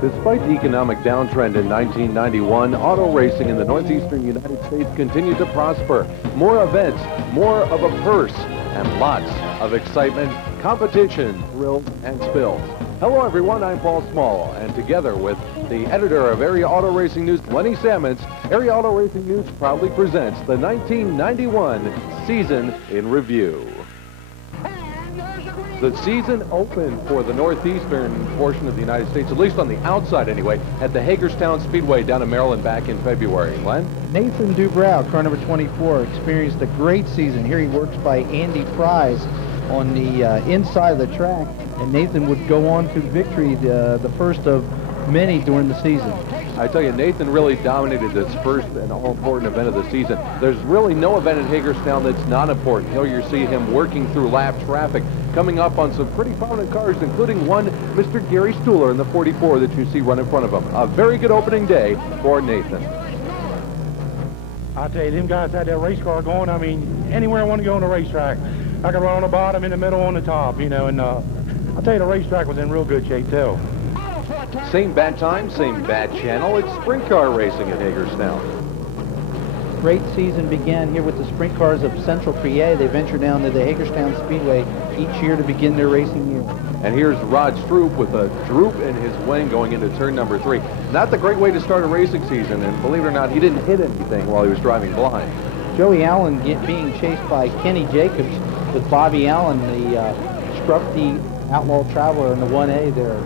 Despite the economic downtrend in 1991, auto racing in the northeastern United States continued to prosper. More events, more of a purse, and lots of excitement, competition, thrills, and spills. Hello everyone, I'm Paul Small, and together with the editor of Area Auto Racing News, Lenny Sammons, Area Auto Racing News proudly presents the 1991 season in review. The season opened for the northeastern portion of the United States, at least on the outside anyway, at the Hagerstown Speedway down in Maryland back in February. Len? Nathan Dubrow, car number 24, experienced a great season. Here he works by Andy Fries on the inside of the track, and Nathan would go on to victory, the first of many during the season. I tell you, Nathan really dominated this first and all-important event of the season. There's really no event in Hagerstown that's not important. Here you see him working through lap traffic, coming up on some pretty prominent cars, including one, Mr. Gary Stuhler in the 44 that you see run in front of him. A very good opening day for Nathan. I tell you, them guys had that race car going. I mean, anywhere I want to go on the racetrack. I could run on the bottom, in the middle, on the top, you know, and I'll tell you, the racetrack was in real good shape, too. Same bad time, same bad channel. It's sprint car racing at Hagerstown. Great season began here with the sprint cars of Central PA. They venture down to the Hagerstown Speedway each year to begin their racing year. And here's Rod Stroop with a droop in his wing going into turn number 3. Not the great way to start a racing season, and believe it or not, he didn't hit anything while he was driving blind. Joey Allen being chased by Kenny Jacobs with Bobby Allen, the scruffy outlaw traveler in the 1A there,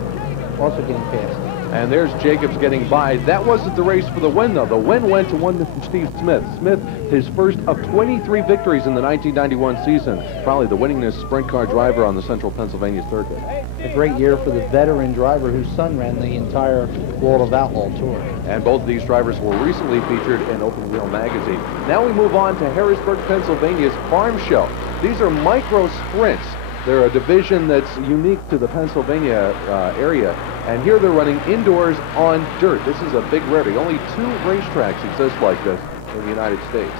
also getting past. And there's Jacobs getting by. That wasn't the race for the win, though. The win went to one Mr. Steve Smith. Smith, his first of 23 victories in the 1991 season. Probably the winningest sprint car driver on the Central Pennsylvania circuit. A great year for the veteran driver whose son ran the entire World of Outlaw Tour. And both of these drivers were recently featured in Open Wheel magazine. Now we move on to Harrisburg, Pennsylvania's Farm Show. These are micro sprints. They're a division that's unique to the Pennsylvania area. And here they're running indoors on dirt. This is a big rarity. Only 2 racetracks exist like this in the United States.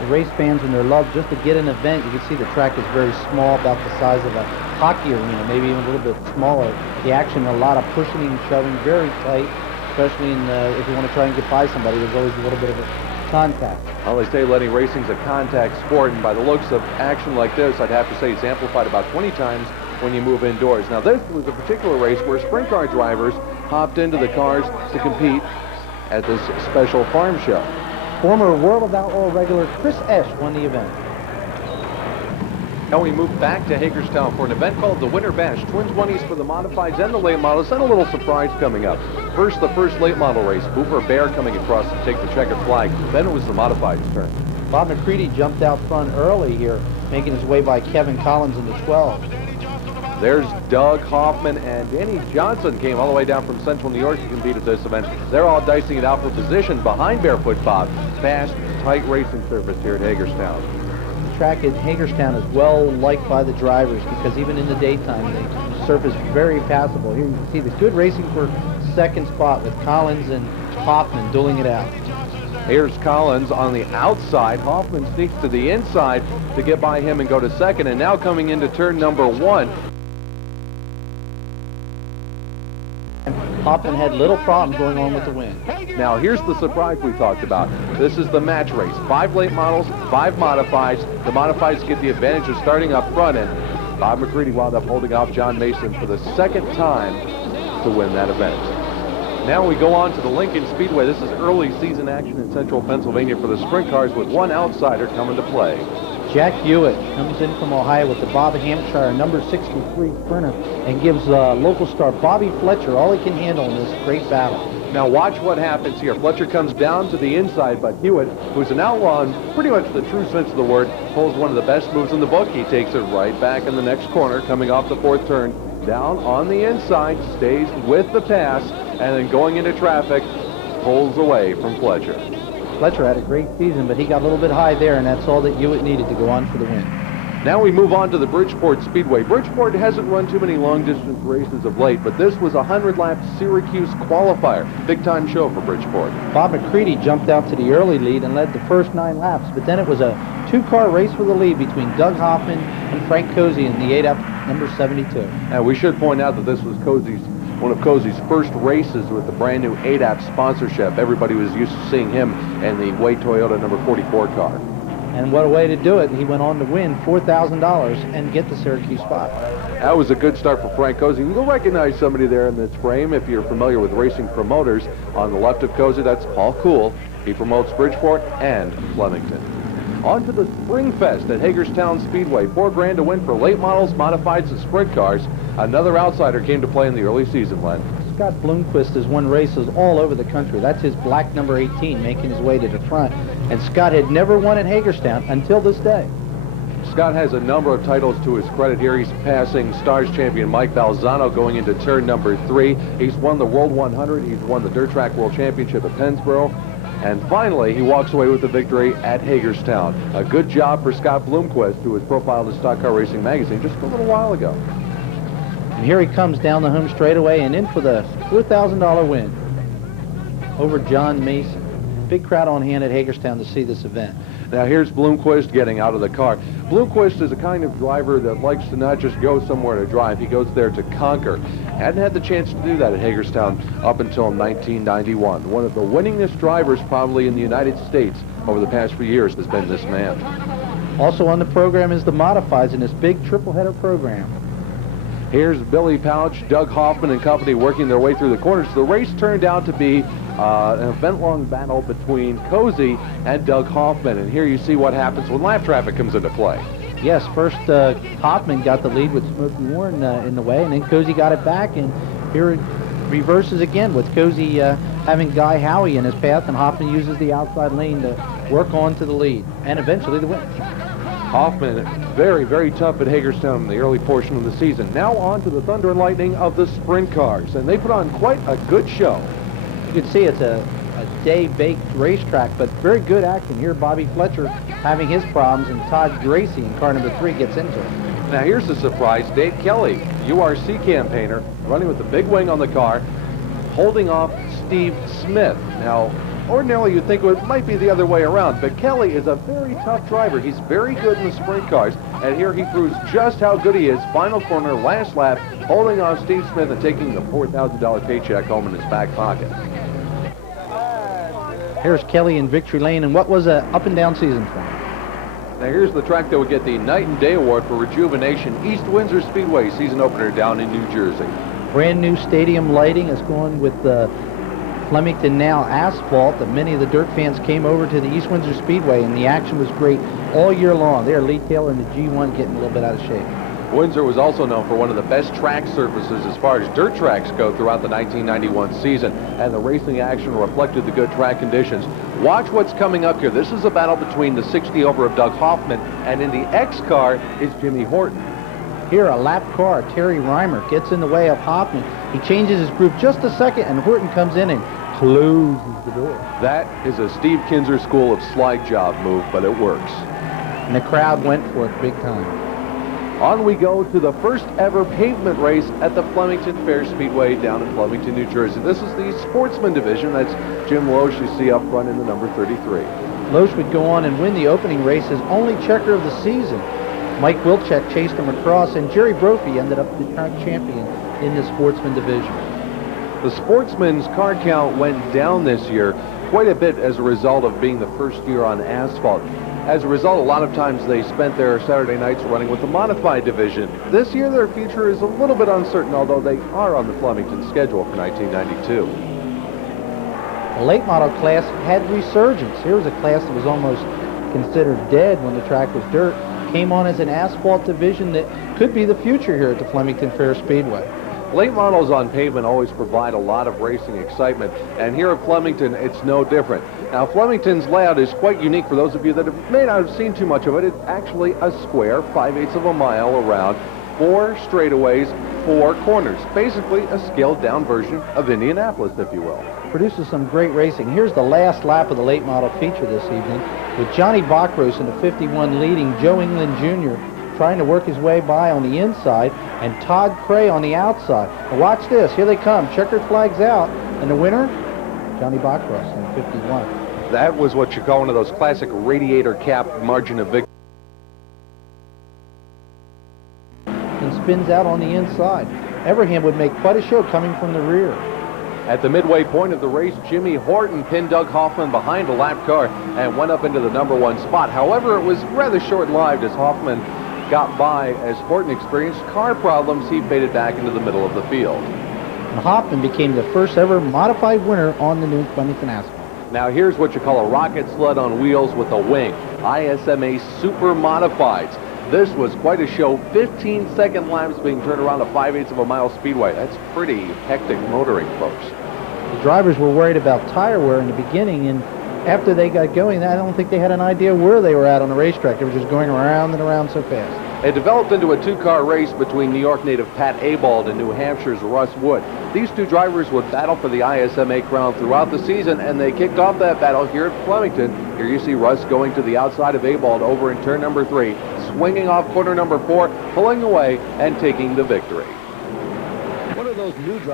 The race fans and their love just to get an event. You can see the track is very small, about the size of a hockey arena, maybe even a little bit smaller. The action, a lot of pushing and shoving, very tight, especially if you want to try and get by somebody. There's always a little bit of a contact. Well, they say, Lenny, racing's a contact sport, and by the looks of action like this, I'd have to say it's amplified about 20 times when you move indoors. Now, this was a particular race where sprint car drivers hopped into the cars to compete at this special farm show. Former World of Outlaw regular Chris Esch won the event. Now we move back to Hagerstown for an event called the Winter Bash. Twins 1s for the modifieds and the late models, and a little surprise coming up. First, the first late model race. Boomer Bear coming across to take the checkered flag. Then it was the modifieds' turn. Bob McCready jumped out front early here, making his way by Kevin Collins in the 12. There's Doug Hoffman, and Danny Johnson came all the way down from Central New York to compete at this event. They're all dicing it out for position behind Barefoot Bob. Fast, tight racing surface here at Hagerstown. The track at Hagerstown is well liked by the drivers because even in the daytime, the surface is very passable. Here you can see the good racing for second spot with Collins and Hoffman dueling it out. Here's Collins on the outside. Hoffman sneaks to the inside to get by him and go to second, and now coming into turn number 1. Hoffman had little problem going on with the win. Now here's the surprise we talked about. This is the match race. 5 late models, 5 modifieds. The modifieds get the advantage of starting up front, and Bob McCready wound up holding off John Mason for the second time to win that event. Now we go on to the Lincoln Speedway. This is early season action in Central Pennsylvania for the sprint cars with one outsider coming to play. Jack Hewitt comes in from Ohio with the Bob Hampshire number 63 sprinter and gives local star Bobby Fletcher all he can handle in this great battle. Now watch what happens here. Fletcher comes down to the inside, but Hewitt, who's an outlaw in pretty much the true sense of the word, pulls one of the best moves in the book. He takes it right back in the next corner, coming off the 4th turn, down on the inside, stays with the pass, and then going into traffic, pulls away from Fletcher. Fletcher had a great season, but he got a little bit high there, and that's all that Hewitt needed to go on for the win. Now we move on to the Bridgeport Speedway. Bridgeport hasn't run too many long-distance races of late, but this was a 100-lap Syracuse qualifier. Big-time show for Bridgeport. Bob McCready jumped out to the early lead and led the first 9 laps, but then it was a 2-car race for the lead between Doug Hoffman and Frank Cozy in the 8-up number 72. Now we should point out that this was Cozy's one of Cozy's first races with the brand new ADAP sponsorship. Everybody was used to seeing him in the Wade Toyota number 44 car. And what a way to do it. He went on to win $4,000 and get the Syracuse spot. That was a good start for Frank Cozy. You'll recognize somebody there in this frame if you're familiar with racing promoters. On the left of Cozy, that's Paul Kuhl. He promotes Bridgeport and Flemington. On to the Spring Fest at Hagerstown Speedway. $4 grand to win for late models, modifieds, and sprint cars. Another outsider came to play in the early season, Len. Scott Bloomquist has won races all over the country. That's his black number 18 making his way to the front. And Scott had never won at Hagerstown until this day. Scott has a number of titles to his credit here. He's passing Stars champion Mike Balzano going into turn number 3. He's won the World 100. He's won the Dirt Track World Championship at Pennsboro. And finally, he walks away with the victory at Hagerstown. A good job for Scott Bloomquist, who was profiled in Stock Car Racing magazine just a little while ago. And here he comes down the home straightaway and in for the $4,000 win over John Mason. Big crowd on hand at Hagerstown to see this event. Now here's Bloomquist getting out of the car. Bloomquist is a kind of driver that likes to not just go somewhere to drive. He goes there to conquer. Hadn't had the chance to do that at Hagerstown up until 1991. One of the winningest drivers probably in the United States over the past few years has been this man. Also on the program is the modifieds in this big triple-header program. Here's Billy Pouch, Doug Hoffman and company working their way through the corners. The race turned out to be an event-long battle between Cozy and Doug Hoffman. And here you see what happens when lap traffic comes into play. Yes, first Hoffman got the lead with Smokey Warren in the way, and then Cozy got it back, and here it reverses again with Cozy having Guy Howie in his path, and Hoffman uses the outside lane to work on to the lead, and eventually the win. Hoffman, very, very tough at Hagerstown in the early portion of the season. Now on to the Thunder and Lightning of the sprint cars, and they put on quite a good show. You can see it's a day-baked racetrack, but very good action. Here Bobby Fletcher having his problems, and Todd Gracie in car number 3 gets into it. Now here's the surprise. Dave Kelly, URC campaigner, running with the big wing on the car, holding off Steve Smith. Now, ordinarily you'd think it might be the other way around, but Kelly is a very tough driver. He's very good in the sprint cars, and here he proves just how good he is. Final corner, last lap, holding off Steve Smith and taking the $4,000 paycheck home in his back pocket. Here's Kelly in victory lane, and what was a up-and-down season for him. Now here's the track that would get the Night and Day Award for Rejuvenation, East Windsor Speedway season opener down in New Jersey. Brand new stadium lighting is going with the Flemington Now asphalt. That many of the dirt fans came over to the East Windsor Speedway, and the action was great all year long. There, Lee Taylor in the G1 getting a little bit out of shape. Windsor was also known for one of the best track surfaces as far as dirt tracks go throughout the 1991 season, and the racing action reflected the good track conditions. Watch what's coming up here. This is a battle between the 60 over of Doug Hoffman, and in the X car is Jimmy Horton. Here, a lap car, Terry Reimer, gets in the way of Hoffman. He changes his group just a second, and Horton comes in and closes the door. That is a Steve Kinzer School of slide job move, but it works. And the crowd went for it big time. On we go to the first ever pavement race at the Flemington Fair Speedway down in Flemington, New Jersey. This is the sportsman division. That's Jim Loesch you see up front in the number 33. Loesch would go on and win the opening race, his only checker of the season. Mike Wilczek chased him across, and Jerry Brophy ended up the track champion in the sportsman division. The sportsman's car count went down this year quite a bit as a result of being the first year on asphalt. As a result, a lot of times they spent their Saturday nights running with the modified division. This year their future is a little bit uncertain, although they are on the Flemington schedule for 1992. The late model class had resurgence. Here was a class that was almost considered dead when the track was dirt. Came on as an asphalt division that could be the future here at the Flemington Fair Speedway. Late models on pavement always provide a lot of racing excitement, and here at Flemington, it's no different. Now, Flemington's layout is quite unique for those of you that may not have seen too much of it. It's actually a square, 5/8 of a mile around, 4 straightaways, 4 corners. Basically, a scaled-down version of Indianapolis, if you will. Produces some great racing. Here's the last lap of the late model feature this evening, with Johnny Bachros in the 51 leading, Joe England Jr. trying to work his way by on the inside, and Todd Cray on the outside. Now watch this. Here they come. Checkered flags out, and the winner, Johnny Bachros in 51. That was what you call one of those classic radiator cap margin of victory. And spins out on the inside. Everingham would make quite a show coming from the rear. At the midway point of the race, Jimmy Horton pinned Doug Hoffman behind a lap car and went up into the #1 spot. However, it was rather short-lived as Hoffman got by. As Horton experienced car problems, he faded back into the middle of the field. And Hoffman became the first ever modified winner on the new Flemington asphalt. Now here's what you call a rocket sled on wheels with a wing. ISMA Super Modifieds. This was quite a show. 15-second laps being turned around a 5/8 of a mile speedway. That's pretty hectic motoring, folks. The drivers were worried about tire wear in the beginning, and after they got going, I don't think they had an idea where they were at on the racetrack. They were just going around and around so fast. It developed into a two-car race between New York native Pat Abald and New Hampshire's Russ Wood. These two drivers would battle for the ISMA crown throughout the season, and they kicked off that battle here at Flemington. Here you see Russ going to the outside of Abald over in turn number 3, swinging off corner number 4, pulling away and taking the victory.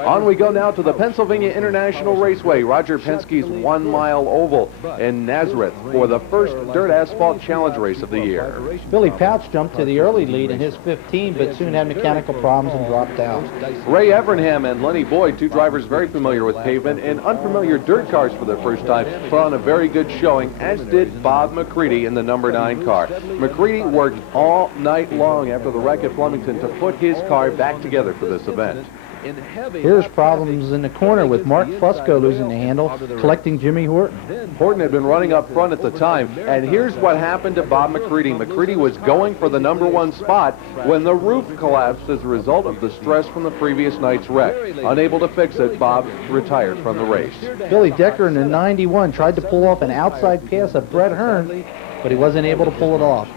On we go now to the Pennsylvania International Raceway, Roger Penske's 1 mile oval in Nazareth for the first dirt asphalt challenge race of the year. Billy Pouch jumped to the early lead in his 15, but soon had mechanical problems and dropped out. Ray Everingham and Lenny Boyd, two drivers very familiar with pavement and unfamiliar dirt cars for the first time, put on a very good showing, as did Bob McCready in the number 9 car. McCready worked all night long after the wreck at Flemington to put his car back together for this event. Here's problems in the corner with Mark Fusco losing the handle, collecting Jimmy Horton. Horton had been running up front at the time, and here's what happened to Bob McCready. McCready was going for the number 1 spot when the roof collapsed as a result of the stress from the previous night's wreck. Unable to fix it, Bob retired from the race. Billy Decker in the 91 tried to pull off an outside pass of Brett Hearn, but he wasn't able to pull it off.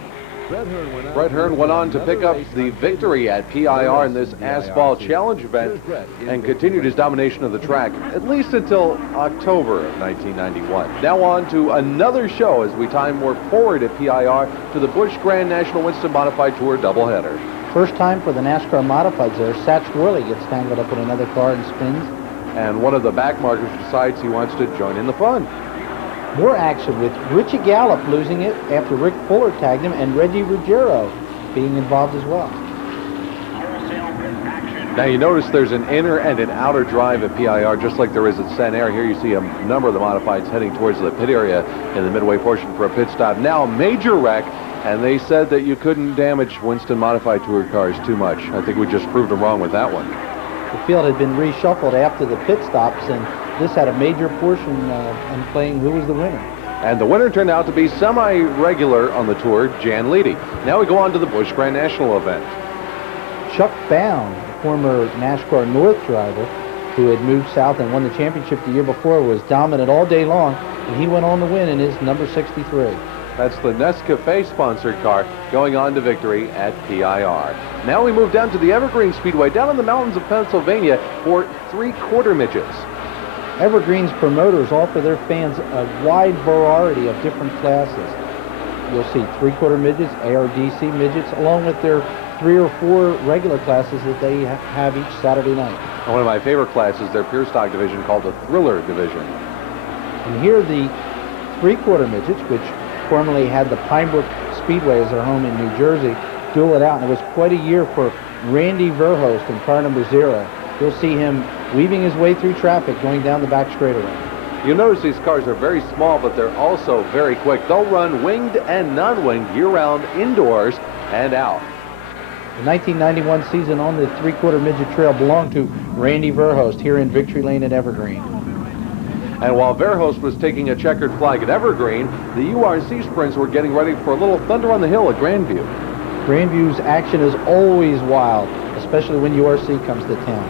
Brett Hearn went on to pick up the victory at PIR in this asphalt challenge event and continued his domination of the track at least until October of 1991. Now on to another show as we time more forward at PIR to the Busch Grand National Winston Modified Tour doubleheader. First time for the NASCAR Modifieds there. Satch Worley gets tangled up in another car and spins. And one of the backmarkers decides he wants to join in the fun. More action with Richie Gallup losing it after Rick Fuller tagged him and Reggie Ruggiero being involved as well. Now you notice there's an inner and an outer drive at PIR just like there is at San Air. Here you see a number of the modifieds heading towards the pit area in the midway portion for a pit stop. Now major wreck, and they said that you couldn't damage Winston Modified Tour cars too much. I think we just proved them wrong with that one. The field had been reshuffled after the pit stops, and this had a major portion in playing who was the winner. And the winner turned out to be semi-regular on the tour, Jan Leedy. Now we go on to the Busch Grand National event. Chuck Bound, the former NASCAR North driver, who had moved south and won the championship the year before, was dominant all day long, and he went on to win in his number 63. That's the Nescafe sponsored car going on to victory at PIR. Now we move down to the Evergreen Speedway down in the mountains of Pennsylvania for 3/4 midgets. Evergreen's promoters offer their fans a wide variety of different classes. You'll see 3/4 midgets, ARDC midgets, along with their 3 or 4 regular classes that they have each Saturday night. And one of my favorite classes, their pure stock division called the Thriller division. And here are the 3/4 midgets, which formerly had the Pinebrook Speedway as their home in New Jersey, duel it out, and it was quite a year for Randy Verhulst in car number 0. You'll see him weaving his way through traffic going down the back straightaway. You'll notice these cars are very small, but they're also very quick. They'll run winged and non-winged year-round, indoors and out. The 1991 season on the 3/4 midget trail belonged to Randy Verhulst here in Victory Lane at Evergreen. And while Verhulst was taking a checkered flag at Evergreen, the URC sprints were getting ready for a little thunder on the hill at Grandview. Grandview's action is always wild, especially when URC comes to town.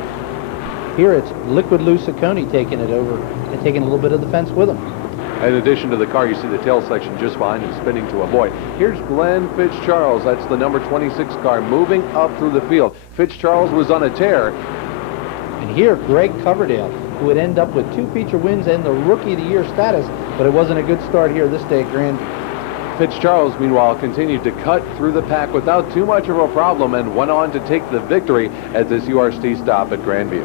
Here it's Liquid Lou Ciccone taking it over and taking a little bit of the fence with him. In addition to the car, you see the tail section just behind him spinning to avoid. Here's Glenn Fitzcharles. That's the number 26 car moving up through the field. Fitzcharles was on a tear. And here, Greg Coverdale, who would end up with 2 feature wins and the Rookie of the Year status, but it wasn't a good start here this day at Grandview. Fitzcharles, meanwhile, continued to cut through the pack without too much of a problem and went on to take the victory at this URC stop at Grandview.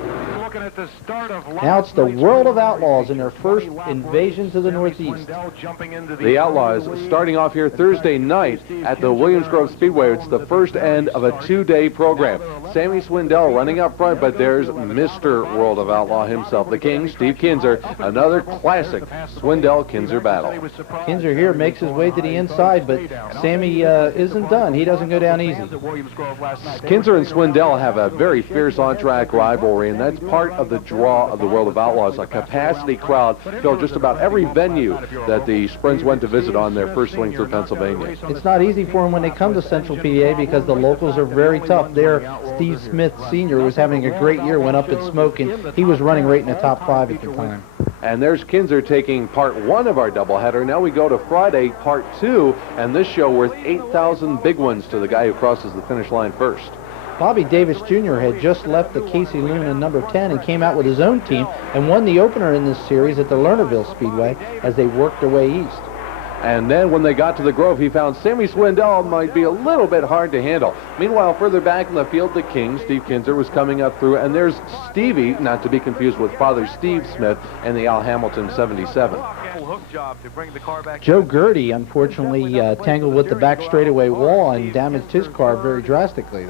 Now it's the World of Outlaws in their first invasion to the Northeast. The Outlaws starting off here Thursday night at the Williams Grove Speedway. It's the first end of a 2-day program. Sammy Swindell running up front, but there's Mr. World of Outlaw himself, the King, Steve Kinser. Another classic Swindell-Kinser battle. Kinser here makes his way to the inside, but Sammy isn't done. He doesn't go down easy. Kinser and Swindell have a very fierce on-track rivalry, and that's part of the draw of the World of Outlaws. A capacity crowd filled just about every venue that the Springs went to visit on their first swing through Pennsylvania. It's not easy for them when they come to Central PA because the locals are very tough. There, Steve Smith Sr. was having a great year, went up in smoke, and he was running right in the top 5 at the time. And there's Kinser taking part 1 of our doubleheader. Now we go to Friday, part 2, and this show worth 8,000 big ones to the guy who crosses the finish line first. Bobby Davis Jr. had just left the Casey Luna number 10 and came out with his own team and won the opener in this series at the Lernerville Speedway as they worked their way east. And then when they got to the Grove, he found Sammy Swindell might be a little bit hard to handle. Meanwhile, further back in the field, the King, Steve Kinser, was coming up through, and there's Stevie, not to be confused with Father Steve Smith, and the Al Hamilton 77. Joe Gertie, unfortunately, tangled with the back straightaway wall and damaged his car very drastically.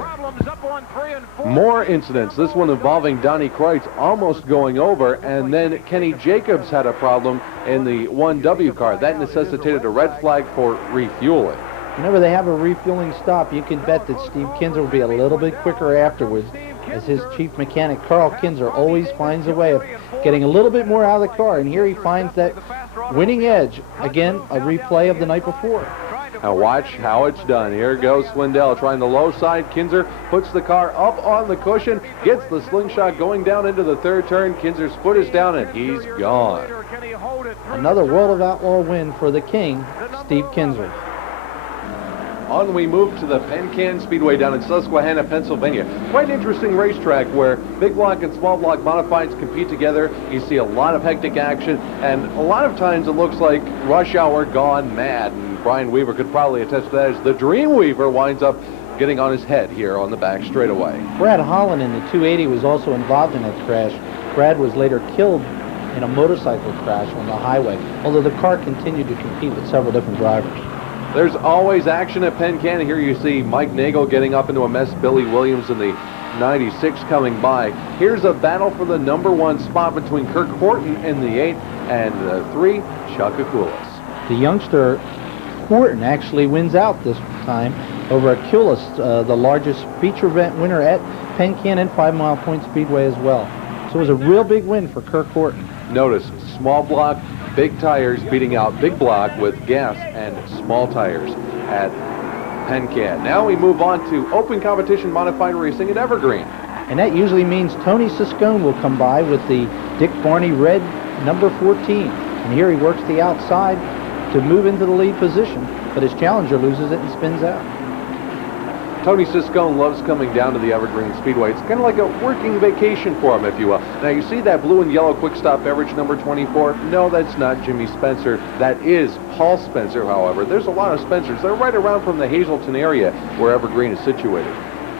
More incidents, this one involving Donnie Kreutz almost going over, and then Kenny Jacobs had a problem in the 1W car. That necessitated a red flag for refueling. Whenever they have a refueling stop, you can bet that Steve Kinser will be a little bit quicker afterwards, as his chief mechanic, Carl Kinser, always finds a way of getting a little bit more out of the car, and here he finds that winning edge. Again, a replay of the night before. Now watch how it's done. Here goes Swindell trying the low side. Kinser puts the car up on the cushion, gets the slingshot going down into the third turn. Kinser's foot is down, and he's gone. Another World of Outlaw win for the King, Steve Kinser. On we move to the Penn Can Speedway down in Susquehanna, Pennsylvania. Quite an interesting racetrack where big block and small block modifieds compete together. You see a lot of hectic action, and a lot of times it looks like rush hour gone mad. And Brian Weaver could probably attest to that as the Dream Weaver winds up getting on his head here on the back straightaway. Brad Holland in the 280 was also involved in that crash. Brad was later killed in a motorcycle crash on the highway, although the car continued to compete with several different drivers. There's always action at Penn Can. Here you see Mike Nagel getting up into a mess, Billy Williams in the 96 coming by. Here's a battle for the number 1 spot between Kirk Horton in the 8 and the 3, Chuck Akulis. The youngster Horton actually wins out this time over Akulis, the largest feature event winner at Penn Can and 5 Mile Point Speedway as well. So it was a real big win for Kirk Horton. Notice small block, big tires beating out big block with gas and small tires at Penn Can. Now we move on to open competition modified racing at Evergreen. And that usually means Tony Siscone will come by with the Dick Barney red number 14. And here he works the outside to move into the lead position, but his challenger loses it and spins out. Tony Siscone loves coming down to the Evergreen Speedway. It's kind of like a working vacation for him, if you will. Now, you see that blue and yellow quick stop beverage number 24? No, that's not Jimmy Spencer. That is Paul Spencer, however. There's a lot of Spencers. They're right around from the Hazleton area where Evergreen is situated.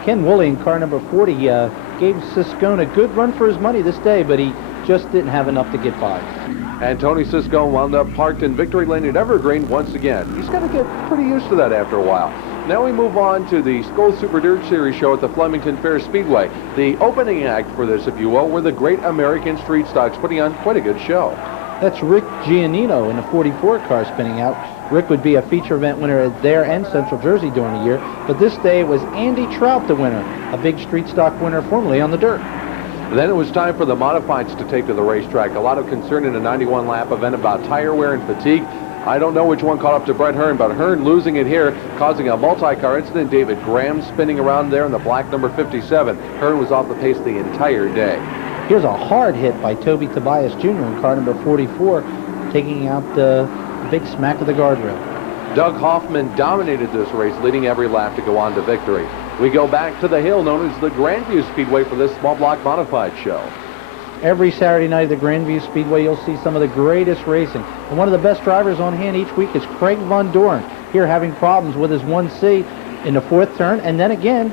Ken Woolley in car number 40 gave Siscone a good run for his money this day, but he just didn't have enough to get by. And Tony Siscone wound up parked in victory lane at Evergreen once again. He's got to get pretty used to that after a while. Now we move on to the Skull Super Dirt Series show at the Flemington Fair Speedway. The opening act for this, if you will, were the Great American Street Stocks, putting on quite a good show. That's Rick Giannino in the 44 car spinning out. Rick would be a feature event winner there and Central Jersey during the year, but this day it was Andy Trout the winner, a big street stock winner formerly on the dirt. Then it was time for the modifieds to take to the racetrack. A lot of concern in a 91-lap event about tire wear and fatigue. I don't know which one caught up to Brett Hearn, but Hearn losing it here, causing a multi-car incident. David Graham spinning around there in the black number 57. Hearn was off the pace the entire day. Here's a hard hit by Toby Tobias Jr. in car number 44, taking out the big smack of the guardrail. Doug Hoffman dominated this race, leading every lap to go on to victory. We go back to the hill known as the Grandview Speedway for this small block modified show. Every Saturday night at the Grandview Speedway, you'll see some of the greatest racing. And one of the best drivers on hand each week is Craig Von Doren, here having problems with his 1C in the 4th turn, and then again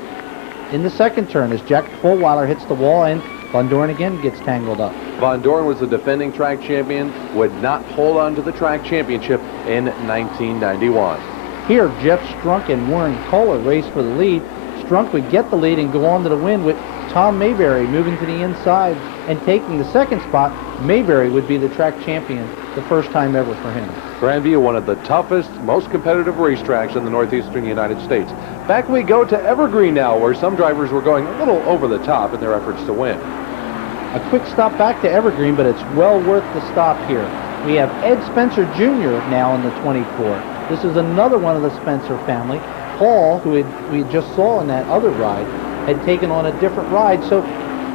in the 2nd turn as Jack Fulweiler hits the wall and Von Dorn again gets tangled up. Von Dorn was the defending track champion, would not hold on to the track championship in 1991. Here, Jeff Strunk and Warren Kohler race for the lead. Strunk would get the lead and go on to the win with Tom Mayberry moving to the inside and taking the second spot. Mayberry would be the track champion the first time ever for him. Grandview, one of the toughest, most competitive racetracks in the northeastern United States. Back we go to Evergreen now, where some drivers were going a little over the top in their efforts to win. A quick stop back to Evergreen, but it's well worth the stop here. We have Ed Spencer Jr. now in the 24. This is another one of the Spencer family. Paul, who we just saw in that other ride, had taken on a different ride, so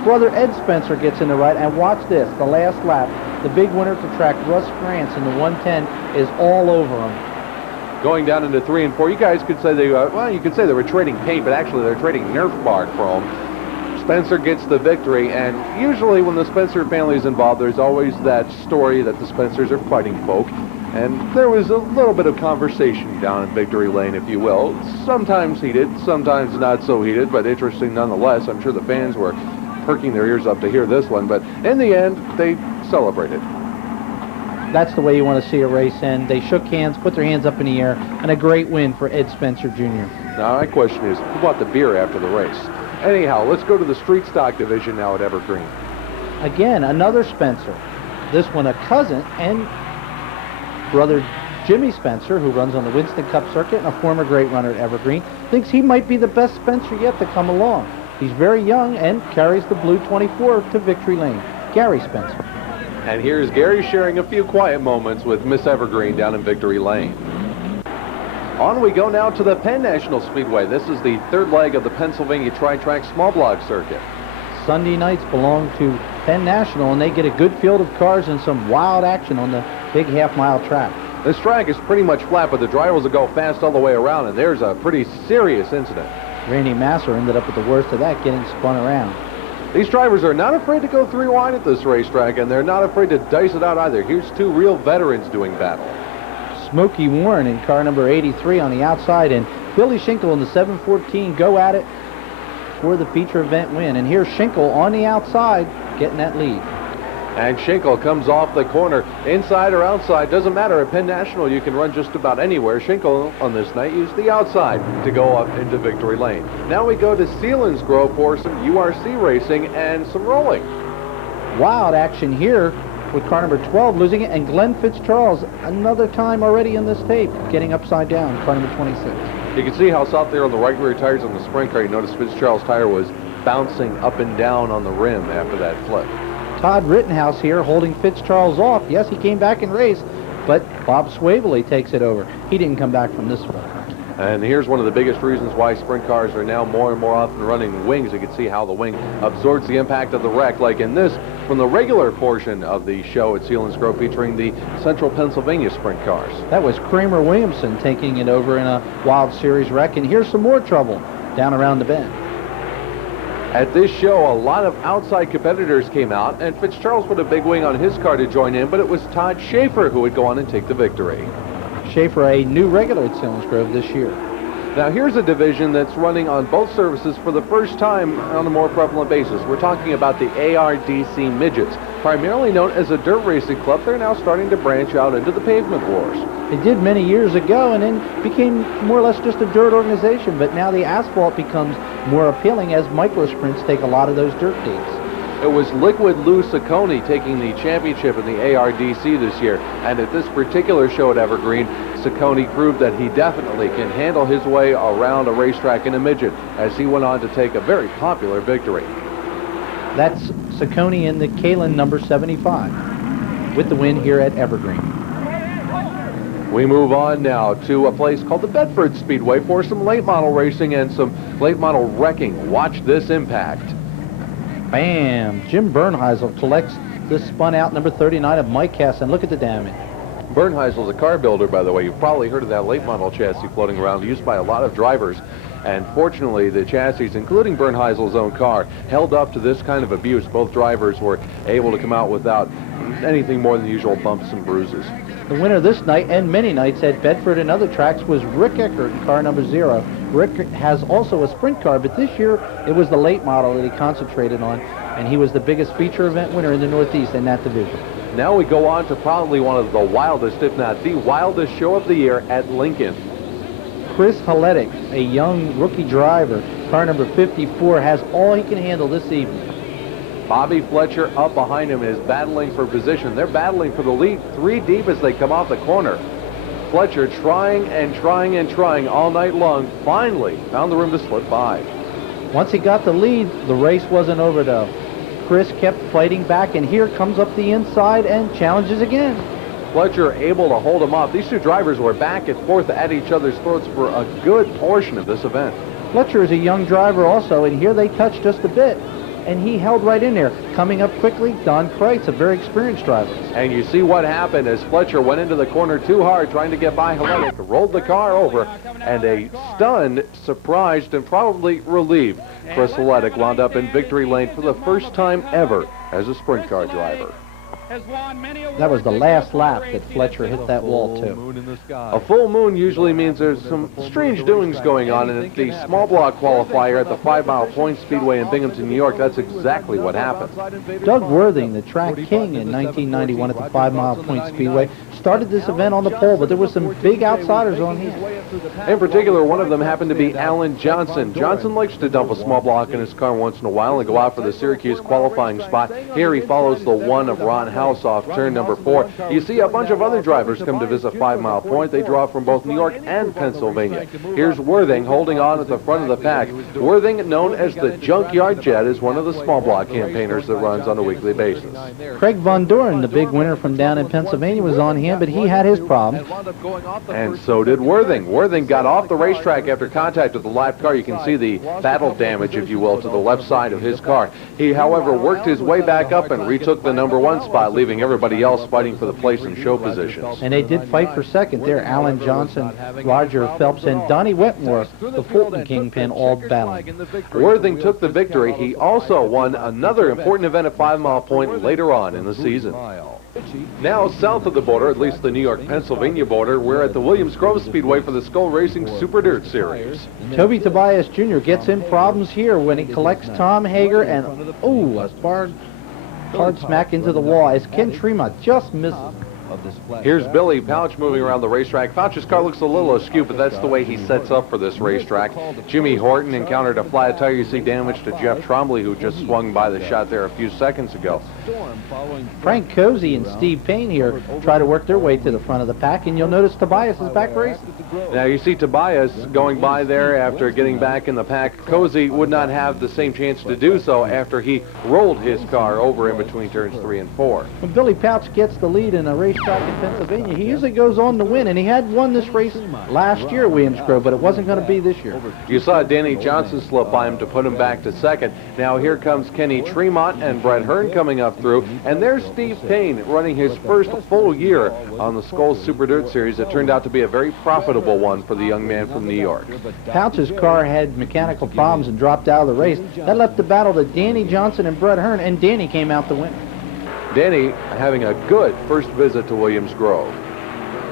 brother Ed Spencer gets in the ride, and watch this, the last lap. The big winner at the track, Russ France, in the 110, is all over him. Going down into 3 and 4, you guys could say you could say they were trading paint, but actually they're trading Nerf bark for him. Spencer gets the victory, and usually when the Spencer family is involved, there's always that story that the Spencers are fighting folk. And there was a little bit of conversation down in Victory Lane, if you will. Sometimes heated, sometimes not so heated, but interesting nonetheless. I'm sure the fans were perking their ears up to hear this one, but in the end, they celebrated. That's the way you want to see a race end. They shook hands, put their hands up in the air, and a great win for Ed Spencer Jr. Now, my question is, who bought the beer after the race? Anyhow, let's go to the street stock division now at Evergreen. Again, another Spencer. This one a cousin and brother Jimmy Spencer, who runs on the Winston Cup circuit and a former great runner at Evergreen, thinks he might be the best Spencer yet to come along. He's very young and carries the blue 24 to Victory Lane. Gary Spencer. And here's Gary sharing a few quiet moments with Miss Evergreen down in Victory Lane. On we go now to the Penn National Speedway. This is the third leg of the Pennsylvania Tri-Track Small Block Circuit. Sunday nights belong to Penn National, and they get a good field of cars and some wild action on the big half-mile track. This track is pretty much flat, but the drivers will go fast all the way around, and there's a pretty serious incident. Randy Masser ended up with the worst of that, getting spun around. These drivers are not afraid to go 3 wide at this racetrack, and they're not afraid to dice it out either. Here's 2 real veterans doing battle. Smokey Warren in car number 83 on the outside, and Billy Schinkel in the 714 go at it for the feature event win. And here's Schinkel on the outside getting that lead. And Schinkel comes off the corner, inside or outside, doesn't matter. At Penn National, you can run just about anywhere. Schinkel on this night used the outside to go up into Victory Lane. Now we go to Selinsgrove for some URC racing and some rolling. Wild action here with car number 12 losing it, and Glenn Fitzcharles, another time already in this tape, getting upside down, car number 26. You can see how soft they are on the right rear tires on the sprint car. You notice Fitzcharles' tire was bouncing up and down on the rim after that flip. Todd Rittenhouse here holding Fitzcharles off. Yes, he came back and raced, but Bob Swavely takes it over. He didn't come back from this one. And here's one of the biggest reasons why sprint cars are now more and more often running wings. You can see how the wing absorbs the impact of the wreck, like in this from the regular portion of the show at Selinsgrove featuring the Central Pennsylvania sprint cars. That was Kramer Williamson taking it over in a Wild Series wreck, and here's some more trouble down around the bend. At this show, a lot of outside competitors came out, and Fitzcharles put a big wing on his car to join in, but it was Todd Schaefer who would go on and take the victory. Schaefer, a new regular at Selinsgrove this year. Now here's a division that's running on both services for the first time on a more prevalent basis. We're talking about the ARDC Midgets. Primarily known as a dirt racing club, they're now starting to branch out into the pavement wars. They did many years ago and then became more or less just a dirt organization, but now the asphalt becomes more appealing as microsprints take a lot of those dirt dates. It was Liquid Lou Ciccone taking the championship in the ARDC this year, and at this particular show at Evergreen, Ciccone proved that he definitely can handle his way around a racetrack in a midget as he went on to take a very popular victory. That's Ciccone in the Kalen number 75 with the win here at Evergreen. We move on now to a place called the Bedford Speedway for some late model racing and some late model wrecking. Watch this impact. Bam! Jim Bernheisel collects this spun out number 39 of Mike Cass, and look at the damage. Bernheisel's a car builder, by the way. You've probably heard of that late model chassis floating around, used by a lot of drivers. And fortunately, the chassis, including Bernheisel's own car, held up to this kind of abuse. Both drivers were able to come out without anything more than the usual bumps and bruises. The winner this night and many nights at Bedford and other tracks was Rick Eckert in car number 0. Rick has also a sprint car, but this year it was the late model that he concentrated on. and he was the biggest feature event winner in the Northeast in that division. Now we go on to probably one of the wildest, if not the wildest show of the year at Lincoln. Chris Haletic, a young rookie driver, car number 54, has all he can handle this evening. Bobby Fletcher up behind him is battling for position. They're battling for the lead 3 deep as they come off the corner. Fletcher trying and trying and trying all night long, finally found the room to slip by. Once he got the lead, the race wasn't over though. Chris kept fighting back, and here comes up the inside and challenges again. Fletcher able to hold him off. These two drivers were back and forth at each other's throats for a good portion of this event. Fletcher is a young driver also, and here they touched just a bit, and he held right in there. Coming up quickly, Don Kreitz, a very experienced driver. And you see what happened as Fletcher went into the corner too hard trying to get by Haletic, rolled the car over, and a stunned, surprised, and probably relieved Chris Haletic wound up in victory lane for the first time ever as a sprint car driver. That was the last lap that Fletcher hit that wall too. A full moon usually means there's some strange doings going on, and at the small block qualifier at the 5 Mile Point Speedway in Binghamton, New York, that's exactly what happened. Doug Worthing, the track king in 1991 at the 5 Mile Point Speedway, started this event on the pole, but there were some big outsiders on here. In particular, one of them happened to be Alan Johnson. Johnson likes to dump a small block in his car once in a while and go out for the Syracuse qualifying spot. Here he follows the one of Ron House off turn number 4. You see a bunch of other drivers come to visit 5 Mile Point. They draw from both New York and Pennsylvania. Here's Worthing holding on at the front of the pack. Worthing, known as the Junkyard Jet, is one of the small block campaigners that runs on a weekly basis. Craig Von Doren, the big winner from down in Pennsylvania, was on hand, but he had his problem. And so did Worthing. Worthing got off the racetrack after contact with the live car. You can see the battle damage, if you will, to the left side of his car. He, however, worked his way back up and retook the number 1 spot, leaving everybody else fighting for the place in show positions. And they did fight for second there. Alan Johnson, Roger Phelps, and Donnie Wetmore, the Fulton Kingpin, all battling. Worthing took the victory. He also won another important event at 5 Mile Point later on in the season. Now south of the border, at least the New York-Pennsylvania border, we're at the Williams Grove Speedway for the Skull Racing Super Dirt Series. Toby Tobias Jr. gets in problems here when he collects Tom Hager, and a hard smack into the wall as Ken Tremont just misses. Here's Billy Pouch moving around the racetrack. Pouch's car looks a little askew, but that's the way he sets up for this racetrack. Jimmy Horton encountered a flat tire. You see damage to Jeff Trombley, who just swung by the shot there a few seconds ago. Frank Cozy and Steve Payne here try to work their way to the front of the pack, and you'll notice Tobias is back racing. Now you see Tobias going by there after getting back in the pack. Cozy would not have the same chance to do so after he rolled his car over in between turns 3 and 4. When Billy Pouch gets the lead in a racetrack in Pennsylvania, he usually goes on to win, and he had won this race last year at Williams Grove, but it wasn't going to be this year. You saw Danny Johnson slip by him to put him back to second. Now here comes Kenny Tremont and Brett Hearn coming up through, and there's Steve Payne running his first full year on the Skull Super Dirt Series. It turned out to be a very profitable one for the young man from New York. Pouch's car had mechanical problems and dropped out of the race. That left the battle to Danny Johnson and Brett Hearn, and Danny came out the winner. Danny having a good first visit to Williams Grove.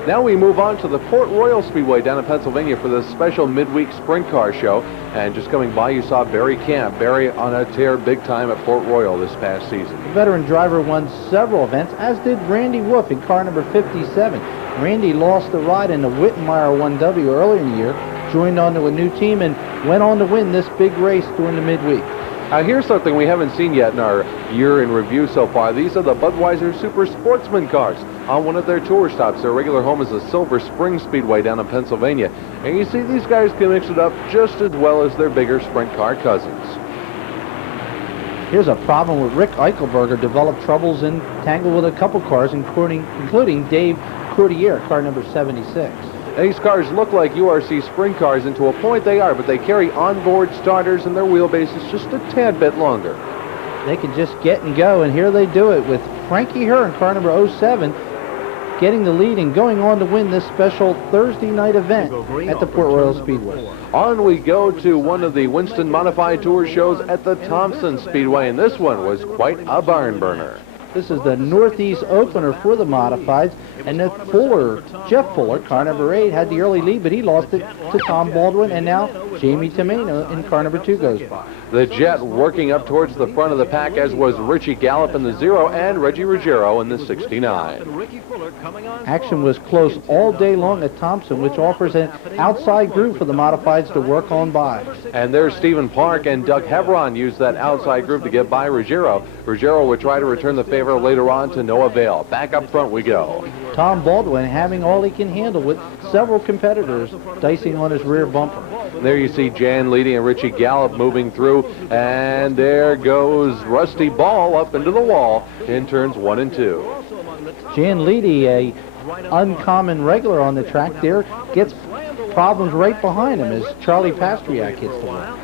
Now we move on to the Port Royal Speedway down in Pennsylvania for the special midweek sprint car show. And just coming by, you saw Barry Camp. Barry on a tear big time at Port Royal this past season. The veteran driver won several events, as did Randy Wolf in car number 57. Randy lost the ride in the Whitmire 1W earlier in the year, joined on to a new team, and went on to win this big race during the midweek. Now here's something we haven't seen yet in our year in review so far. These are the Budweiser Super Sportsman cars on one of their tour stops. Their regular home is the Silver Spring Speedway down in Pennsylvania. And you see these guys can mix it up just as well as their bigger sprint car cousins. Here's a problem with Rick Eichelberger. Developed troubles and tangled with a couple cars, including Dave Courtier, car number 76. These cars look like URC sprint cars, and to a point they are, but they carry onboard starters and their wheelbase is just a tad bit longer. They can just get and go, and here they do it with Frankie Hearn, car number 07, getting the lead and going on to win this special Thursday night event at the Port Royal Speedway. On we go to one of the Winston Modified Tour shows at the Thompson Speedway, and this one was quite a barn burner. This is the Northeast opener for the Modifieds, and Jeff Fuller, car number 8, had the early lead, but he lost it to Tom Baldwin, and now Jamie Tomeno in car number 2 goes by. The Jet working up towards the front of the pack, as was Richie Gallup in the 0 and Reggie Ruggiero in the 69. Action was close all day long at Thompson, which offers an outside group for the modifieds to work on by. And there's Stephen Park and Doug Hebron used that outside group to get by Ruggiero. Ruggiero would try to return the favor later on to no avail. Back up front we go. Tom Baldwin having all he can handle with several competitors dicing on his rear bumper. There you see Jan Leedy and Richie Gallup moving through, and there goes Rusty Ball up into the wall in turns 1 and 2. Jan Leedy, a uncommon regular on the track there, gets problems right behind him as Charlie Pastriak hits the wall.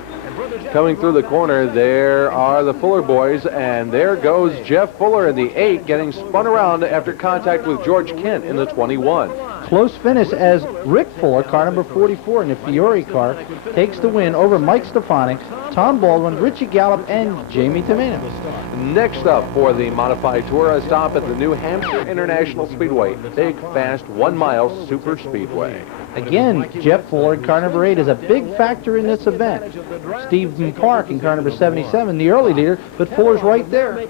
Coming through the corner, there are the Fuller boys, and there goes Jeff Fuller in the 8, getting spun around after contact with George Kent in the 21. Close finish as Rick Fuller, car number 44 in the Fiore car, takes the win over Mike Stefanik, Tom Baldwin, Richie Gallup, and Jamie Tomeno. Next up for the Modified Tour, a stop at the New Hampshire International Speedway, big, fast, 1-mile super speedway. Again, Jeff Fuller in car number 8 is a big factor in this event. Stephen Park in car number 77, the early leader, but Fuller's right there.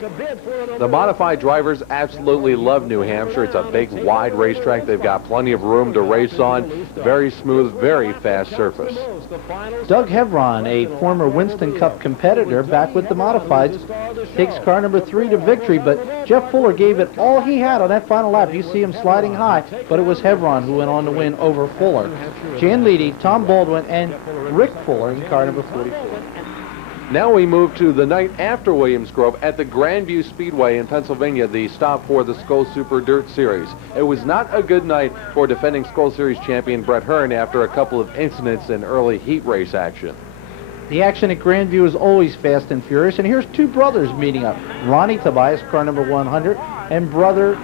The modified drivers absolutely love New Hampshire. It's a big, wide racetrack. They've got plenty of room to race on. Very smooth, very fast surface. Doug Hebron, a former Winston Cup competitor, back with the modifieds, takes car number 3 to victory, but Jeff Fuller gave it all he had on that final lap. You see him sliding high, but it was Hebron who went on to win over Fuller. Jan Leedy, Tom Baldwin, and Rick Fuller in car number 44. Now we move to the night after Williams Grove at the Grandview Speedway in Pennsylvania, the stop for the Skull Super Dirt Series. It was not a good night for defending Skull Series champion Brett Hearn after a couple of incidents in early heat race action. The action at Grandview is always fast and furious, and here's two brothers meeting up. Ronnie Tobias, car number 100, and brother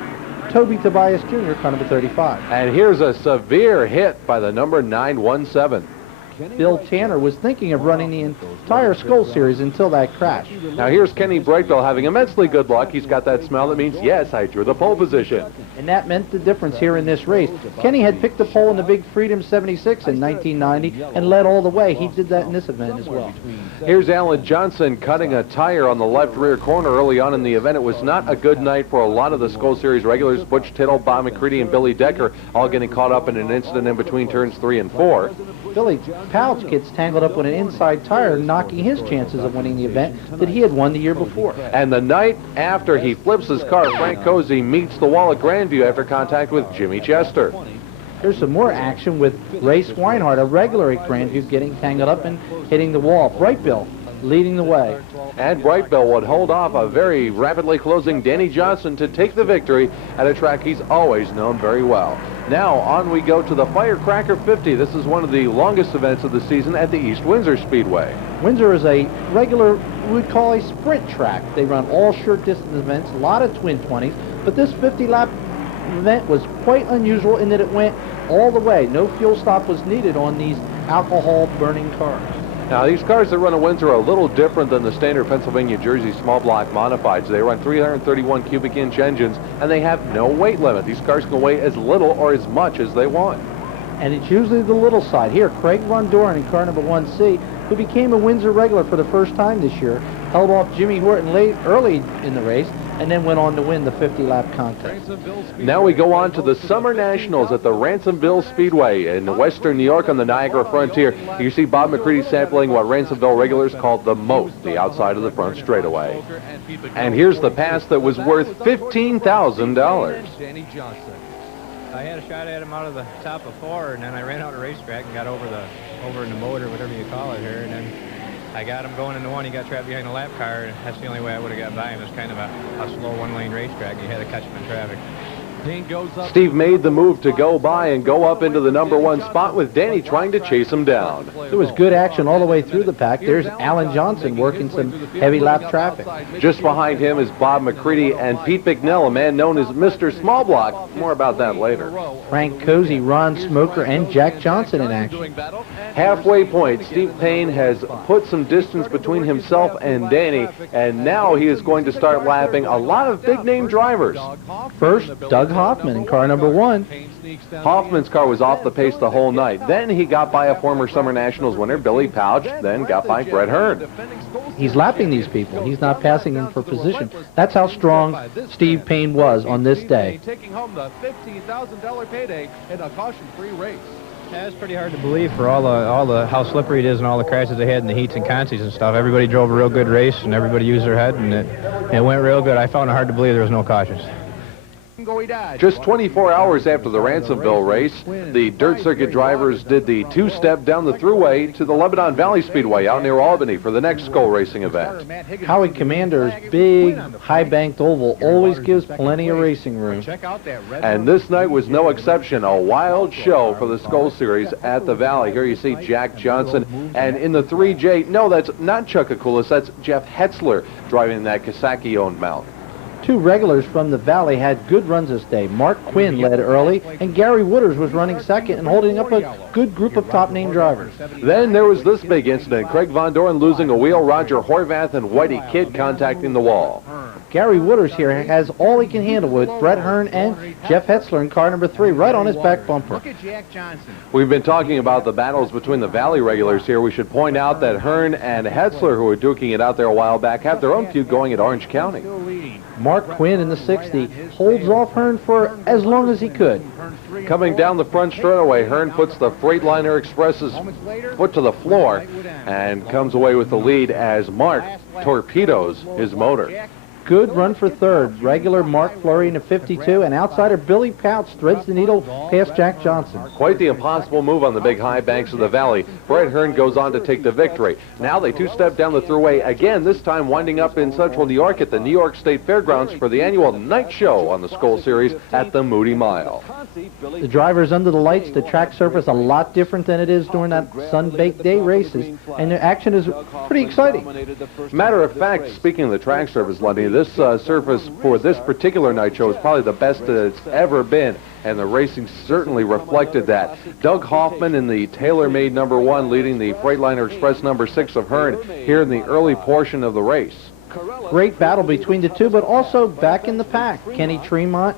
Toby Tobias Jr., car number 35. And here's a severe hit by the number 917. Bill Tanner was thinking of running the entire Skull Series until that crash. Now here's Kenny Brightwell having immensely good luck. He's got that smell that means, yes, I drew the pole position. And that meant the difference here in this race. Kenny had picked the pole in the Big Freedom 76 in 1990 and led all the way. He did that in this event as well. Here's Alan Johnson cutting a tire on the left rear corner early on in the event. It was not a good night for a lot of the Skull Series regulars. Butch Tittle, Bob McCready, and Billy Decker all getting caught up in an incident in between turns 3 and 4. Billy Pouch gets tangled up with an inside tire, knocking his chances of winning the event that he had won the year before. And the night after he flips his car, Frank Cozy meets the wall at Grandview after contact with Jimmy Chester. There's some more action with Ray Swinehart, a regular at Grandview, getting tangled up and hitting the wall. Brightbill leading the way. And Brightbill would hold off a very rapidly closing Danny Johnson to take the victory at a track he's always known very well. Now on we go to the Firecracker 50. This is one of the longest events of the season at the East Windsor Speedway. Windsor is a regular, we would call a sprint track. They run all short distance events, a lot of twin 20s, but this 50-lap event was quite unusual in that it went all the way. No fuel stop was needed on these alcohol-burning cars. Now, these cars that run at Windsor are a little different than the standard Pennsylvania Jersey small block modifieds. They run 331 cubic inch engines, and they have no weight limit. These cars can weigh as little or as much as they want. And it's usually the little side. Here, Craig Von Doren in car number 1C, who became a Windsor regular for the first time this year, held off Jimmy Horton early in the race, and then went on to win the 50-lap contest. Now we go on to the Summer Nationals at the Ransomville Speedway in western New York on the Niagara Frontier. You see Bob McCready sampling what Ransomville regulars called the moat, the outside of the front straightaway. And here's the pass that was worth $15,000. I had a shot at him out of the top of 4, and then I ran out of racetrack and got over in the motor, whatever you call it here, and then I got him going into 1. He got trapped behind a lap car, and that's the only way I would have got by him. It's kind of a slow one-lane racetrack. You had to catch him in traffic. Steve made the move to go by and go up into the number 1 spot with Danny trying to chase him down. There was good action all the way through the pack. There's Alan Johnson working some heavy lap traffic. Just behind him is Bob McCready and Pete McNell, a man known as Mr. Small Block. More about that later. Frank Cozy, Ron Smoker, and Jack Johnson in action. Halfway point, Steve Payne has put some distance between himself and Danny, and now he is going to start lapping a lot of big-name drivers. First, Doug Doug Hoffman in car number 1. Hoffman's car was off the pace the whole night. Then he got by a former Summer Nationals winner, Billy Pouch, then got by Brett Hearn. He's lapping these people. He's not passing them for position. That's how strong Steve Payne was on this day. Taking home the $15,000 payday in a caution-free race. Yeah, it's pretty hard to believe for all the how slippery it is and all the crashes they had in the heats and consies and stuff. Everybody drove a real good race and everybody used their head and it went real good. I found it hard to believe there was no cautions. Just 24 hours after the Ransomville race, the dirt circuit drivers did the two-step down the thruway to the Lebanon Valley Speedway out near Albany for the next Skull Racing event. Howie Commander's big, high-banked oval always gives plenty of racing room. And this night was no exception. A wild show for the Skull Series at the Valley. Here you see Jack Johnson. And in the 3J, no, that's not Chuck Akulis, that's Jeff Hetzler driving that Kawasaki-owned mount. Two regulars from the Valley had good runs this day. Mark Quinn led early, and Gary Wooders was running second and holding up a good group of top-name drivers. Then there was this big incident. Craig Von Doren losing a wheel, Roger Horvath and Whitey Kidd contacting the wall. Gary Wooders here has all he can handle with Brett Hearn and Jeff Hetzler in car number 3 right on his back bumper. We've been talking about the battles between the Valley regulars here. We should point out that Hearn and Hetzler, who were duking it out there a while back, have their own feud going at Orange County. Mark Quinn in the 60 holds off Hearn for as long as he could. Coming down the front straightaway, Hearn puts the Freightliner Express's foot to the floor and comes away with the lead as Mark torpedoes his motor. Good run for third. Regular Mark Fleury in a 52, and outsider Billy Pouch threads the needle past Jack Johnson. Quite the impossible move on the big high banks of the Valley. Brett Hearn goes on to take the victory. Now they two-step down the thruway again, this time winding up in central New York at the New York State Fairgrounds for the annual night show on the Skull Series at the Moody Mile. The drivers under the lights, the track surface a lot different than it is during that sun-baked day races, and the action is pretty exciting. Matter of fact, speaking of the track surface, Lundy, this surface for this particular night show is probably the best that it's ever been, and the racing certainly reflected that. Doug Hoffman in the TaylorMade number 1 leading the Freightliner Express number 6 of Hearn here in the early portion of the race. Great battle between the two, but also back in the pack, Kenny Tremont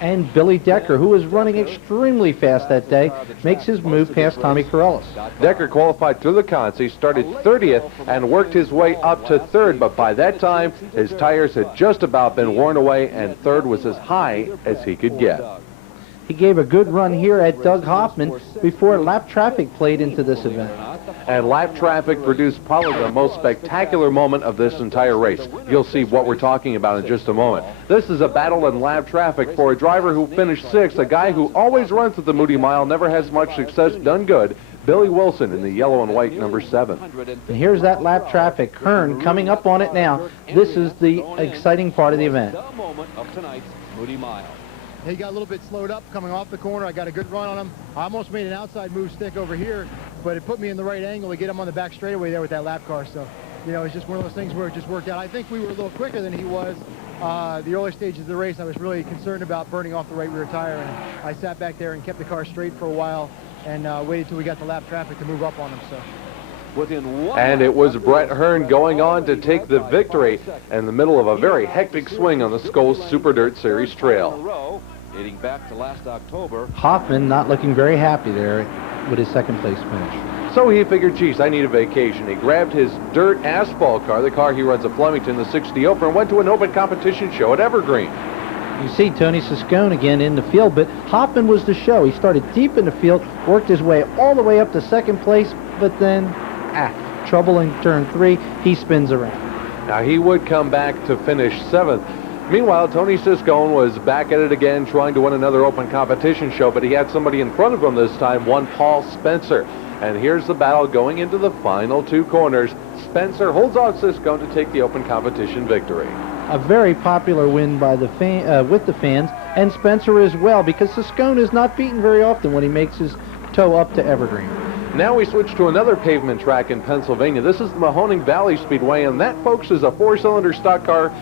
and Billy Decker, who was running extremely fast that day, makes his move past Tommy Corellis. Decker qualified through the Consi, started 30th, and worked his way up to 3rd, but by that time, his tires had just about been worn away, and 3rd was as high as he could get. He gave a good run here at Doug Hoffman before lap traffic played into this event. And lap traffic produced probably the most spectacular moment of this entire race. You'll see what we're talking about in just a moment. This is a battle in lap traffic for a driver who finished 6th, a guy who always runs at the Moody Mile, never has much success, done good, Billy Wilson in the yellow and white number 7. And here's that lap traffic. Hearn coming up on it now. This is the exciting part of the event. The moment of tonight's Moody Mile. He got a little bit slowed up coming off the corner. I got a good run on him. I almost made an outside move stick over here, but it put me in the right angle to get him on the back straightaway there with that lap car. So, you know, it's just one of those things where it just worked out. I think we were a little quicker than he was the early stages of the race. I was really concerned about burning off the right rear tire, and I sat back there and kept the car straight for a while and waited till we got the lap traffic to move up on him. So. And it was Brett Hearn going on to take the victory in the middle of a very hectic swing on the Skull Super Dirt Series trail. Dating back to last October. Hoffman not looking very happy there with his second place finish. So he figured, geez, I need a vacation. He grabbed his dirt asphalt car, the car he runs at Flemington, the 60 Open, and went to an open competition show at Evergreen. You see Tony Siscone again in the field, but Hoffman was the show. He started deep in the field, worked his way all the way up to second place, but then, trouble in turn 3, he spins around. Now he would come back to finish 7th. Meanwhile, Tony Siscone was back at it again, trying to win another open competition show, but he had somebody in front of him this time, one Paul Spencer. And here's the battle going into the final 2 corners. Spencer holds off Siscone to take the open competition victory. A very popular win by the with the fans, and Spencer as well, because Siscone is not beaten very often when he makes his toe up to Evergreen. Now we switch to another pavement track in Pennsylvania. This is the Mahoning Valley Speedway, and that, folks, is a 4-cylinder stock car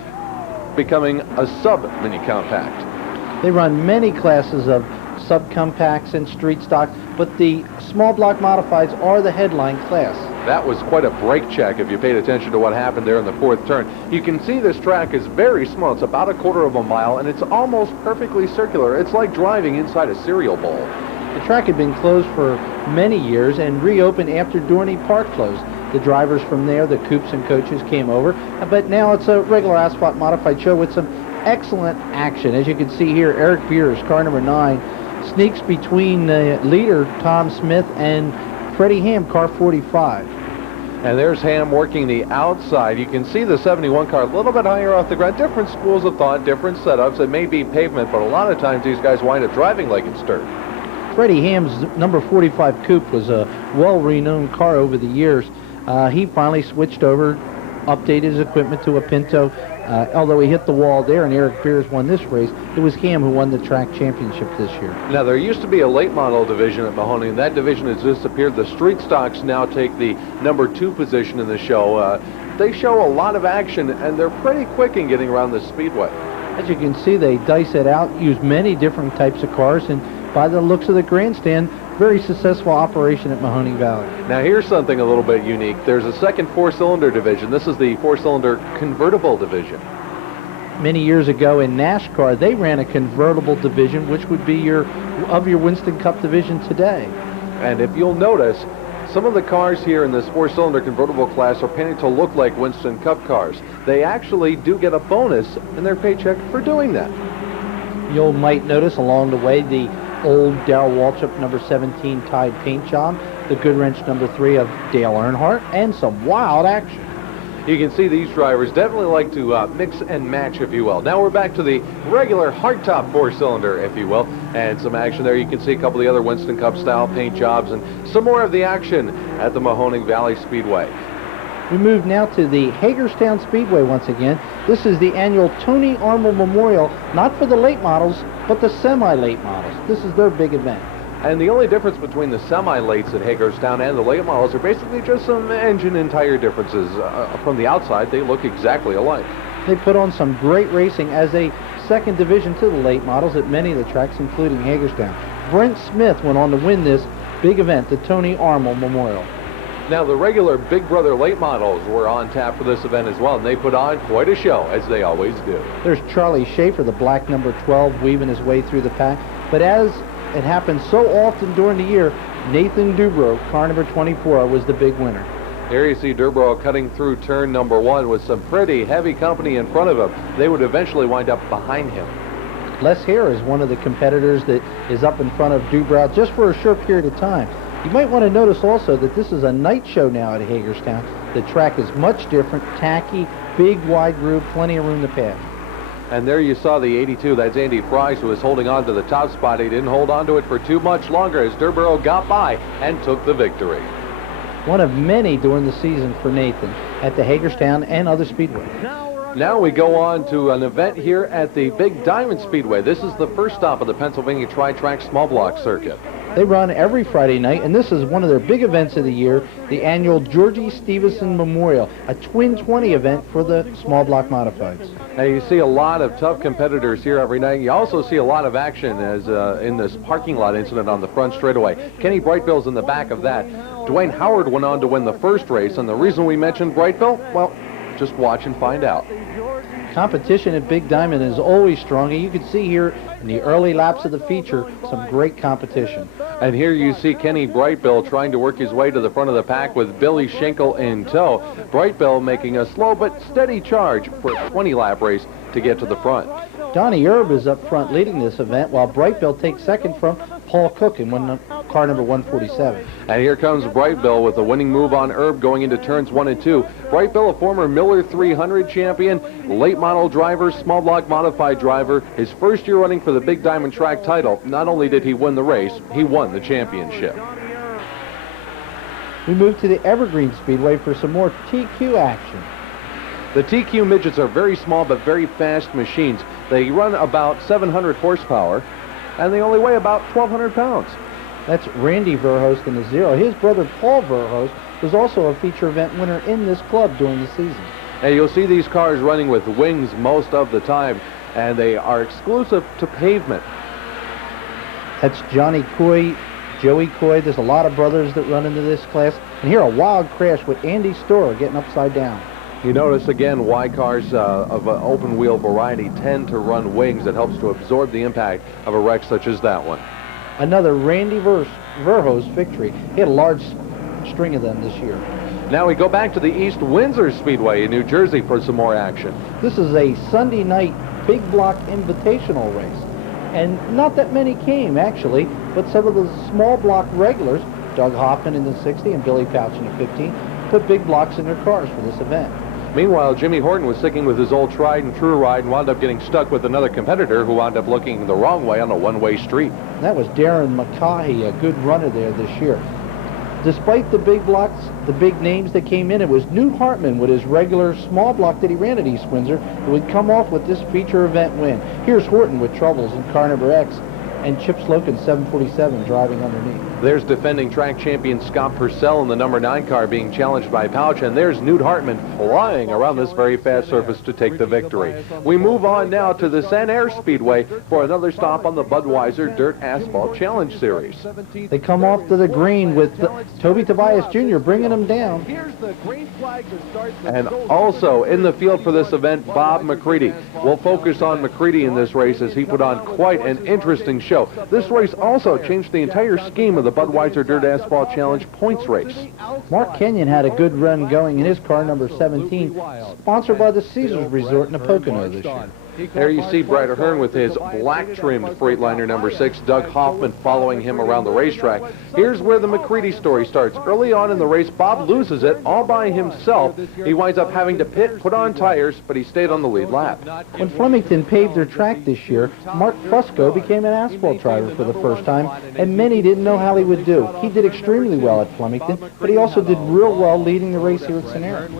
becoming a sub-mini compact. They run many classes of subcompacts and street stock, but the small block modifieds are the headline class. That was quite a brake check if you paid attention to what happened there in the fourth turn. You can see this track is very small. It's about a quarter of a mile, and it's almost perfectly circular. It's like driving inside a cereal bowl. The track had been closed for many years and reopened after Dorney Park closed. The drivers from there, the coupes and coaches, came over, but now it's a regular asphalt modified show with some excellent action. As you can see here, Eric Beers, car number 9, sneaks between the leader, Tom Smith, and Freddie Ham, car 45. And there's Ham working the outside. You can see the 71 car a little bit higher off the ground. Different schools of thought, different setups. It may be pavement, but a lot of times these guys wind up driving like it's dirt. Freddie Ham's number 45 coupe was a well-renowned car over the years. He finally switched over, updated his equipment to a Pinto. Although he hit the wall there and Eric Beers won this race, it was Ham who won the track championship this year. Now, there used to be a late model division at Mahoning, and that division has disappeared. The street stocks now take the number 2 position in the show. They show a lot of action, and they're pretty quick in getting around the speedway. As you can see, they dice it out, use many different types of cars, and by the looks of the grandstand, very successful operation at Mahoning Valley. Now, here's something a little bit unique. There's a second 4-cylinder division. This is the 4-cylinder convertible division. Many years ago in NASCAR, they ran a convertible division, which would be your Winston Cup division today. And if you'll notice, some of the cars here in this 4-cylinder convertible class are painted to look like Winston Cup cars. They actually do get a bonus in their paycheck for doing that. You might notice along the way the old Darrell Waltrip number 17 Tide paint job, the Goodwrench number 3 of Dale Earnhardt, and some wild action. You can see these drivers definitely like to mix and match, if you will. Now we're back to the regular hardtop 4-cylinder, if you will, and some action there. You can see a couple of the other Winston Cup style paint jobs and some more of the action at the Mahoning Valley Speedway. We move now to the Hagerstown Speedway once again. This is the annual Tony Armour Memorial, not for the late models, but the semi-late models. This is their big event. And the only difference between the semi-lates at Hagerstown and the late models are basically just some engine and tire differences. From the outside, they look exactly alike. They put on some great racing as a second division to the late models at many of the tracks, including Hagerstown. Brent Smith went on to win this big event, the Tony Armour Memorial. Now, the regular Big Brother late models were on tap for this event as well, and they put on quite a show, as they always do. There's Charlie Schaefer, the black number 12, weaving his way through the pack. But as it happens so often during the year, Nathan Dubrow, car number 24, was the big winner. Here you see Dubrow cutting through turn number 1 with some pretty heavy company in front of him. They would eventually wind up behind him. Les Hare is one of the competitors that is up in front of Dubrow just for a short period of time. You might want to notice also that this is a night show now at Hagerstown. The track is much different, tacky, big, wide groove, plenty of room to pass. And there you saw the 82. That's Andy Price, who was holding on to the top spot. He didn't hold on to it for too much longer as Dubrow got by and took the victory. One of many during the season for Nathan at the Hagerstown and other speedways. Now we go on to an event here at the Big Diamond Speedway. This is the first stop of the Pennsylvania Tri-Track Small Block Circuit. They run every Friday night, and this is one of their big events of the year, the annual Georgie Stevenson Memorial, a Twin 20 event for the small block modifieds. Now you see a lot of tough competitors here every night. You also see a lot of action as in this parking lot incident on the front straightaway. Kenny Brightville's in the back of that. Dwayne Howard went on to win the first race, and the reason we mentioned Brightville, well, just watch and find out. Competition at Big Diamond is always strong, and you can see here in the early laps of the feature some great competition. And here you see Kenny Brightville trying to work his way to the front of the pack with Billy Schenkel in tow. Brightville making a slow but steady charge for a 20-lap race to get to the front. Donnie Erb is up front leading this event, while Brightville takes second from Paul Cook in car number 147. And here comes Brightville with a winning move on Erb going into turns 1 and 2. Brightville, a former Miller 300 champion, late model driver, small block modified driver. His first year running for the Big Diamond Track title. Not only did he win the race, he won the championship. We move to the Evergreen Speedway for some more TQ action. The TQ midgets are very small but very fast machines. They run about 700 horsepower, and they only weigh about 1,200 pounds. That's Randy Verhoost in the Zero. His brother Paul Verhoost was also a feature event winner in this club during the season. And you'll see these cars running with wings most of the time, and they are exclusive to pavement. That's Johnny Coy, Joey Coy. There's a lot of brothers that run into this class. And here a wild crash with Andy Storer getting upside down. You notice again why cars of an open wheel variety tend to run wings that helps to absorb the impact of a wreck such as that one. Another Randy Verhoes victory. He had a large string of them this year. Now we go back to the East Windsor Speedway in New Jersey for some more action. This is a Sunday night big block invitational race. And not that many came, actually, but some of the small block regulars, Doug Hoffman in the 60 and Billy Pouch in the 15, put big blocks in their cars for this event. Meanwhile, Jimmy Horton was sticking with his old tried and true ride and wound up getting stuck with another competitor who wound up looking the wrong way on a one-way street. That was Darren McCaughey, a good runner there this year. Despite the big blocks, the big names that came in, it was Newt Hartman with his regular small block that he ran at East Windsor who would come off with this feature event win. Here's Horton with troubles in car number X, and Chip Slocum 747 driving underneath. There's defending track champion Scott Purcell in the number 9 car being challenged by Pouch, and there's Newt Hartman flying around this very fast surface to take the victory. We move on now to the Sanair Speedway for another stop on the Budweiser Dirt Asphalt Challenge Series. They come off to the green with Toby Tobias Jr. bringing them down. And also in the field for this event, Bob McCready. We'll focus on McCready in this race as he put on quite an interesting show. This race also changed the entire scheme of the Budweiser Dirt Asphalt Challenge points race. Mark Kenyon had a good run going in his car number 17, sponsored by the Caesars Resort in the Pocono this year. There you see Brad Hearn with his black-trimmed Freightliner number 6, Doug Hoffman following him around the racetrack. Here's where the McCready story starts. Early on in the race, Bob loses it all by himself. He winds up having to put on tires, but he stayed on the lead lap. When Flemington paved their track this year, Mark Fusco became an asphalt driver for the first time, and many didn't know how he would do. He did extremely well at Flemington, but he also did real well leading the race here at Sanair.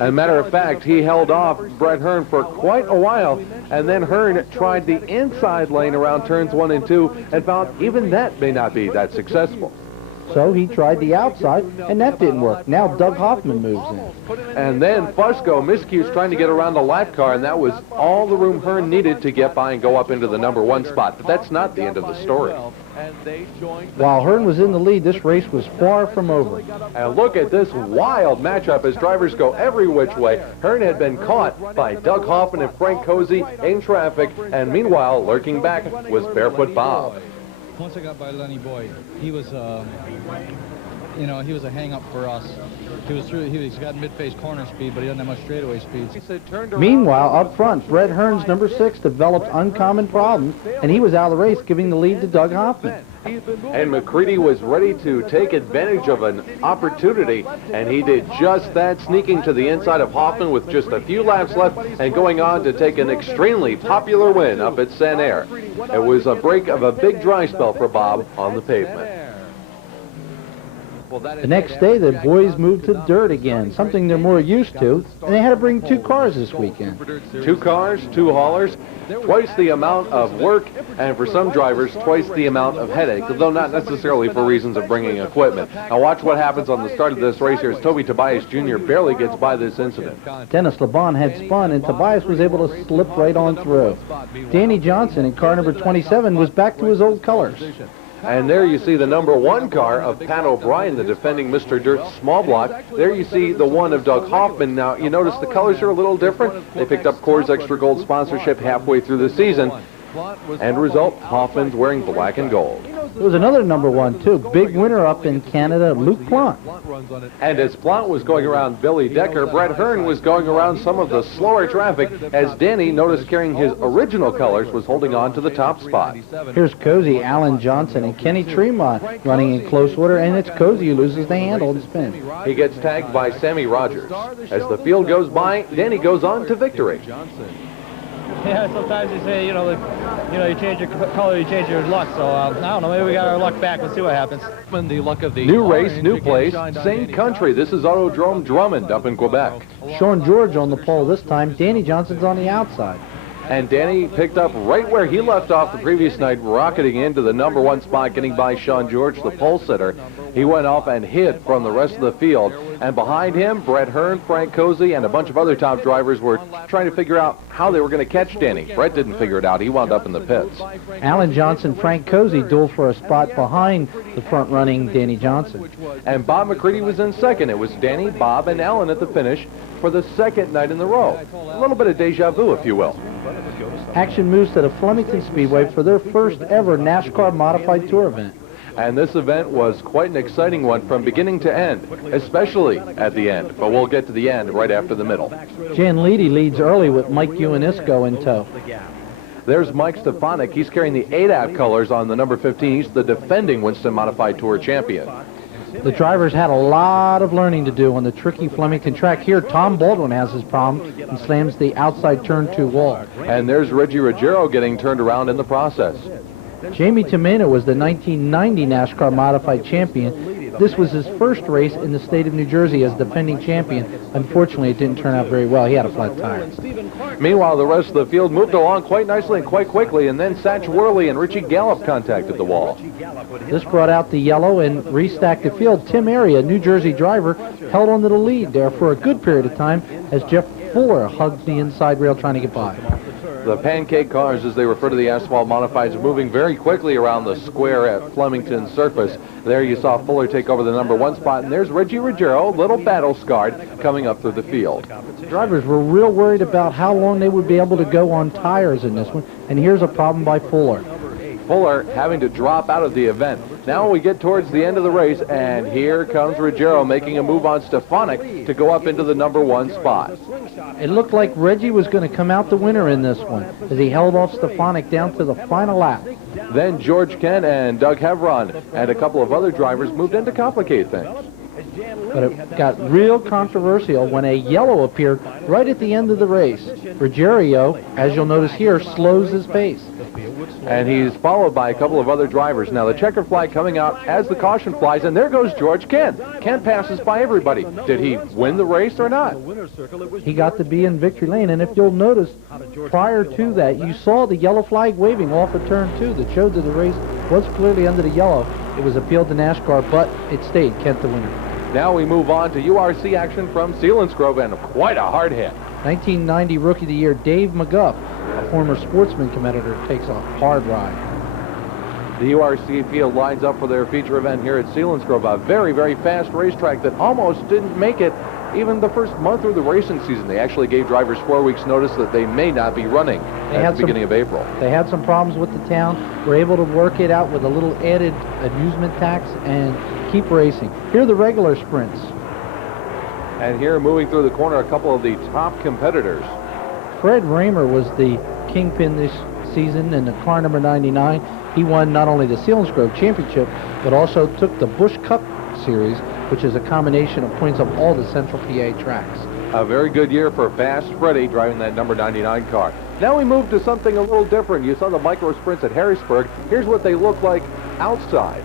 As a matter of fact, he held off Brett Hearn for quite a while, and then Hearn tried the inside lane around turns 1 and 2 and found even that may not be that successful. So he tried the outside, and that didn't work. Now Doug Hoffman moves in. And then Fusco miscues trying to get around the lap car, and that was all the room Hearn needed to get by and go up into the number 1 spot. But that's not the end of the story. While Hearn was in the lead, this race was far from over. And look at this wild matchup as drivers go every which way. Hearn had been caught by Doug Hoffman and Frank Cozy in traffic, and meanwhile, lurking back was Barefoot Bob. Once I got by Lenny Boyd, he was, he was a hang-up for us. He's got mid-phase corner speed, but he doesn't have much straightaway speed. Meanwhile, up front, Fred Hearn's number 6 developed uncommon problems, and he was out of the race, giving the lead to Doug Hoffman. And McCready was ready to take advantage of an opportunity, and he did just that, sneaking to the inside of Hoffman with just a few laps left and going on to take an extremely popular win up at Sanair. It was a break of a big dry spell for Bob on the pavement. The next day, the boys moved to dirt again, something they're more used to, and they had to bring 2 cars this weekend. 2 cars, 2 haulers, twice the amount of work, and for some drivers, twice the amount of headache, though not necessarily for reasons of bringing equipment. Now watch what happens on the start of this race here as Toby Tobias Jr. barely gets by this incident. Dennis LeBon had spun, and Tobias was able to slip right on through. Danny Johnson in car number 27 was back to his old colors. And there you see the number 1 car of Pat O'Brien, the defending Mr. Dirt small block. There you see the one of Doug Hoffman. Now, you notice the colors are a little different. They picked up Coors Extra Gold sponsorship halfway through the season. End result, Hoffman's wearing black and gold. There was another number 1, too. Big winner up in Canada, Luke Plant. And as Plant was going around Billy Decker, Brett Hearn was going around some of the slower traffic as Danny, noticed carrying his original colors, was holding on to the top spot. Here's Cozy, Alan Johnson, and Kenny Tremont running in close order, and it's Cozy who loses the handle and spin. He gets tagged by Sammy Rogers. As the field goes by, Danny goes on to victory. Yeah, sometimes they say, you change your color, you change your luck. So, I don't know, maybe we got our luck back. Let's see what happens. The luck of the new race, new place, same country. This is Autodrome Drummond up in Quebec. Sean George on the pole this time. Danny Johnson's on the outside. And Danny picked up right where he left off the previous night, rocketing into the number 1 spot, getting by Sean George, the pole sitter. He went off and hid from the rest of the field. And behind him, Brett Hearn, Frank Cozy, and a bunch of other top drivers were trying to figure out how they were going to catch Danny. Brett didn't figure it out. He wound up in the pits. Alan Johnson, Frank Cozy dueled for a spot behind the front-running Danny Johnson. And Bob McCready was in second. It was Danny, Bob, and Alan at the finish for the second night in the row. A little bit of deja vu, if you will. Action moves to the Flemington Speedway for their first ever NASCAR Modified Tour event. And this event was quite an exciting one from beginning to end, especially at the end. But we'll get to the end right after the middle. Jan Leedy leads early with Mike Ioannisco in tow. There's Mike Stefanik. He's carrying the ADAP colors on the number 15. He's the defending Winston Modified Tour champion. The drivers had a lot of learning to do on the tricky Flemington track. Here, Tom Baldwin has his problem and slams the outside turn 2 wall. And there's Reggie Ruggiero getting turned around in the process. Jamie Tomeno was the 1990 NASCAR Modified champion. This was his first race in the state of New Jersey as defending champion. Unfortunately, it didn't turn out very well. He had a flat tire. Meanwhile, the rest of the field moved along quite nicely and quite quickly, and then Satch Worley and Richie Gallup contacted the wall. This brought out the yellow and restacked the field. Tim Area, a New Jersey driver, held on to the lead there for a good period of time as Jeff Fuller hugged the inside rail trying to get by. The pancake cars, as they refer to the asphalt modifieds, moving very quickly around the square at Flemington surface. There you saw Fuller take over the number 1 spot, and there's Reggie Ruggiero, little battle-scarred, coming up through the field. Drivers were real worried about how long they would be able to go on tires in this one, and here's a problem by Fuller. Fuller having to drop out of the event. Now we get towards the end of the race, and here comes Ruggiero making a move on Stefanik to go up into the number 1 spot. It looked like Reggie was going to come out the winner in this one as he held off Stefanik down to the final lap. Then George Kent and Doug Hevron and a couple of other drivers moved in to complicate things. But it got real controversial when a yellow appeared right at the end of the race. Ruggiero, as you'll notice here, slows his pace. And he's followed by a couple of other drivers. Now the checker flag coming out as the caution flies, and there goes George Kent. Kent passes by everybody. Did he win the race or not? He got to be in victory lane, and if you'll notice, prior to that, you saw the yellow flag waving off of turn 2 that showed that the race was clearly under the yellow. It was appealed to NASCAR, but it stayed Kent the winner. Now we move on to URC action from Selinsgrove, and quite a hard hit. 1990 Rookie of the Year Dave McGuff, a former Sportsman competitor, takes a hard ride. The URC field lines up for their feature event here at Selinsgrove, a very, very fast racetrack that almost didn't make it even the first month of the racing season. They actually gave drivers 4 weeks notice that they may not be running at the beginning of April. They had some problems with the town, were able to work it out with a little added amusement tax and keep racing. Here are the regular sprints. And here, moving through the corner, a couple of the top competitors. Fred Raymer was the kingpin this season in the car number 99. He won not only the Selinsgrove Championship, but also took the Busch Cup Series, which is a combination of points of all the Central PA tracks. A very good year for Fast Freddy driving that number 99 car. Now we move to something a little different. You saw the micro sprints at Harrisburg. Here's what they look like outside.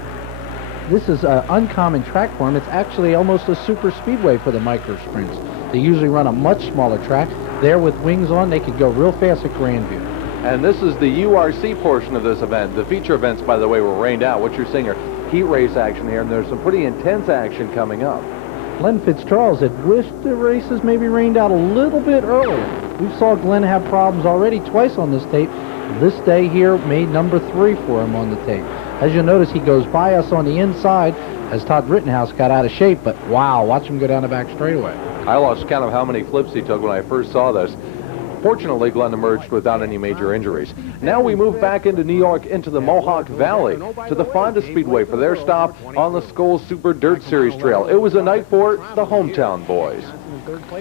This is an uncommon track for them. It's actually almost a super speedway for the micro sprints. They usually run a much smaller track. There with wings on, they could go real fast at Grandview. And this is the URC portion of this event. The feature events, by the way, were rained out. What you're seeing are heat race action here, and there's some pretty intense action coming up. Glenn Fitzgerald had wished the races maybe rained out a little bit earlier. We saw Glenn have problems already twice on this tape. This day here made number 3 for him on the tape. As you'll notice, he goes by us on the inside as Todd Rittenhouse got out of shape, but wow, watch him go down the back straightaway. I lost count of how many flips he took when I first saw this. Fortunately, Glenn emerged without any major injuries. Now we move back into New York, into the Mohawk Valley, to the Fonda Speedway for their stop on the Skoal Super Dirt Series Trail. It was a night for the hometown boys.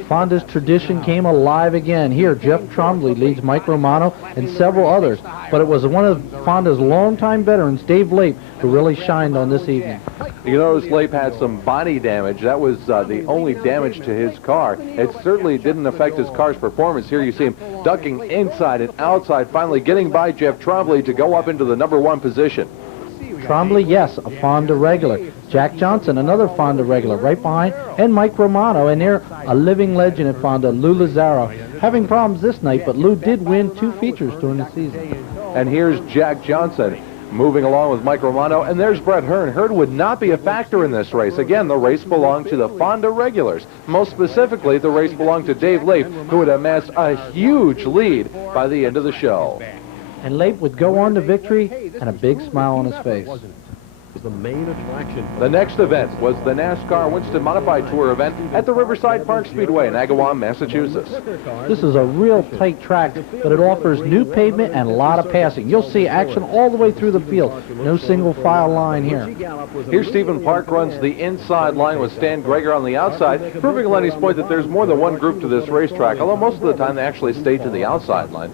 Fonda's tradition came alive again. Here, Jeff Trombley leads Mike Romano and several others, but it was one of Fonda's longtime veterans, Dave Lape, who really shined on this evening. You notice Lape had some body damage. That was the only damage to his car. It certainly didn't affect his car's performance. Here you see him ducking inside and outside, finally getting by Jeff Trombley to go up into the number 1 position. Trombley, yes, a Fonda regular. Jack Johnson, another Fonda regular, right behind, and Mike Romano, and they're a living legend at Fonda, Lou Lazzaro. having problems this night, but Lou did win 2 features during the season. And here's Jack Johnson moving along with Mike Romano, and there's Brett Hearn. Hearn would not be a factor in this race. Again, the race belonged to the Fonda regulars. Most specifically, the race belonged to Dave Leip, who had amassed a huge lead by the end of the show. And Leip would go on to victory and a big smile on his face. The main attraction. The next event was the NASCAR Winston Modified Tour event at the Riverside Park Speedway in Agawam, Massachusetts. This is a real tight track, but it offers new pavement and a lot of passing. You'll see action all the way through the field. No single file line here. Here Stephen Park runs the inside line with Stan Greger on the outside, proving Lenny's point that there's more than one group to this racetrack, although most of the time they actually stay to the outside line.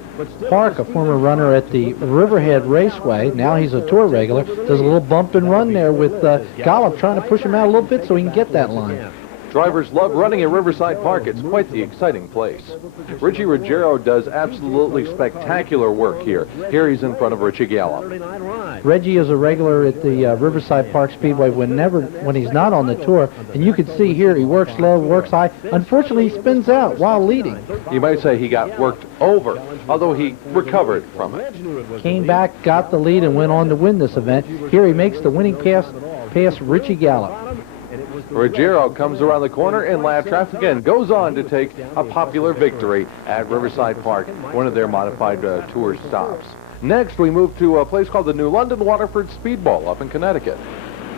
Park, a former runner at the Riverhead Raceway, now he's a tour regular, does a little bump and run there with Gollop trying to push him out a little bit so he can get that line. Drivers love running at Riverside Park. It's quite the exciting place. Richie Ruggiero does absolutely spectacular work here. Here he's in front of Richie Gallup. Reggie is a regular at the Riverside Park Speedway when he's not on the tour, and you can see here he works low, works high. Unfortunately, he spins out while leading. You might say he got worked over, although he recovered from it. Came back, got the lead, and went on to win this event. Here he makes the winning pass past Richie Gallup. Ruggiero comes around the corner in lap traffic and goes on to take a popular victory at Riverside Park, one of their modified tour stops. Next, we move to a place called the New London Waterford Speedball up in Connecticut.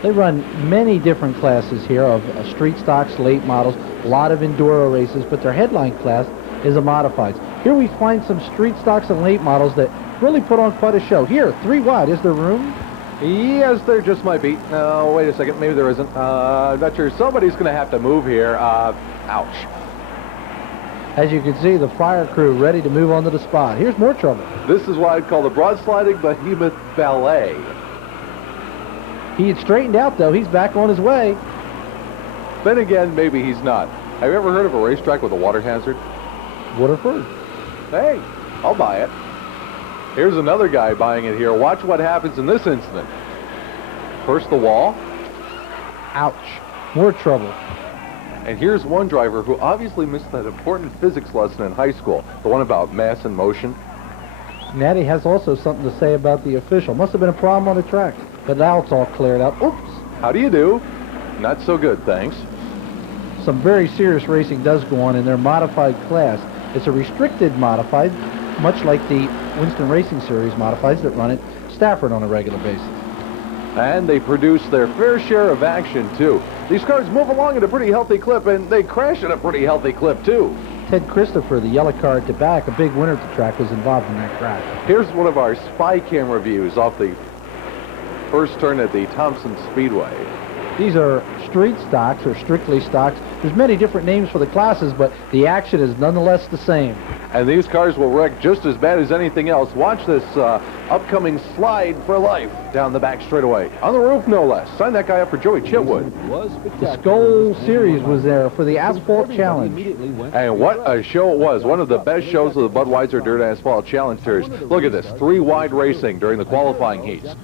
They run many different classes here of street stocks, late models, a lot of enduro races, but their headline class is a modifieds. Here we find some street stocks and late models that really put on quite a show. Here, 3 wide. Is there room? Yes, there just might be. No, wait a second. Maybe there isn't. I'm not sure. Somebody's going to have to move here. Ouch. As you can see, the fire crew ready to move on to the spot. Here's more trouble. This is what I'd call the broad-sliding behemoth ballet. He had straightened out, though. He's back on his way. Then again, maybe he's not. Have you ever heard of a racetrack with a water hazard? Waterford. Hey, I'll buy it. Here's another guy buying it here. Watch what happens in this incident. First the wall. Ouch. More trouble. And here's one driver who obviously missed that important physics lesson in high school, the one about mass and motion. Natty has also something to say about the official. Must have been a problem on the track, but now it's all cleared up. Oops. How do you do? Not so good, thanks. Some very serious racing does go on in their modified class. It's a restricted modified, much like the Winston Racing Series modifieds that run at Stafford on a regular basis. And they produce their fair share of action, too. These cars move along at a pretty healthy clip, and they crash at a pretty healthy clip, too. Ted Christopher, the yellow car at the back, a big winner at the track, was involved in that crash. Here's one of our spy camera views off the first turn at the Thompson Speedway. These are street stocks, or strictly stocks. There's many different names for the classes, but the action is nonetheless the same. And these cars will wreck just as bad as anything else. Watch this upcoming slide for life down the back straightaway. On the roof, no less. Sign that guy up for Joey Chitwood. The Skoll Series was there for the Asphalt Challenge. And what a show it was. One of the best shows of the Budweiser Dirt Asphalt Challenge Series. Look at this. 3 wide racing during the qualifying heats.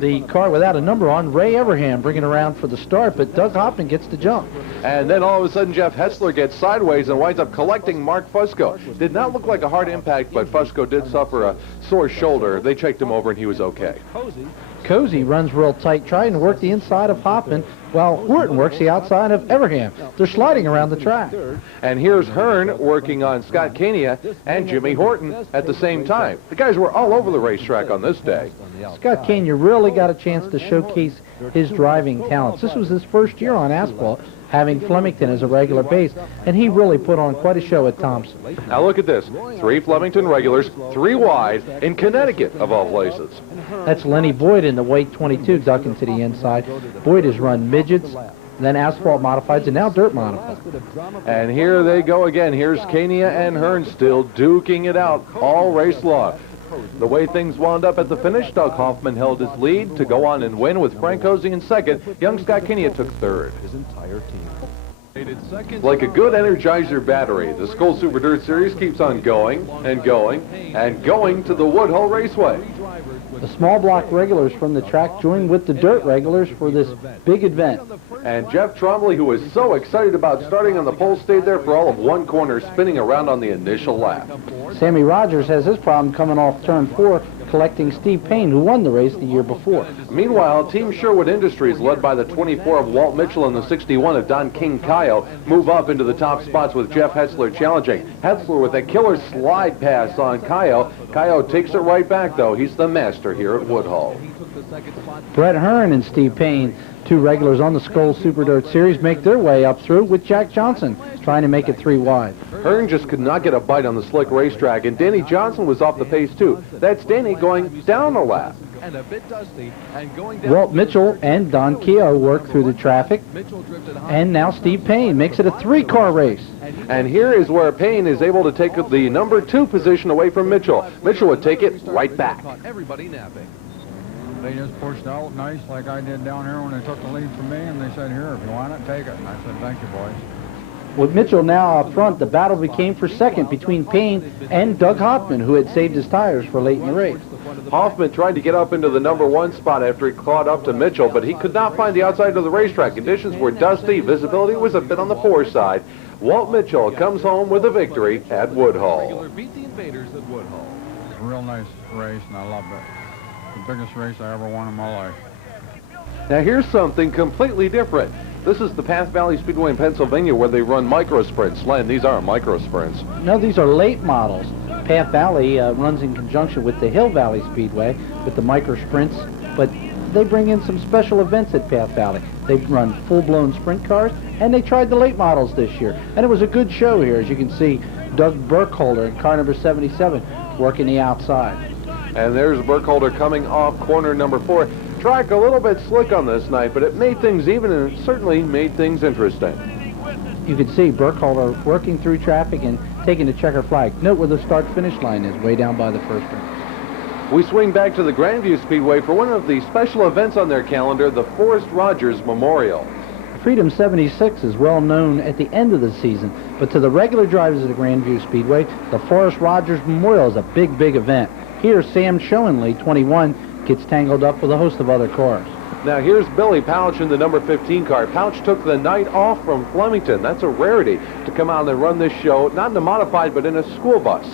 The car without a number on, Ray Everham bringing around for the start, but Doug Hoffman gets the jump. And then all of a sudden Jeff Hetzler gets sideways and winds up collecting Mark Fusco. Did not look like a hard impact, but Fusco did suffer a sore shoulder. They checked him over and he was okay. Cozy runs real tight, trying to work the inside of Hoffman, while Horton works the outside of Everham. They're sliding around the track. And here's Hearn working on Scott Kania and Jimmy Horton at the same time. The guys were all over the racetrack on this day. Scott Kania really got a chance to showcase his driving talents. This was his first year on asphalt, having Flemington as a regular base, and he really put on quite a show at Thompson. Now look at this. 3 Flemington regulars, 3 wide, in Connecticut, of all places. That's Lenny Boyd in the weight 22 ducking to the inside. Boyd has run midgets, then asphalt modifieds, and now dirt modifieds. And here they go again. Here's Kania and Hearn still duking it out all race long. The way things wound up at the finish, Doug Hoffman held his lead to go on and win with Frank Cozy in second. Young Scott Kania took third. Like a good Energizer battery, the Skoll Super Dirt Series keeps on going and going and going to the Woodhull Raceway. The small block regulars from the track joined with the dirt regulars for this big event. And Jeff Trombley, who was so excited about starting on the pole, stayed there for all of one corner, spinning around on the initial lap. Sammy Rogers has his problem coming off turn 4, collecting Steve Payne, who won the race the year before. Meanwhile, Team Sherwood Industries, led by the 24 of Walt Mitchell and the 61 of Don King Cayo, move up into the top spots with Jeff Hetzler challenging. Hetzler with a killer slide pass on Cayo. Cayo takes it right back, though. He's the master here at Woodhull. Brett Hearn and Steve Payne, two regulars on the Skoal Super Dirt Series, make their way up through with Jack Johnson trying to make it 3 wide. Hearn just could not get a bite on the slick racetrack, and Danny Johnson was off the pace too. That's Danny going down a lap. And a bit dusty, and going down. Walt Mitchell and Don Keogh work through the traffic, and now Steve Payne makes it a 3-car race. And here is where Payne is able to take the number 2 position away from Mitchell. Mitchell would take it right back. Everybody napping. They just pushed out nice like I did down here when they took the lead from me, and they said, here, if you want it, take it. And I said, thank you, boys. With Mitchell now up front, the battle became for second between Payne and Doug Hoffman, who had saved his tires for late in the race. Hoffman tried to get up into the number 1 spot after he caught up to Mitchell, but he could not find the outside of the racetrack. Conditions were dusty. Visibility was a bit on the poor side. Walt Mitchell comes home with a victory at Woodhull. Beat the Invaders at Woodhull. It's a real nice race, and I loved it. The biggest race I ever won in my life. Now here's something completely different. This is the Path Valley Speedway in Pennsylvania where they run micro sprints. Len, these aren't micro sprints. No, these are late models. Path Valley runs in conjunction with the Hill Valley Speedway with the micro sprints, but they bring in some special events at Path Valley. They run full-blown sprint cars, and they tried the late models this year. And it was a good show here. As you can see, Doug Burkholder in car number 77 working the outside. And there's Burkholder coming off corner number 4. Track a little bit slick on this night, but it made things even, and it certainly made things interesting. You can see Burkholder working through traffic and taking the checker flag. Note where the start-finish line is, way down by the first one. We swing back to the Grandview Speedway for one of the special events on their calendar, the Forrest Rogers Memorial. Freedom 76 is well known at the end of the season, but to the regular drivers of the Grandview Speedway, the Forrest Rogers Memorial is a big, big event. Here, Sam Schoenle, 21, gets tangled up with a host of other cars. Now here's Billy Pouch in the number 15 car. Pouch took the night off from Flemington. That's a rarity to come out and run this show, not in a modified, but in a school bus.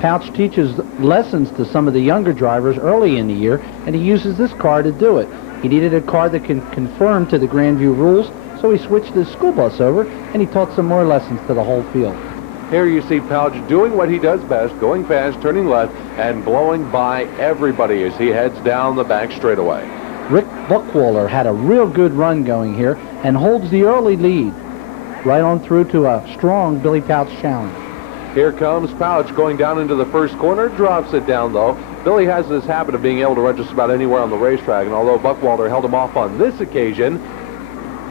Pouch teaches lessons to some of the younger drivers early in the year, and he uses this car to do it. He needed a car that can conform to the Grandview rules, so he switched his school bus over, and he taught some more lessons to the whole field. Here you see Pouch doing what he does best, going fast, turning left, and blowing by everybody as he heads down the back straightaway. Rick Buckwaller had a real good run going here and holds the early lead right on through to a strong Billy Pouch challenge. Here comes Pouch going down into the first corner, drops it down though. Billy has this habit of being able to run just about anywhere on the racetrack, and although Buckwaller held him off on this occasion,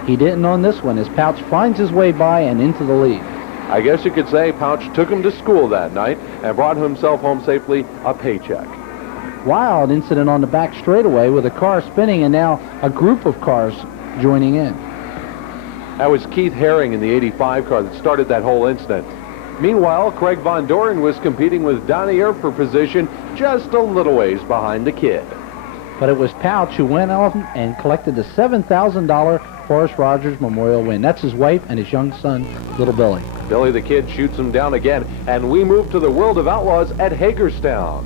he didn't on this one as Pouch finds his way by and into the lead. I guess you could say Pouch took him to school that night and brought himself home safely a paycheck. Wild incident on the back straightaway with a car spinning and now a group of cars joining in. That was Keith Herring in the 85 car that started that whole incident. Meanwhile, Craig Von Doren was competing with Donnie Earp for position just a little ways behind the kid. But it was Pouch who went off and collected the $7,000 Forrest Rogers Memorial win. That's his wife and his young son, little Billy. Billy the Kid shoots him down again, and we move to the World of Outlaws at Hagerstown.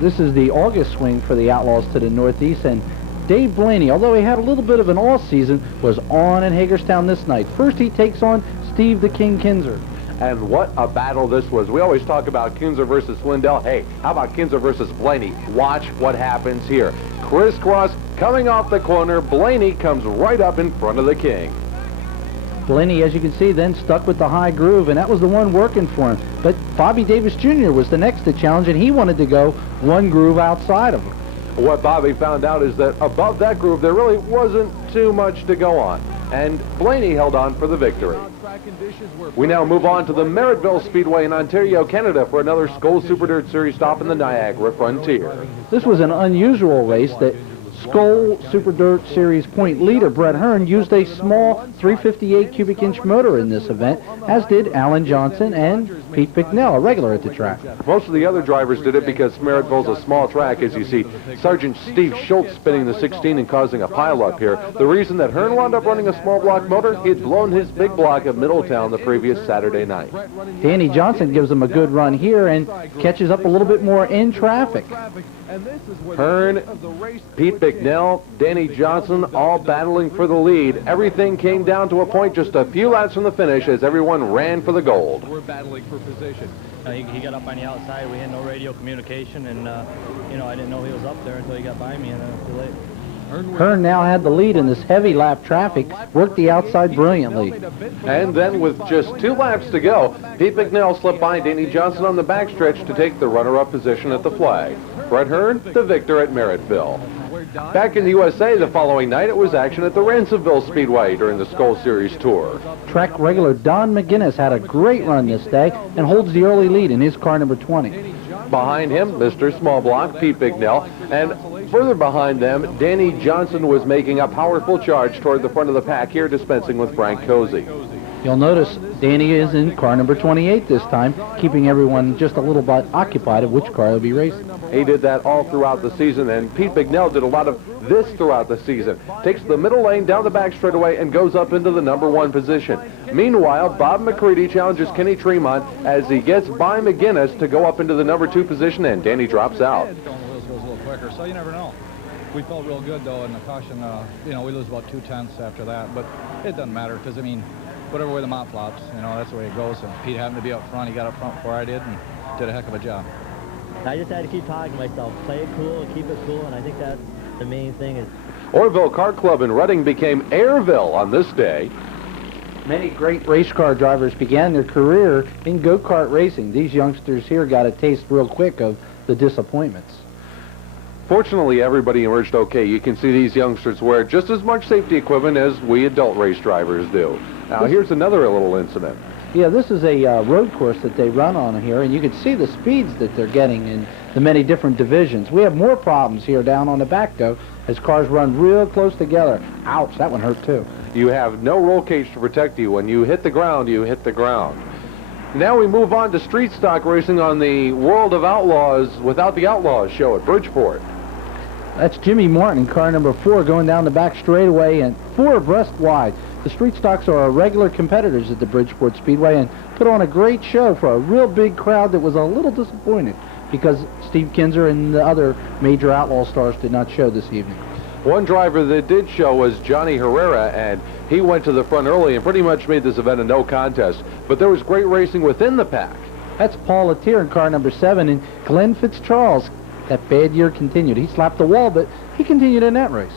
This is the August swing for the Outlaws to the northeast, and Dave Blaney, although he had a little bit of an off season, was on in Hagerstown this night. First he takes on Steve the King Kinzer. And what a battle this was. We always talk about Kinzer versus Lindell. Hey, how about Kinzer versus Blaney? Watch what happens here. Crisscross coming off the corner. Blaney comes right up in front of the King. Blaney, as you can see, then stuck with the high groove, and that was the one working for him. But Bobby Davis Jr. was the next to challenge, and he wanted to go one groove outside of him. What Bobby found out is that above that groove, there really wasn't too much to go on, and Blaney held on for the victory. We now move on to the Merrittville Speedway in Ontario, Canada for another Skoal Super Dirt Series stop in the Niagara Frontier. This was an unusual race that Skoal Super Dirt Series point leader Brett Hearn used a small 358 cubic inch motor in this event, as did Alan Johnson and Pete Bicknell, a regular at the track. Most of the other drivers did it because Merrittville's a small track, as you see Sergeant Steve Schultz spinning the 16 and causing a pileup here. The reason that Hearn wound up running a small block motor, he had blown his big block at Middletown the previous Saturday night. Danny Johnson gives him a good run here and catches up a little bit more in traffic. Hearn, Pete Bicknell, Danny Johnson all battling for the lead. Everything came down to a point just a few laps from the finish as everyone ran for the gold. We're battling for position. He got up on the outside. We had no radio communication, and I didn't know he was up there until he got by me, and it was too late. Hearn now had the lead in this heavy lap traffic, worked the outside brilliantly. And then with just 2 laps to go, Pete Bicknell slipped by Danny Johnson on the backstretch to take the runner-up position at the flag. Brett Hearn, the victor at Merrittville. Back in the USA the following night, it was action at the Ransomville Speedway during the Skoal Series Tour. Track regular Don McGinnis had a great run this day and holds the early lead in his car number 20. Behind him, Mr. Small Block, Pete Bicknell, and further behind them, Danny Johnson was making a powerful charge toward the front of the pack here, dispensing with Frank Cozy. You'll notice Danny is in car number 28 this time, keeping everyone just a little bit occupied of which car he'll be racing. He did that all throughout the season, and Pete Bicknell did a lot of this throughout the season. Takes the middle lane down the back straightaway and goes up into the number 1 position. Meanwhile, Bob McCready challenges Kenny Tremont as he gets by McGinnis to go up into the number 2 position, and Danny drops out. Wheels goes a little quicker, so you never know. We felt real good, though, in the caution. We lose about 2/10 after that, but it doesn't matter because, whatever way the mop flops, that's the way it goes. And Pete happened to be up front. He got up front before I did and did a heck of a job. I just had to keep talking to myself, play it cool, keep it cool, and I think that's the main thing. Is Orville Kart Club in Reading became Airville on this day. Many great race car drivers began their career in go-kart racing. These youngsters here got a taste real quick of the disappointments. Fortunately, everybody emerged okay. You can see these youngsters wear just as much safety equipment as we adult race drivers do. Now, here's another little incident. Yeah, this is a road course that they run on here, and you can see the speeds that they're getting in the many different divisions. We have more problems here down on the back, though, as cars run real close together. Ouch, that one hurt, too. You have no roll cage to protect you. When you hit the ground, you hit the ground. Now we move on to street stock racing on the World of Outlaws Without the Outlaws show at Bridgeport. That's Jimmy Martin in car number 4 going down the back straightaway and 4 abreast wide. The street stocks are our regular competitors at the Bridgeport Speedway and put on a great show for a real big crowd that was a little disappointed because Steve Kinzer and the other major outlaw stars did not show this evening. One driver that did show was Johnny Herrera, and he went to the front early and pretty much made this event a no contest. But there was great racing within the pack. That's Paul Latier in car number 7 and Glenn Fitzcharles. That bad year continued. He slapped the wall, but he continued in that race.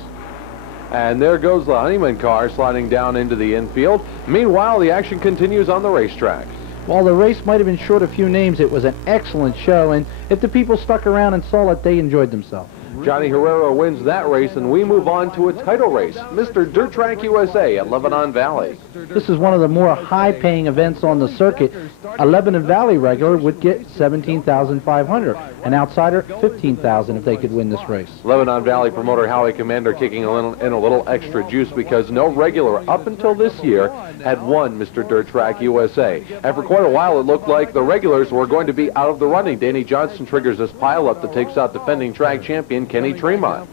And there goes the Honeyman car sliding down into the infield. Meanwhile, the action continues on the racetrack. While the race might have been short a few names, it was an excellent show, and if the people stuck around and saw it, they enjoyed themselves. Johnny Herrera wins that race, and we move on to a title race, Mr. Dirt Track USA at Lebanon Valley. This is one of the more high-paying events on the circuit. A Lebanon Valley regular would get $17,500. An outsider, $15,000 if they could win this race. Lebanon Valley promoter Howie Commander kicking in a little extra juice because no regular up until this year had won Mr. Dirt Track USA. And for quite a while, it looked like the regulars were going to be out of the running. Danny Johnson triggers this pileup that takes out defending track champion Kenny Tremont.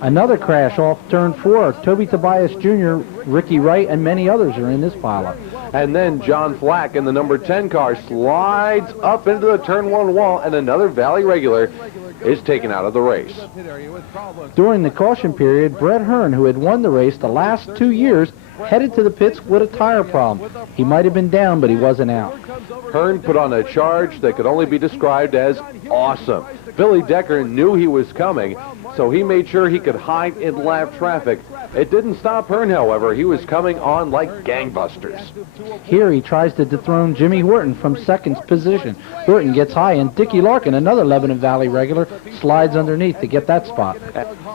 Another crash off turn 4. Toby Tobias Jr., Ricky Wright, and many others are in this pileup. And then John Flack in the number 10 car slides up into the turn 1 wall, and another Valley regular is taken out of the race. During the caution period, Brett Hearn, who had won the race the last 2 years, headed to the pits with a tire problem. He might have been down, but he wasn't out. Hearn put on a charge that could only be described as awesome. Billy Decker knew he was coming, so he made sure he could hide in lap traffic. It didn't stop Hearn, however. He was coming on like gangbusters. Here he tries to dethrone Jimmy Horton from second position. Horton gets high, and Dickie Larkin, another Lebanon Valley regular, slides underneath to get that spot.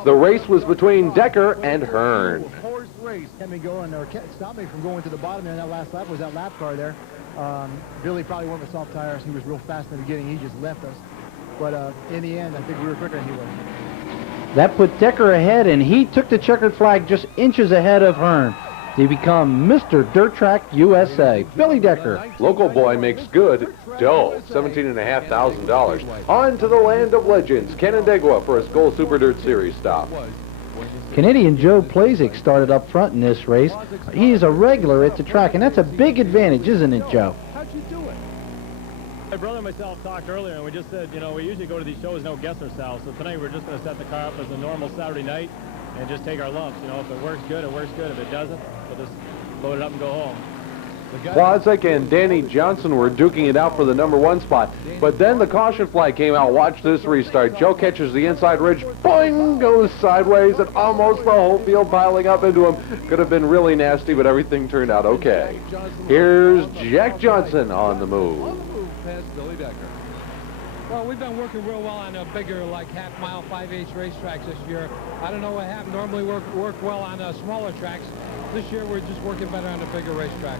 The race was between Decker and Hearn. Kept me going, or stopped me from going to the bottom in that last lap was that lap car there. Billy probably went with soft tires. He was real fast in the beginning. He just left us. But in the end, I think we were quicker than he was. That put Decker ahead, and he took the checkered flag just inches ahead of Hearn. They become Mr. Dirt Track USA. Billy Decker. Local boy makes good dough, $17,500. On to the land of legends, Canandaigua for a Skull Super Dirt Series stop. Canadian Joe Plazik started up front in this race. He's a regular at the track, and that's a big advantage, isn't it, Joe? My brother and myself talked earlier, and we just said, you know, we usually go to these shows and don't guess ourselves. So tonight we're just going to set the car up as a normal Saturday night and just take our lumps. You know, if it works good, it works good. If it doesn't, we'll just load it up and go home. Plazik and Danny Johnson were duking it out for the #1 spot, but then the caution flag came out. Watch this restart. Joe catches the inside ridge, boing, goes sideways, and almost the whole field piling up into him. Could have been really nasty, but everything turned out okay. Here's Jack Johnson on the move. Well, we've been working real well on bigger, like half-mile, 5/8 racetracks this year. I don't know what happened. Normally work well on smaller tracks. This year we're just working better on the bigger racetrack.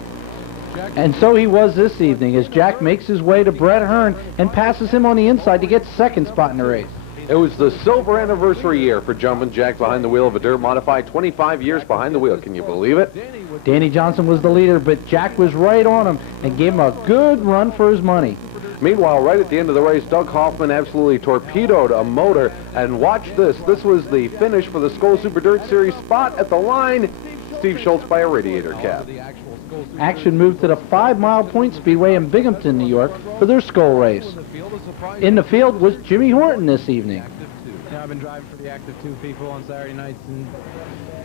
And so he was this evening as Jack makes his way to Brett Hearn and passes him on the inside to get second spot in the race. It was the silver anniversary year for Jumpin' Jack behind the wheel of a dirt modified, 25 years behind the wheel. Can you believe it? Danny Johnson was the leader, but Jack was right on him and gave him a good run for his money. Meanwhile, right at the end of the race, Doug Hoffman absolutely torpedoed a motor. And watch this. This was the finish for the Skull Super Dirt Series spot at the line. Steve Schultz by a radiator cap. Action moved to the 5-mile point speedway in Binghamton, New York for their Skull race. In the field was Jimmy Horton this evening. Yeah, I've been driving for the Active 2 people on Saturday nights, and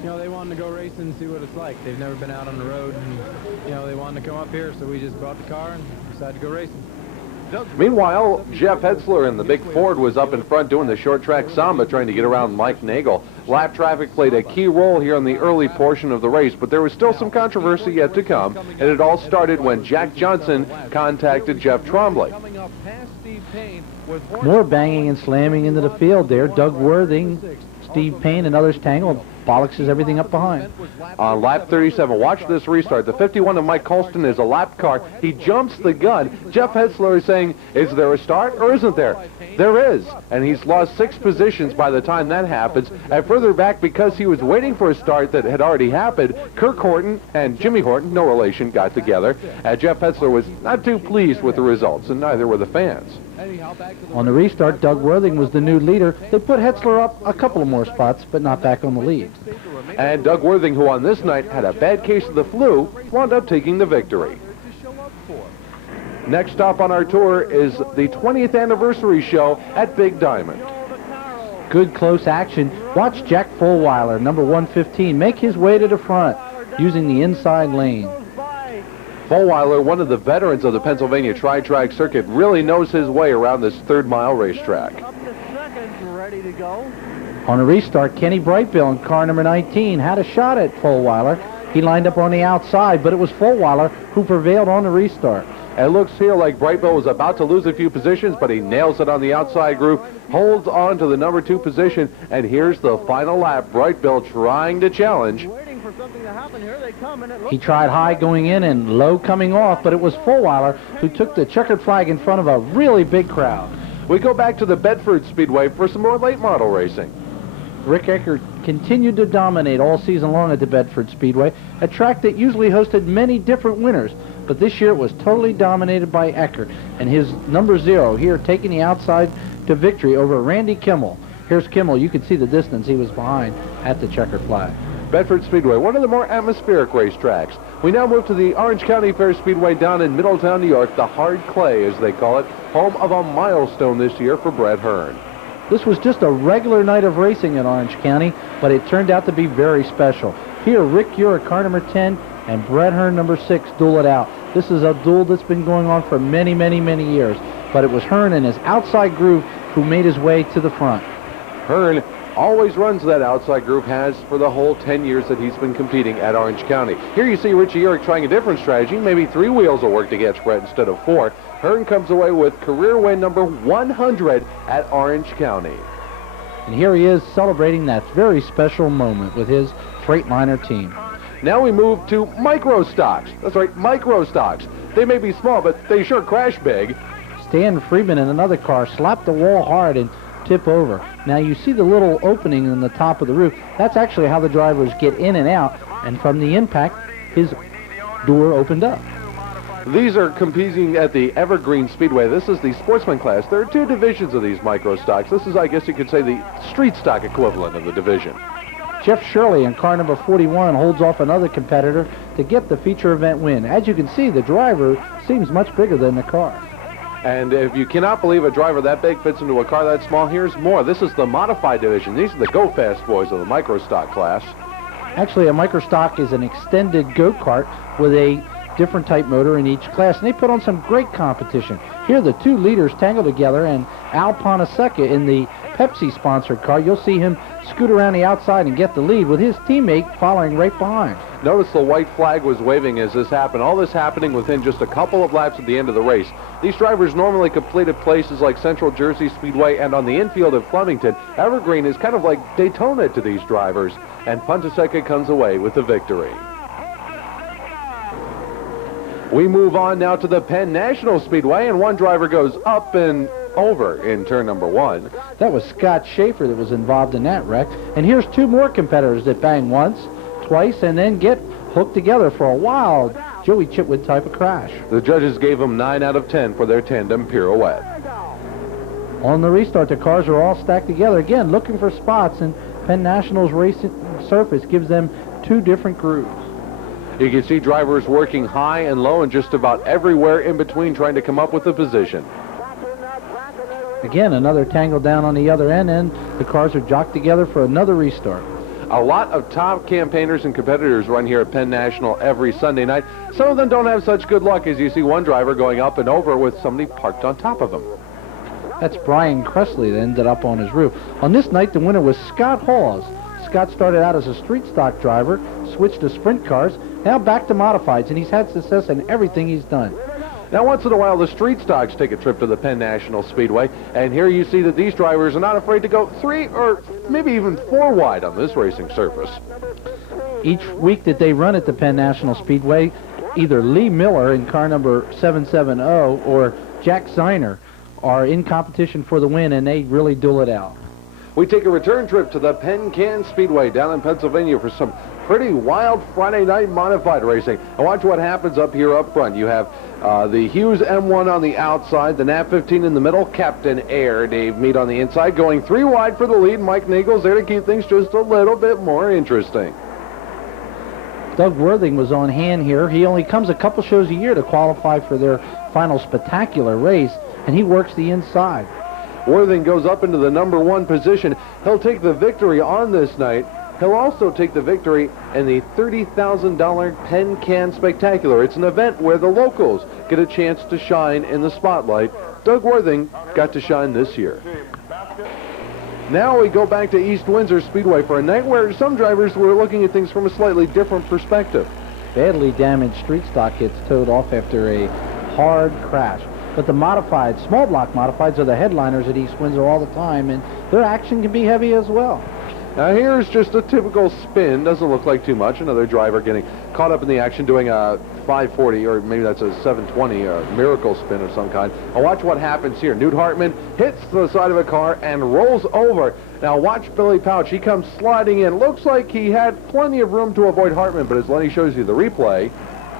you know, they wanted to go racing and see what it's like. They've never been out on the road, and you know, they wanted to come up here, so we just brought the car and decided to go racing. Meanwhile, Jeff Hetzler in the big Ford was up in front doing the short track Samba, trying to get around Mike Nagel. Lap traffic played a key role here in the early portion of the race, but there was still some controversy yet to come, and it all started when Jack Johnson contacted Jeff Trombley. More banging and slamming into the field there. Doug Worthing, Steve Payne, and others tangled. Bollocks everything up behind. On lap 37, watch this restart. The 51 of Mike Colston is a lapped car. He jumps the gun. Jeff Hetzler is saying, is there a start or isn't there? There is. And he's lost 6 positions by the time that happens. And further back, because he was waiting for a start that had already happened, Kirk Horton and Jimmy Horton, no relation, got together. And Jeff Hetzler was not too pleased with the results, and neither were the fans. On the restart, Doug Worthing was the new leader. They put Hetzler up a couple of more spots, but not back on the lead. And Doug Worthing, who on this night had a bad case of the flu, wound up taking the victory. Next stop on our tour is the 20th anniversary show at Big Diamond. Good close action. Watch Jack Fulweiler, number 115, make his way to the front using the inside lane. Fulweiler, one of the veterans of the Pennsylvania Tri-Track circuit, really knows his way around this third-mile racetrack. Ready to go. On a restart, Kenny Brightbill in car number 19 had a shot at Fulweiler. He lined up on the outside, but it was Fulweiler who prevailed on the restart. It looks here like Brightbill was about to lose a few positions, but he nails it on the outside groove, holds on to the number 2 position, and here's the final lap. Brightbill trying to challenge. Waiting for something to happen. Here they come, and it looks He tried high going in and low coming off, but it was Fulweiler who took the checkered flag in front of a really big crowd. We go back to the Bedford Speedway for some more late model racing. Rick Eckert continued to dominate all season long at the Bedford Speedway, a track that usually hosted many different winners, but this year it was totally dominated by Eckert, and his number 0 here taking the outside to victory over Randy Kimmel. Here's Kimmel. You can see the distance he was behind at the checkered flag. Bedford Speedway, one of the more atmospheric racetracks. We now move to the Orange County Fair Speedway down in Middletown, New York, the hard clay, as they call it, home of a milestone this year for Brett Hearn. This was just a regular night of racing in Orange County, but it turned out to be very special. Here, Rick Urick, car number 10, and Brett Hearn, number 6, duel it out. This is a duel that's been going on for many, many, many years, but it was Hearn and his outside groove who made his way to the front. Hearn always runs that outside groove, has for the whole 10 years that he's been competing at Orange County. Here you see Richie Urick trying a different strategy. Maybe 3 wheels will work to get Brett instead of 4. Hearn comes away with career win number 100 at Orange County. And here he is celebrating that very special moment with his Freightliner team. Now we move to micro stocks. That's right, micro stocks. They may be small, but they sure crash big. Stan Freeman in another car slapped the wall hard and tip over. Now you see the little opening in the top of the roof. That's actually how the drivers get in and out, and from the impact, his door opened up. These are competing at the Evergreen Speedway. This is the sportsman class. There are two divisions of these micro stocks. This is, I guess you could say, the street stock equivalent of the division. Jeff Shirley in car number 41 holds off another competitor to get the feature event win. As you can see, the driver seems much bigger than the car. And if you cannot believe a driver that big fits into a car that small, here's more. This is the modified division. These are the Go Fast boys of the micro stock class. Actually, a micro stock is an extended go-kart with a different type motor in each class, and they put on some great competition. Here the two leaders tangle together, and Al Ponasecca in the Pepsi-sponsored car, you'll see him scoot around the outside and get the lead with his teammate following right behind. Notice the white flag was waving as this happened. All this happening within just a couple of laps at the end of the race. These drivers normally completed places like Central Jersey Speedway and on the infield at Flemington. Evergreen is kind of like Daytona to these drivers, and Ponasecca comes away with the victory. We move on now to the Penn National Speedway, and one driver goes up and over in turn number 1. That was Scott Schaefer that was involved in that wreck. And here's two more competitors that bang once, twice, and then get hooked together for a wild Joey Chitwood type of crash. The judges gave them 9 out of 10 for their tandem pirouette. On the restart, the cars are all stacked together, again looking for spots, and Penn National's racing surface gives them two different grooves. You can see drivers working high and low and just about everywhere in between trying to come up with a position. Again, another tangle down on the other end, and the cars are jocked together for another restart. A lot of top campaigners and competitors run here at Penn National every Sunday night. Some of them don't have such good luck, as you see one driver going up and over with somebody parked on top of him. That's Brian Cressley that ended up on his roof. On this night, the winner was Scott Hawes. Scott started out as a street stock driver, switched to sprint cars, now back to modifieds, and he's had success in everything he's done. Now, once in a while, the street stocks take a trip to the Penn National Speedway, and here you see that these drivers are not afraid to go 3 or maybe even 4 wide on this racing surface. Each week that they run at the Penn National Speedway, either Lee Miller in car number 770 or Jack Zeiner are in competition for the win, and they really duel it out. We take a return trip to the Penn Can Speedway down in Pennsylvania for some pretty wild Friday night modified racing. And watch what happens up here up front. You have the Hughes M1 on the outside, the Nat 15 in the middle, Captain Air Dave Mead on the inside, going 3 wide for the lead. Mike Nagel's there to keep things just a little bit more interesting. Doug Worthing was on hand here. He only comes a couple shows a year to qualify for their final spectacular race, and he works the inside. Worthing goes up into the number 1 position. He'll take the victory on this night. He'll also take the victory in the $30,000 Penn Can Spectacular. It's an event where the locals get a chance to shine in the spotlight. Doug Worthing got to shine this year. Now we go back to East Windsor Speedway for a night where some drivers were looking at things from a slightly different perspective. Badly damaged street stock gets towed off after a hard crash. But the modified, small block modifieds are the headliners at East Windsor all the time, and their action can be heavy as well. Now here's just a typical spin. Doesn't look like too much. Another driver getting caught up in the action doing a 540, or maybe that's a 720 miracle spin of some kind. Now watch what happens here. Newt Hartman hits the side of a car and rolls over. Now watch Billy Pouch. He comes sliding in. Looks like he had plenty of room to avoid Hartman, but as Lenny shows you the replay,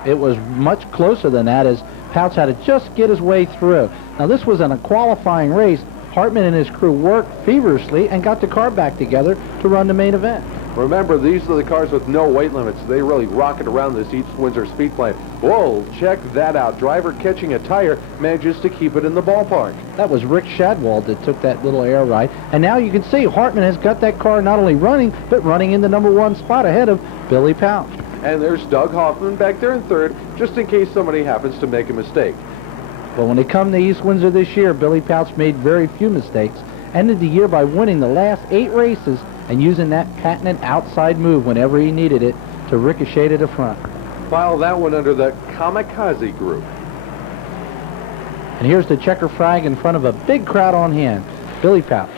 it was much closer than that, as Pouch had to just get his way through. Now this was in a qualifying race. Hartman and his crew worked feverishly and got the car back together to run the main event. Remember, these are the cars with no weight limits. They really rocket around this East Windsor Speed Plant. Whoa, check that out. Driver catching a tire manages to keep it in the ballpark. That was Rick Shadwald that took that little air ride. And now you can see Hartman has got that car not only running, but running in the number 1 spot ahead of Billy Pouch. And there's Doug Hoffman back there in 3rd, just in case somebody happens to make a mistake. But when they come to East Windsor this year, Billy Pouch made very few mistakes, ended the year by winning the last 8 races and using that patented outside move whenever he needed it to ricochet to the front. File that one under the Kamikaze group. And here's the checker flag in front of a big crowd on hand, Billy Pouch.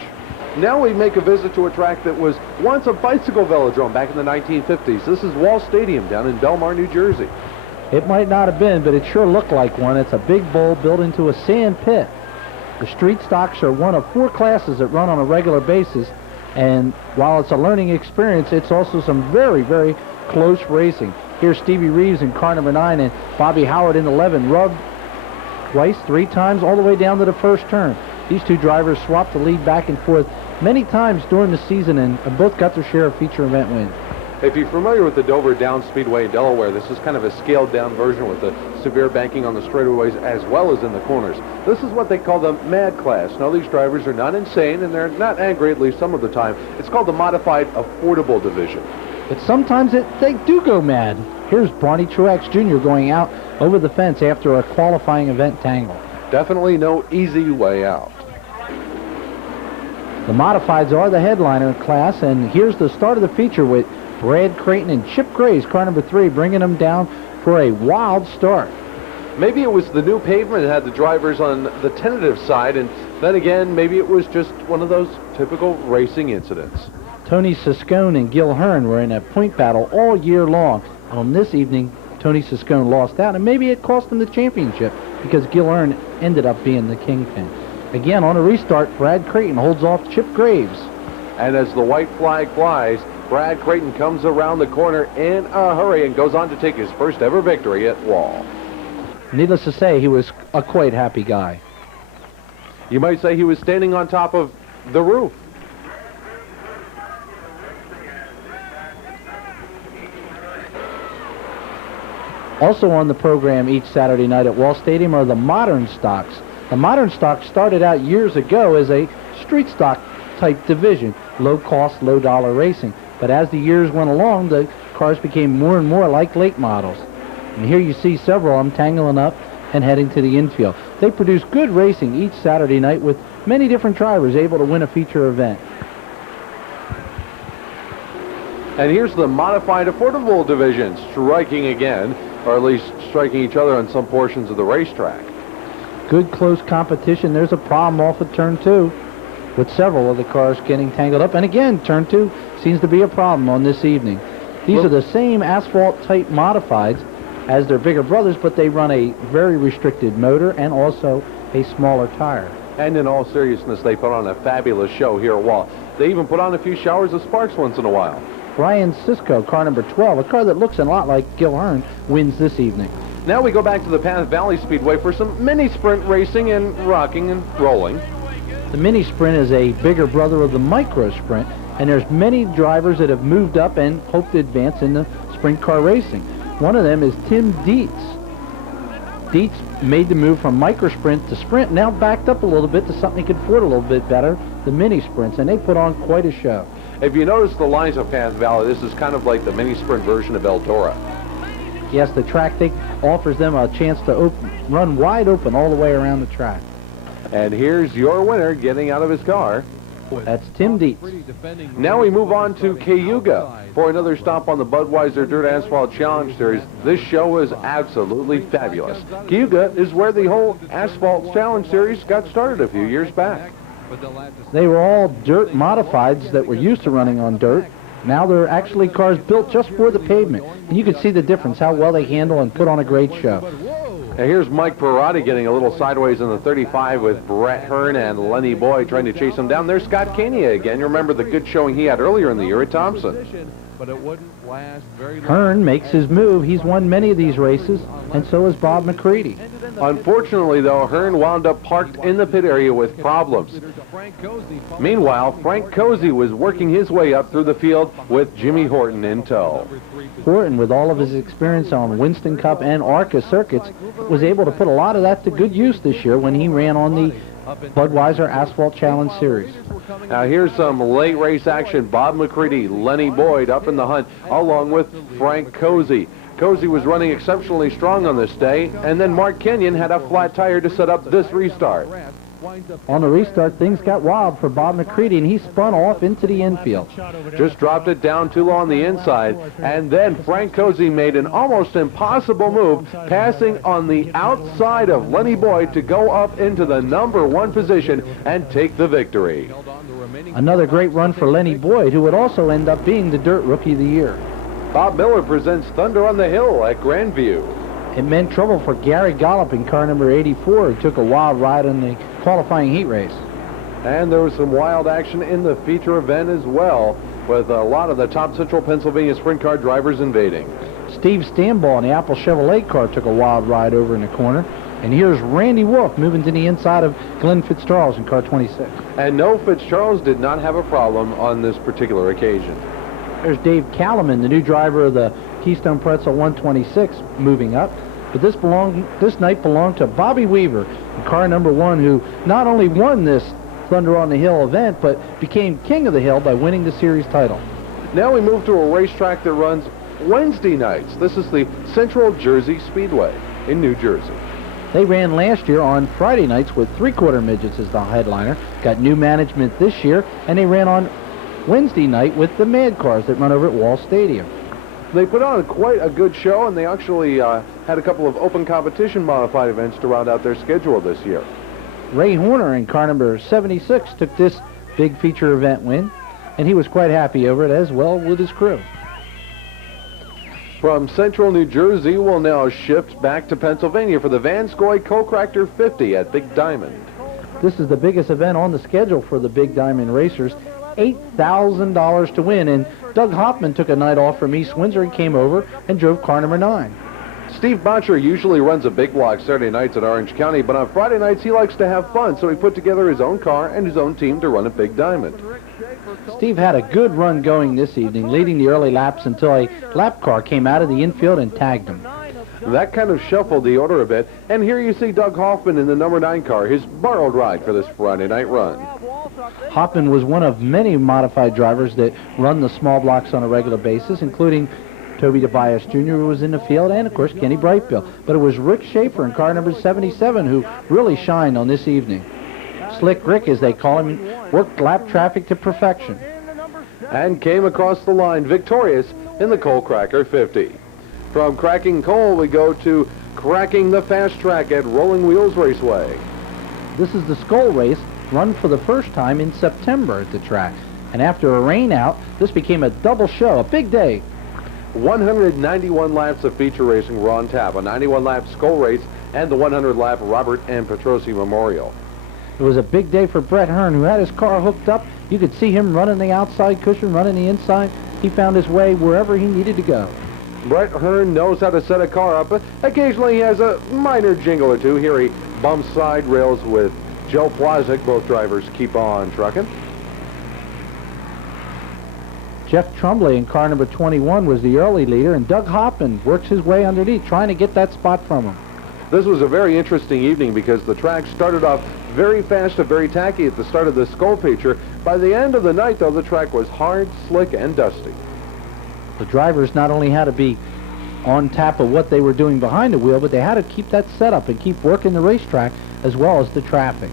Now we make a visit to a track that was once a bicycle velodrome back in the 1950s. This is Wall Stadium down in Belmar, New Jersey. It might not have been, but it sure looked like one. It's a big bowl built into a sand pit. The street stocks are one of 4 classes that run on a regular basis, and while it's a learning experience, it's also some very, very close racing. Here's Stevie Reeves in car number 9 and Bobby Howard in 11, rubbed twice, 3 times, all the way down to the first turn. These two drivers swapped the lead back and forth many times during the season, and both got their share of feature event wins. If you're familiar with the Dover Down Speedway in Delaware, this is kind of a scaled-down version with the severe banking on the straightaways as well as in the corners. This is what they call the MAD class. Now, these drivers are not insane, and they're not angry, at least some of the time. It's called the Modified Affordable Division. But sometimes they do go mad. Here's Barney Truex Jr. going out over the fence after a qualifying event tangle. Definitely no easy way out. The Modifieds are the headliner class, and here's the start of the feature with Brad Creighton and Chip Graves, car number 3, bringing them down for a wild start. Maybe it was the new pavement that had the drivers on the tentative side, and then again, maybe it was just one of those typical racing incidents. Tony Siscone and Gil Hearn were in a point battle all year long. On this evening, Tony Siscone lost out, and maybe it cost him the championship because Gil Hearn ended up being the kingpin. Again, on a restart, Brad Creighton holds off Chip Graves. And as the white flag flies, Brad Creighton comes around the corner in a hurry and goes on to take his first ever victory at Wall. Needless to say, he was a quite happy guy. You might say he was standing on top of the roof. Also on the program each Saturday night at Wall Stadium are the modern stocks. The modern stock started out years ago as a street stock type division, low cost, low dollar racing. But as the years went along, the cars became more and more like late models. And here you see several of them tangling up and heading to the infield. They produce good racing each Saturday night with many different drivers able to win a feature event. And here's the Modified Affordable Division striking again, or at least striking each other on some portions of the racetrack. Good close competition. There's a problem off of turn 2 with several of the cars getting tangled up. And again, turn 2 seems to be a problem on this evening. These are the same asphalt type modifieds as their bigger brothers, but they run a very restricted motor and also a smaller tire. And in all seriousness, they put on a fabulous show here at Wall. They even put on a few showers of sparks once in a while. Brian Sisko, car number 12, a car that looks a lot like Gil Hearn, wins this evening. Now we go back to the Path Valley Speedway for some mini sprint racing and rocking and rolling. The mini sprint is a bigger brother of the micro sprint, and there's many drivers that have moved up and hope to advance in the sprint car racing. One of them is Tim Dietz. Dietz made the move from micro sprint to sprint, now backed up a little bit to something he could afford a little bit better, the mini sprints, and they put on quite a show. If you notice the lines of Path Valley, this is kind of like the mini sprint version of Eldora. Yes, the track offers them a chance to run wide open all the way around the track. And here's your winner getting out of his car. That's Tim Dietz. Now we move on to Cayuga for another stop on the Budweiser Dirt Asphalt Challenge Series. This show is absolutely fabulous. Cayuga is where the whole Asphalt Challenge Series got started a few years back. They were all dirt modifieds that were used to running on dirt. Now they're actually cars built just for the pavement. And you can see the difference, how well they handle and put on a great show. Now here's Mike Perotti getting a little sideways in the 35 with Brett Hearn and Lenny Boyd trying to chase him down. There's Scott Kania again. You remember the good showing he had earlier in the year at Thompson. But it wouldn't last very long. Hearn makes his move. He's won many of these races, and so has Bob McCready. Unfortunately, though, Hearn wound up parked in the pit area with problems. Meanwhile, Frank Cozy was working his way up through the field with Jimmy Horton in tow. Horton, with all of his experience on Winston Cup and ARCA circuits, was able to put a lot of that to good use this year when he ran on the Budweiser Asphalt Challenge Series. Now here's some late race action. Bob McCready, Lenny Boyd up in the hunt, along with Frank Cozy. Cozy was running exceptionally strong on this day, and then Mark Kenyon had a flat tire to set up this restart. On the restart, things got wild for Bob McCready, and he spun off into the infield. Just dropped it down too low on the inside, and then Frank Cozy made an almost impossible move, passing on the outside of Lenny Boyd to go up into the #1 position and take the victory. Another great run for Lenny Boyd, who would also end up being the Dirt Rookie of the Year. Bob Miller presents Thunder on the Hill at Grandview. It meant trouble for Gary Gollop in car number 84, who took a wild ride on the qualifying heat race. And there was some wild action in the feature event as well, with a lot of the top Central Pennsylvania sprint car drivers invading. Steve Stambaugh in the Apple Chevrolet car took a wild ride over in the corner. And here's Randy Wolf moving to the inside of Glenn Fitzcharles in car 26. And no, Fitzcharles did not have a problem on this particular occasion. There's Dave Callman, the new driver of the Keystone Pretzel 126, moving up. But this night belonged to Bobby Weaver in car number 1, who not only won this Thunder on the Hill event, but became king of the hill by winning the series title. Now we move to a racetrack that runs Wednesday nights. This is the Central Jersey Speedway in New Jersey. They ran last year on Friday nights with 3/4 midgets as the headliner. Got new management this year, and they ran on Wednesday night with the Mad Cars that run over at Wall Stadium. They put on quite a good show, and they actually had a couple of open competition modified events to round out their schedule this year. Ray Horner in car number 76 took this big feature event win, and he was quite happy over it, as well with his crew. From Central New Jersey, we'll now shift back to Pennsylvania for the Vanscoy Colcractor 50 at Big Diamond. This is the biggest event on the schedule for the Big Diamond racers. $8,000 to win, and Doug Hoffman took a night off from East Windsor and came over and drove car number 9. Steve Botcher usually runs a big block Saturday nights at Orange County, but on Friday nights he likes to have fun, so he put together his own car and his own team to run at Big Diamond. Steve had a good run going this evening, leading the early laps until a lap car came out of the infield and tagged him. That kind of shuffled the order a bit, and here you see Doug Hoffman in the number 9 car, his borrowed ride for this Friday night run. Hoffman was one of many modified drivers that run the small blocks on a regular basis, including Toby Tobias Jr., who was in the field, and, of course, Kenny Brightbill. But it was Rick Schaefer in car number 77 who really shined on this evening. Slick Rick, as they call him, worked lap traffic to perfection. And came across the line victorious in the Colcracker 50. From cracking coal, we go to cracking the fast track at Rolling Wheels Raceway. This is the Skull Race, run for the first time in September at the track. And after a rain out, this became a double show, a big day. 191 laps of feature racing were on tap, a 91-lap Skull Race and the 100-lap Robert and Petrosi Memorial. It was a big day for Brett Hearn, who had his car hooked up. You could see him running the outside cushion, running the inside. He found his way wherever he needed to go. Brett Hearn knows how to set a car up, but occasionally he has a minor jingle or two. Here he bumps side rails with Joe Plazik. Both drivers keep on trucking. Jeff Trumbley in car number 21 was the early leader, and Doug Hoffman works his way underneath, trying to get that spot from him. This was a very interesting evening because the track started off very fast and very tacky at the start of the Skull feature. By the end of the night, though, the track was hard, slick, and dusty. The drivers not only had to be on top of what they were doing behind the wheel, but they had to keep that setup and keep working the racetrack as well as the traffic.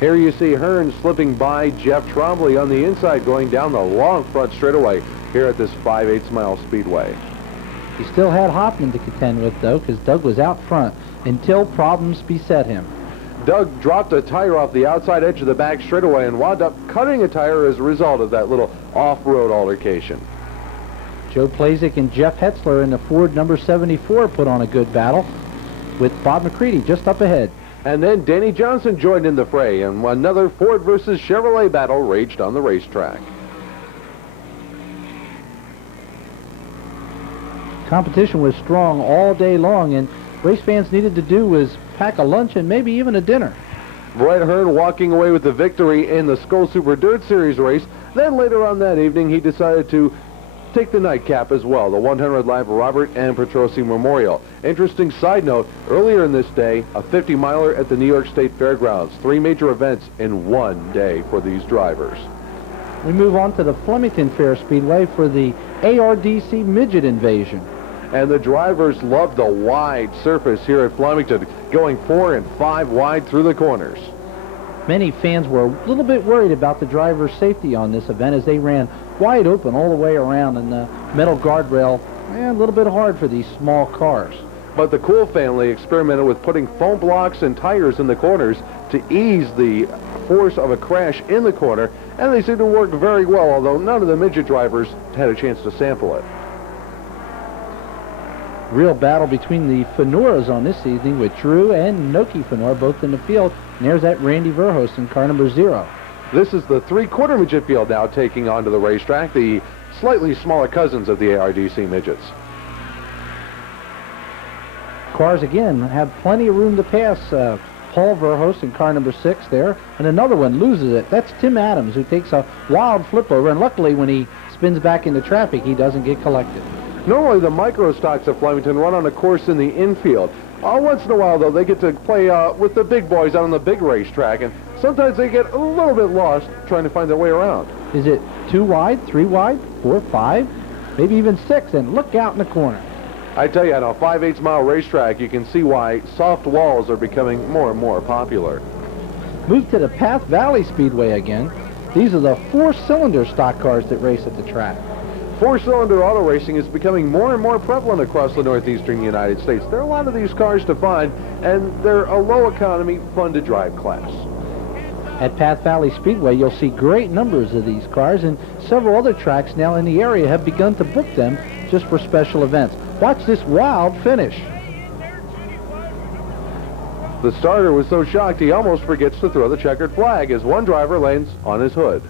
Here you see Hearn slipping by Jeff Trombley on the inside, going down the long front straightaway here at this 5/8 mile speedway. He still had Hoffman to contend with, though, because Doug was out front until problems beset him. Doug dropped a tire off the outside edge of the back straightaway and wound up cutting a tire as a result of that little off-road altercation. Joe Plazik and Jeff Hetzler in the Ford number 74 put on a good battle, with Bob McCready just up ahead. And then Danny Johnson joined in the fray, and another Ford versus Chevrolet battle raged on the racetrack. Competition was strong all day long, and race fans needed to do was pack a lunch and maybe even a dinner. Brett Hearn walking away with the victory in the Skull Super Dirt Series race. Then later on that evening, he decided to take the nightcap as well, the 100-lap Robert and Petrosi Memorial. Interesting side note, earlier in this day, a 50-miler at the New York State Fairgrounds. 3 major events in one day for these drivers. We move on to the Flemington Fair Speedway for the ARDC Midget Invasion. And the drivers loved the wide surface here at Flemington, going 4 and 5 wide through the corners. Many fans were a little bit worried about the driver's safety on this event as they ran wide open all the way around, and the metal guardrail, a little bit hard for these small cars. But the Cool family experimented with putting foam blocks and tires in the corners to ease the force of a crash in the corner, and they seemed to work very well, although none of the midget drivers had a chance to sample it. Real battle between the Fenoras on this evening with Drew and Noki Fenora both in the field. And there's that Randy Verhulst in car number 0. This is the 3/4 midget field now taking onto the racetrack, the slightly smaller cousins of the ARDC midgets. Cars again have plenty of room to pass. Paul Verhulst in car number 6 there, and another one loses it. That's Tim Adams, who takes a wild flip over, and luckily when he spins back into traffic, he doesn't get collected. Normally the micro stocks of Flemington run on a course in the infield. Once in a while, though, they get to play with the big boys out on the big racetrack, and sometimes they get a little bit lost trying to find their way around. Is it 2 wide, 3 wide, 4, 5, maybe even 6, and look out in the corner. I tell you, on a 5/8 mile racetrack, you can see why soft walls are becoming more and more popular. Move to the Path Valley Speedway again. These are the 4-cylinder stock cars that race at the track. 4-cylinder auto racing is becoming more and more prevalent across the northeastern United States. There are a lot of these cars to find, and they're a low-economy, fun-to-drive class. At Path Valley Speedway, you'll see great numbers of these cars, and several other tracks now in the area have begun to book them just for special events. Watch this wild finish. The starter was so shocked he almost forgets to throw the checkered flag as one driver lands on his hood.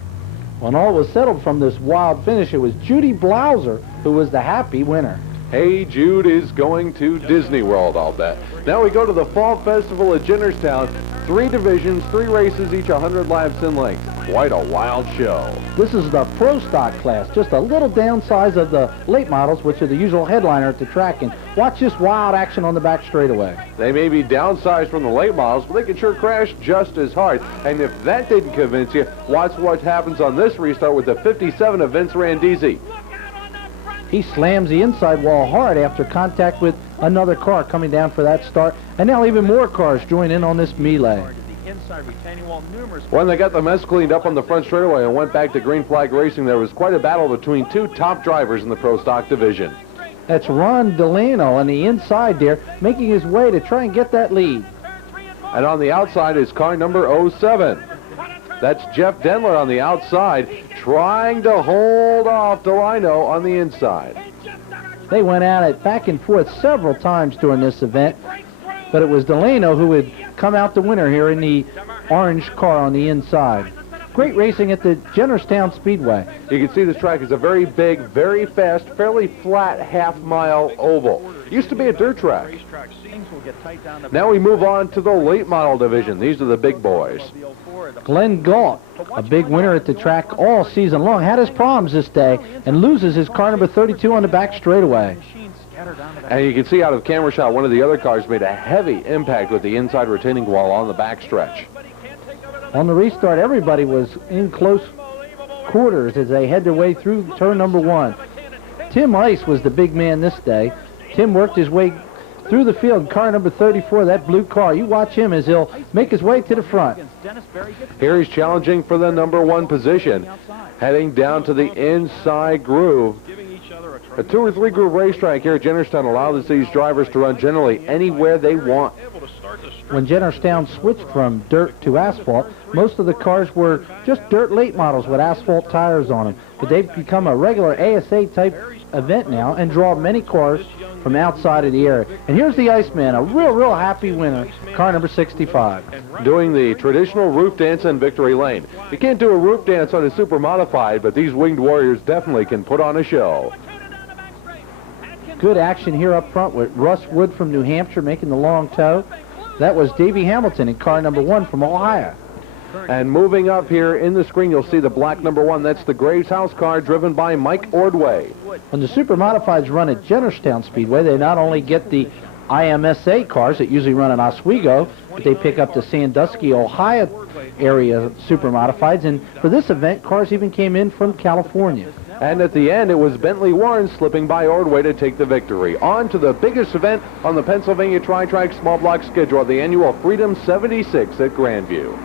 When all was settled from this wild finish, it was Judy Blauser who was the happy winner. Hey, Jude is going to Disney World, I'll bet. Now we go to the Fall Festival at Jennerstown. 3 divisions, 3 races, each 100 laps in length. Quite a wild show. This is the Pro Stock class, just a little downsize of the late models, which are the usual headliner at the track. And watch this wild action on the back straightaway. They may be downsized from the late models, but they can sure crash just as hard. And if that didn't convince you, watch what happens on this restart with the 57 of Vince Randisi. He slams the inside wall hard after contact with another car coming down for that start. And now even more cars join in on this melee. When they got the mess cleaned up on the front straightaway and went back to green flag racing, there was quite a battle between 2 top drivers in the Pro Stock division. That's Ron Delano on the inside there, making his way to try and get that lead. And on the outside is car number 07. That's Jeff Denler on the outside, trying to hold off Delano on the inside. They went at it back and forth several times during this event, but it was Delano who would come out the winner here in the orange car on the inside. Great racing at the Jennerstown Speedway. You can see this track is a very big, very fast, fairly flat half-mile oval. Used to be a dirt track. Now we move on to the late model division. These are the big boys. Glenn Galt, a big winner at the track all season long, had his problems this day and loses his car number 32 on the back straightaway. And you can see out of camera shot, one of the other cars made a heavy impact with the inside retaining wall on the backstretch. On the restart, everybody was in close quarters as they head their way through turn number 1. Tim Ice was the big man this day. Tim worked his way through the field, car number 34, that blue car. You watch him as he'll make his way to the front. Here he's challenging for the number 1 position, heading down to the inside groove. A 2 or 3 groove racetrack here at Jennerstown allows these drivers to run generally anywhere they want. When Jennerstown switched from dirt to asphalt, most of the cars were just dirt late models with asphalt tires on them. But they've become a regular ASA type event now and draw many cars from outside of the area. And here's the Iceman, a real happy winner, car number 65. Doing the traditional roof dance in Victory Lane. You can't do a roof dance on a super modified, but these winged warriors definitely can put on a show. Good action here up front with Russ Wood from New Hampshire making the long tow. That was Davey Hamilton in car number 1 from Ohio. And moving up here in the screen, you'll see the black number 1. That's the Graves House car driven by Mike Ordway. When the super modifieds run at Jennerstown Speedway, they not only get the IMSA cars that usually run in Oswego, but they pick up the Sandusky, Ohio area super modifieds. And for this event, cars even came in from California. And at the end, it was Bentley Warren slipping by Ordway to take the victory. On to the biggest event on the Pennsylvania Tri-Track Small Block schedule, the annual Freedom 76 at Grandview.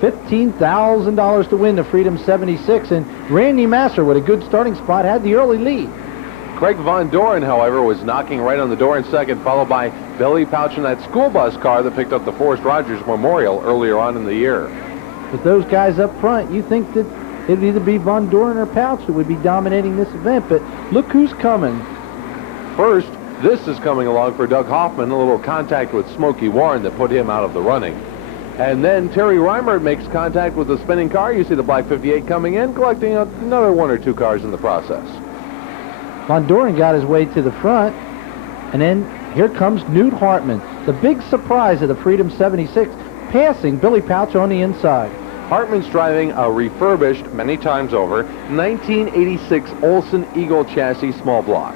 $15,000 to win the Freedom 76, and Randy Masser, with a good starting spot, had the early lead. Craig Von Doren, however, was knocking right on the door in second, followed by Billy Pouch in that school bus car that picked up the Forrest Rogers Memorial earlier on in the year. With those guys up front, you think that it'd either be Von Doren or Pouch that would be dominating this event, but look who's coming. First, This is coming along for Doug Hoffman, a little contact with Smokey Warren that put him out of the running. And then Terry Reimert makes contact with the spinning car. You see the black 58 coming in, collecting another 1 or 2 cars in the process. Von Doren got his way to the front, and then here comes Knute Hartman, the big surprise of the Freedom 76, passing Billy Pouch on the inside. Hartman's driving a refurbished, many times over, 1986 Olson Eagle chassis small block.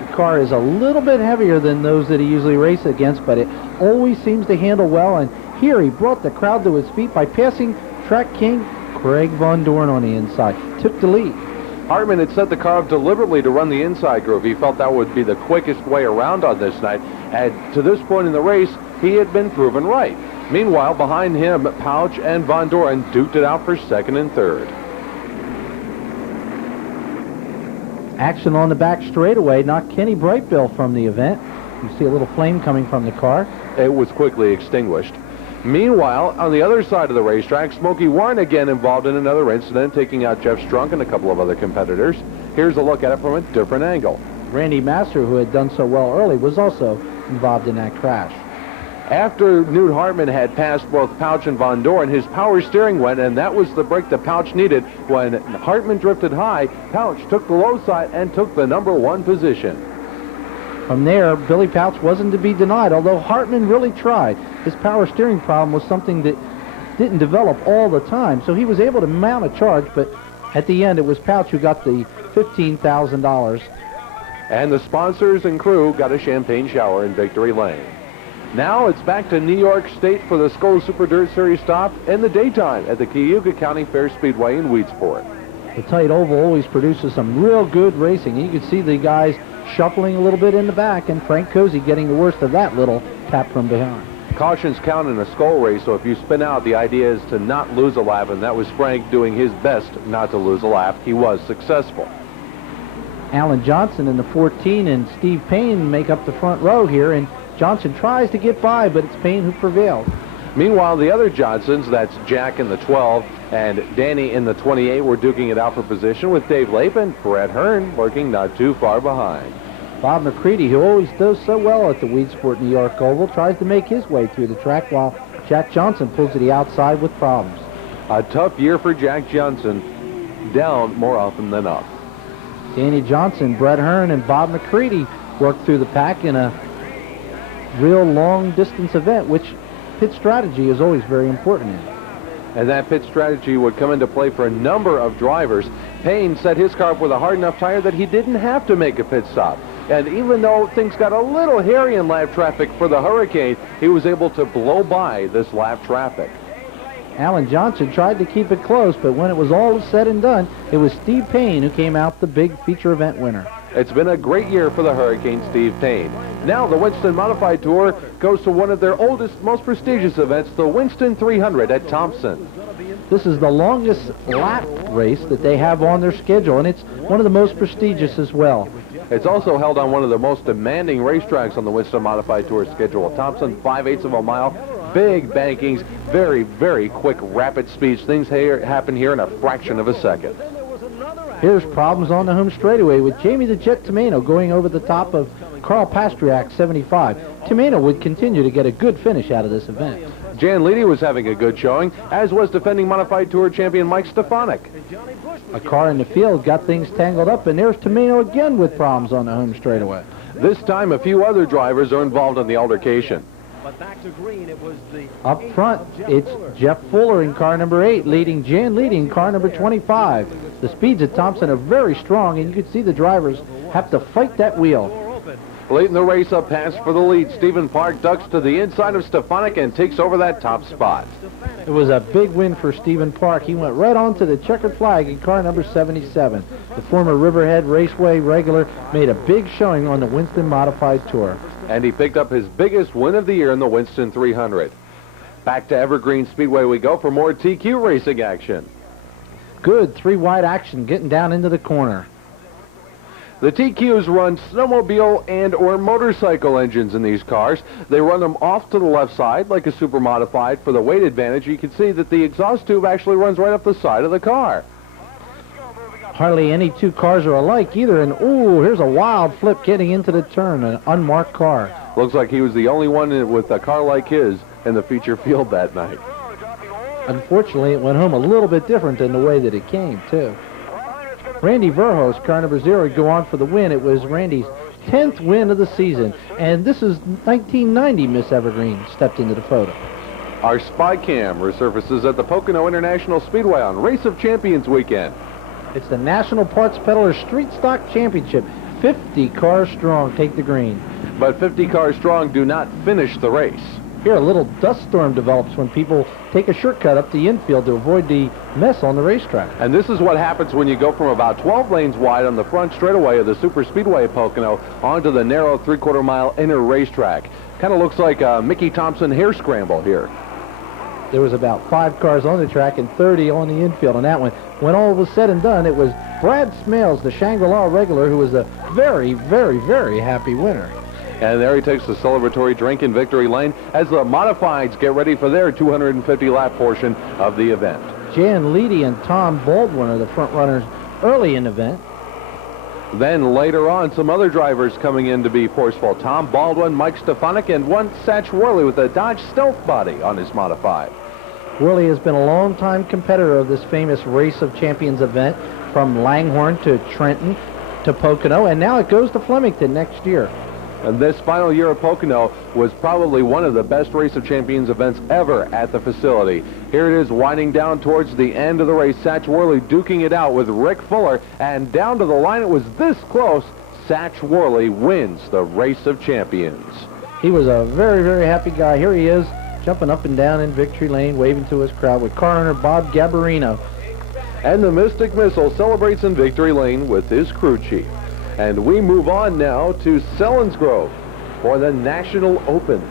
The car is a little bit heavier than those that he usually races against, but it always seems to handle well, and here he brought the crowd to his feet by passing track king Craig Von Doren on the inside. Took the lead. Hartman had set the car up deliberately to run the inside groove. He felt that would be the quickest way around on this night, and to this point in the race, he had been proven right. Meanwhile, behind him, Pouch and Von Doren duked it out for second and third. Action on the back straightaway knocked Kenny Brightbill from the event. You see a little flame coming from the car. It was quickly extinguished. Meanwhile, on the other side of the racetrack, Smokey Warren again involved in another incident, taking out Jeff Strunk and a couple of other competitors. Here's a look at it from a different angle. Randy Master, who had done so well early, was also involved in that crash. After Knute Hartman had passed both Pouch and Von Doren, his power steering went, and that was the brake that Pouch needed. When Hartman drifted high, Pouch took the low side and took the number 1 position. From there, Billy Pouch wasn't to be denied, although Hartman really tried. His power steering problem was something that didn't develop all the time, so he was able to mount a charge, but at the end it was Pouch who got the $15,000. And the sponsors and crew got a champagne shower in Victory Lane. Now it's back to New York State for the Skoal Super Dirt Series stop in the daytime at the Cayuga County Fair Speedway in Weedsport. The tight oval always produces some real good racing. You can see the guys shuffling a little bit in the back, and Frank Cozy getting the worst of that little tap from behind. Cautions count in a Skoal race, so if you spin out, the idea is to not lose a lap, and that was Frank doing his best not to lose a lap. He was successful. Alan Johnson in the 14 and Steve Payne make up the front row here, and Johnson tries to get by, but it's Payne who prevails. Meanwhile, the other Johnsons, that's Jack in the 12 and Danny in the 28, were duking it out for position with Dave Lape and Brett Hearn lurking not too far behind. Bob McCready, who always does so well at the Weedsport New York Oval, tries to make his way through the track while Jack Johnson pulls to the outside with problems. A tough year for Jack Johnson, down more often than up. Danny Johnson, Brett Hearn, and Bob McCready worked through the pack in a real long-distance event, which pit strategy is always very important in. And that pit strategy would come into play for a number of drivers. Payne set his car up with a hard enough tire that he didn't have to make a pit stop. And even though things got a little hairy in lap traffic for the Hurricane, he was able to blow by this lap traffic. Alan Johnson tried to keep it close, but when it was all said and done, it was Steve Payne who came out the big feature event winner. It's been a great year for the Hurricane, Steve Payne. Now the Winston Modified Tour goes to one of their oldest, most prestigious events, the Winston 300 at Thompson. This is the longest lap race that they have on their schedule, and it's one of the most prestigious as well. It's also held on one of the most demanding racetracks on the Winston Modified Tour schedule. Thompson, 5/8 of a mile, big bankings, very, very quick, rapid speeds. Things happen here in a fraction of a second. Here's problems on the home straightaway with Jamie the Jet Tomeno going over the top of Carl Pastriak, 75. Tomeno would continue to get a good finish out of this event. Jan Leedy was having a good showing, as was defending Modified Tour champion Mike Stefanik. A car in the field got things tangled up, and there's Tomeno again with problems on the home straightaway. This time, a few other drivers are involved in the altercation. Up front, it's Jeff Fuller in car number 8, leading Jan Leedy in car number 25. The speeds at Thompson are very strong, and you can see the drivers have to fight that wheel. Late in the race, a pass for the lead. Stephen Park ducks to the inside of Stefanik and takes over that top spot. It was a big win for Stephen Park. He went right onto the checkered flag in car number 77. The former Riverhead Raceway regular made a big showing on the Winston Modified Tour. And he picked up his biggest win of the year in the Winston 300. Back to Evergreen Speedway we go for more TQ racing action. Good three-wide action getting down into the corner. The TQs run snowmobile and or motorcycle engines in these cars. They run them off to the left side like a super modified for the weight advantage. You can see that the exhaust tube actually runs right up the side of the car. hardly any two cars are alike either. And, ooh, here's a wild flip getting into the turn, an unmarked car. Looks like he was the only one with a car like his in the feature field that night. Unfortunately, it went home a little bit different than the way that it came, too. Randy Verhulst, car number 0, would go on for the win. It was Randy's 10th win of the season. And this is 1990 Miss Evergreen stepped into the photo. Our spy cam resurfaces at the Pocono International Speedway on Race of Champions weekend. It's the National Parts Peddler Street Stock Championship. 50 cars strong take the green. But 50 cars strong do not finish the race. Here, a little dust storm develops when people take a shortcut up the infield to avoid the mess on the racetrack. And this is what happens when you go from about 12 lanes wide on the front straightaway of the Super Speedway Pocono onto the narrow 3/4 mile inner racetrack. Kind of looks like a Mickey Thompson hair scramble here. There was about 5 cars on the track and 30 on the infield on that one. When all was said and done, it was Brad Smales, the Shangri-La regular, who was a very, very, very happy winner. And there he takes the celebratory drink in victory lane as the modifieds get ready for their 250-lap portion of the event. Jan Leedy and Tom Baldwin are the front runners early in the event. Then later on, some other drivers coming in to be forceful. Tom Baldwin, Mike Stefanik, and one Satch Worley with a Dodge Stealth body on his modified. Worley has been a long-time competitor of this famous Race of Champions event, from Langhorne to Trenton to Pocono, and now it goes to Flemington next year. And this final year of Pocono was probably one of the best Race of Champions events ever at the facility. Here it is winding down towards the end of the race. Satch Worley duking it out with Rick Fuller, and down to the line it was this close. Satch Worley wins the Race of Champions. He was a very, very happy guy. Here he is, jumping up and down in victory lane, waving to his crowd with car owner Bob Gabarino. And the Mystic Missile celebrates in victory lane with his crew chief. And we move on now to Selinsgrove for the National Open.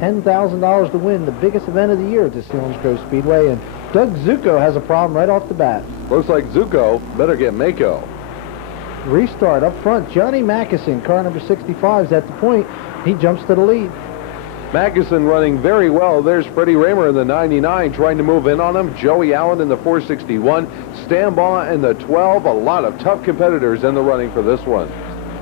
$10,000 to win, the biggest event of the year at the Selinsgrove Speedway, and Doug Zucco has a problem right off the bat. Looks like Zucco better get Mako. Restart up front. Johnny Mackison, car number 65, is at the point. He jumps to the lead. Mackison running very well. There's Freddie Raymer in the 99 trying to move in on him. Joey Allen in the 461. Stambaugh in the 12. A lot of tough competitors in the running for this one.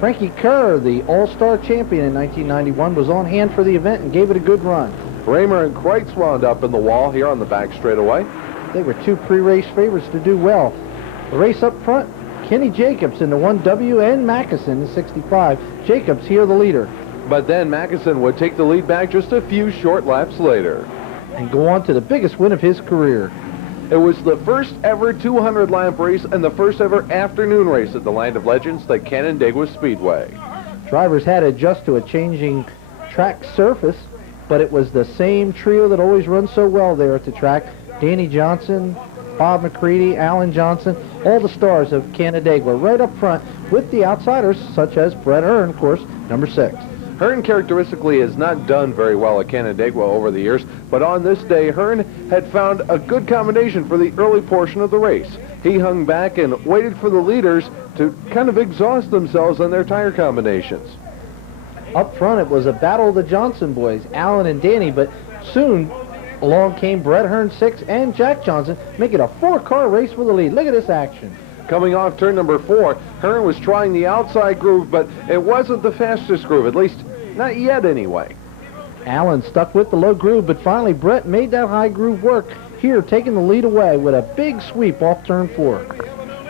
Frankie Kerr, the All-Star champion in 1991, was on hand for the event and gave it a good run. Raymer and Kreitz wound up in the wall here on the back straightaway. They were 2 pre-race favorites to do well. The race up front, Kenny Jacobs in the 1W and Mackison in the 65. Jacobs here the leader. But then Mackison would take the lead back just a few short laps later. And go on to the biggest win of his career. It was the first ever 200-lap race and the first ever afternoon race at the Land of Legends, the Canandaigua Speedway. Drivers had to adjust to a changing track surface, but it was the same trio that always runs so well there at the track. Danny Johnson, Bob McCready, Alan Johnson, all the stars of Canandaigua right up front with the outsiders such as Brett Hearn, of course, number 6. Hearn characteristically has not done very well at Canandaigua over the years, but on this day, Hearn had found a good combination for the early portion of the race. He hung back and waited for the leaders to kind of exhaust themselves on their tire combinations. Up front, it was a battle of the Johnson boys, Alan and Danny, but soon along came Brett Hearn 6 and Jack Johnson, making a 4-car race for the lead. Look at this action. Coming off turn number 4, Hearn was trying the outside groove, but it wasn't the fastest groove, at least not yet anyway. Allen stuck with the low groove, but finally Brett made that high groove work here, taking the lead away with a big sweep off turn 4.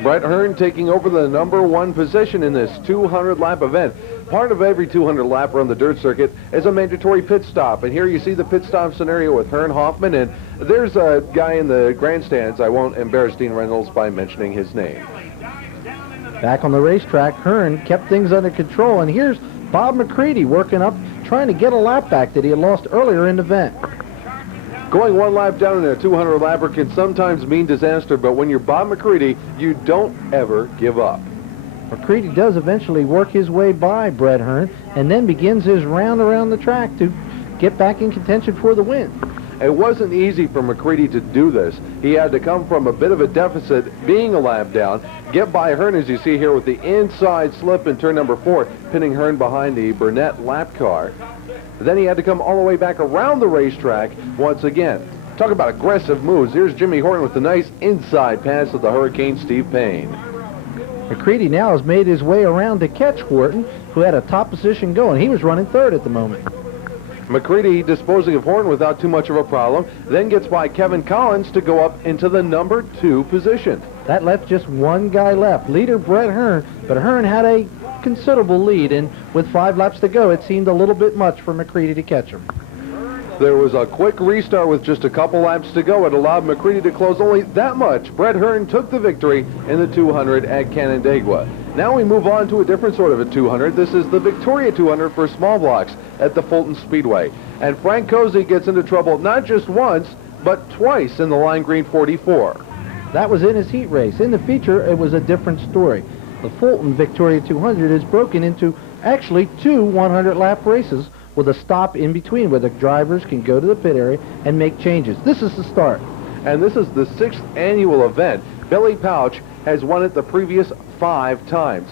Brett Hearn taking over the number 1 position in this 200-lap event. Part of every 200-lapper on the dirt circuit is a mandatory pit stop, and here you see the pit stop scenario with Hearn, Hoffman, and there's a guy in the grandstands. I won't embarrass Dean Reynolds by mentioning his name. Back on the racetrack, Hearn kept things under control, and here's Bob McCready working up, trying to get a lap back that he had lost earlier in the event. Going 1 lap down in a 200-lapper can sometimes mean disaster, but when you're Bob McCready, you don't ever give up. McCready does eventually work his way by Brett Hearn and then begins his round around the track to get back in contention for the win. It wasn't easy for McCready to do this. He had to come from a bit of a deficit, being a lap down, get by Hearn, as you see here, with the inside slip in turn number 4, pinning Hearn behind the Burnett lap car. Then he had to come all the way back around the racetrack once again. Talk about aggressive moves. Here's Jimmy Horton with the nice inside pass of the Hurricane Steve Payne. McCready now has made his way around to catch Horton, who had a top position going. He was running third at the moment. McCready disposing of Horton without too much of a problem, then gets by Kevin Collins to go up into the number 2 position. That left just one guy left, leader Brett Hearn, but Hearn had a considerable lead, and with 5 laps to go, it seemed a little bit much for McCready to catch him. There was a quick restart with just a couple laps to go. It allowed McCready to close only that much. Brett Hearn took the victory in the 200 at Canandaigua. Now we move on to a different sort of a 200. This is the Victoria 200 for small blocks at the Fulton Speedway. And Frank Cozy gets into trouble not just once, but twice in the Lime Green 44. That was in his heat race. In the feature, it was a different story. The Fulton Victoria 200 is broken into actually 2 100-lap races with a stop in between where the drivers can go to the pit area and make changes. This is the start. And this is the 6th annual event. Billy Pouch has won it the previous 5 times.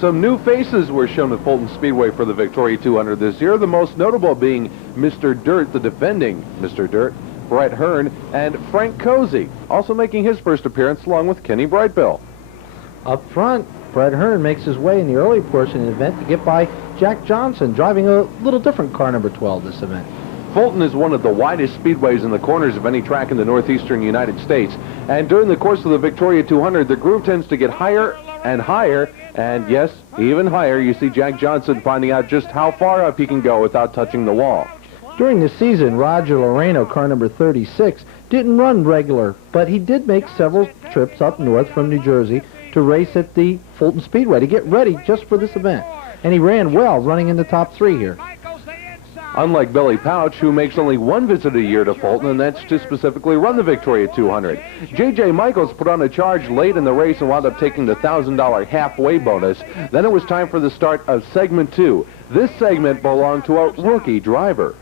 Some new faces were shown at Fulton Speedway for the Victoria 200 this year, the most notable being Mr. Dirt, the defending Mr. Dirt, Brett Hearn, and Frank Cozy, also making his first appearance along with Kenny Brightbill. Up front, Brett Hearn makes his way in the early portion of the event to get by Jack Johnson, driving a little different car number 12 this event. Fulton is one of the widest speedways in the corners of any track in the northeastern United States. And during the course of the Victoria 200, the groove tends to get higher and higher, and yes, even higher. You see Jack Johnson finding out just how far up he can go without touching the wall. During the season, Roger Loreno, car number 36, didn't run regular, but he did make several trips up north from New Jersey to race at the Fulton Speedway to get ready just for this event. And he ran well, running in the top 3 here. Unlike Billy Pouch, who makes only 1 visit a year to Fulton, and that's to specifically run the Victoria 200. J.J. Michaels put on a charge late in the race and wound up taking the $1,000 halfway bonus. Then it was time for the start of segment 2. This segment belonged to a rookie driver.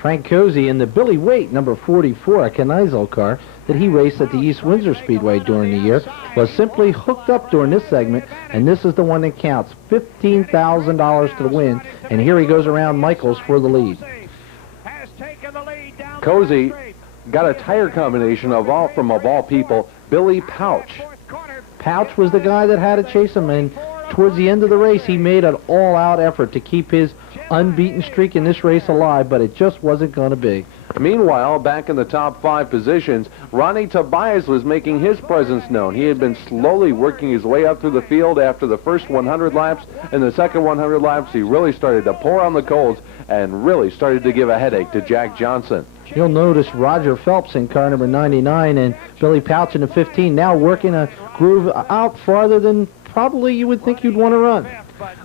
Frank Cozy in the Billy Waite number 44, a Kneisel car that he raced at the East Windsor Speedway during the year, was simply hooked up during this segment, and this is the one that counts. $15,000 to the win, and here he goes around Michaels for the lead. Cozy got a tire combination of all people, Billy Pouch. Pouch was the guy that had to chase him, and towards the end of the race, he made an all-out effort to keep his unbeaten streak in this race alive, but it just wasn't going to be. Meanwhile, back in the top 5 positions, Ronnie Tobias was making his presence known. He had been slowly working his way up through the field after the first 100 laps. In the second 100 laps, he really started to pour on the coals and really started to give a headache to Jack Johnson. You'll notice Roger Phelps in car number 99 and Billy Pouch in the 15 now working a groove out farther than probably you would think you'd want to run.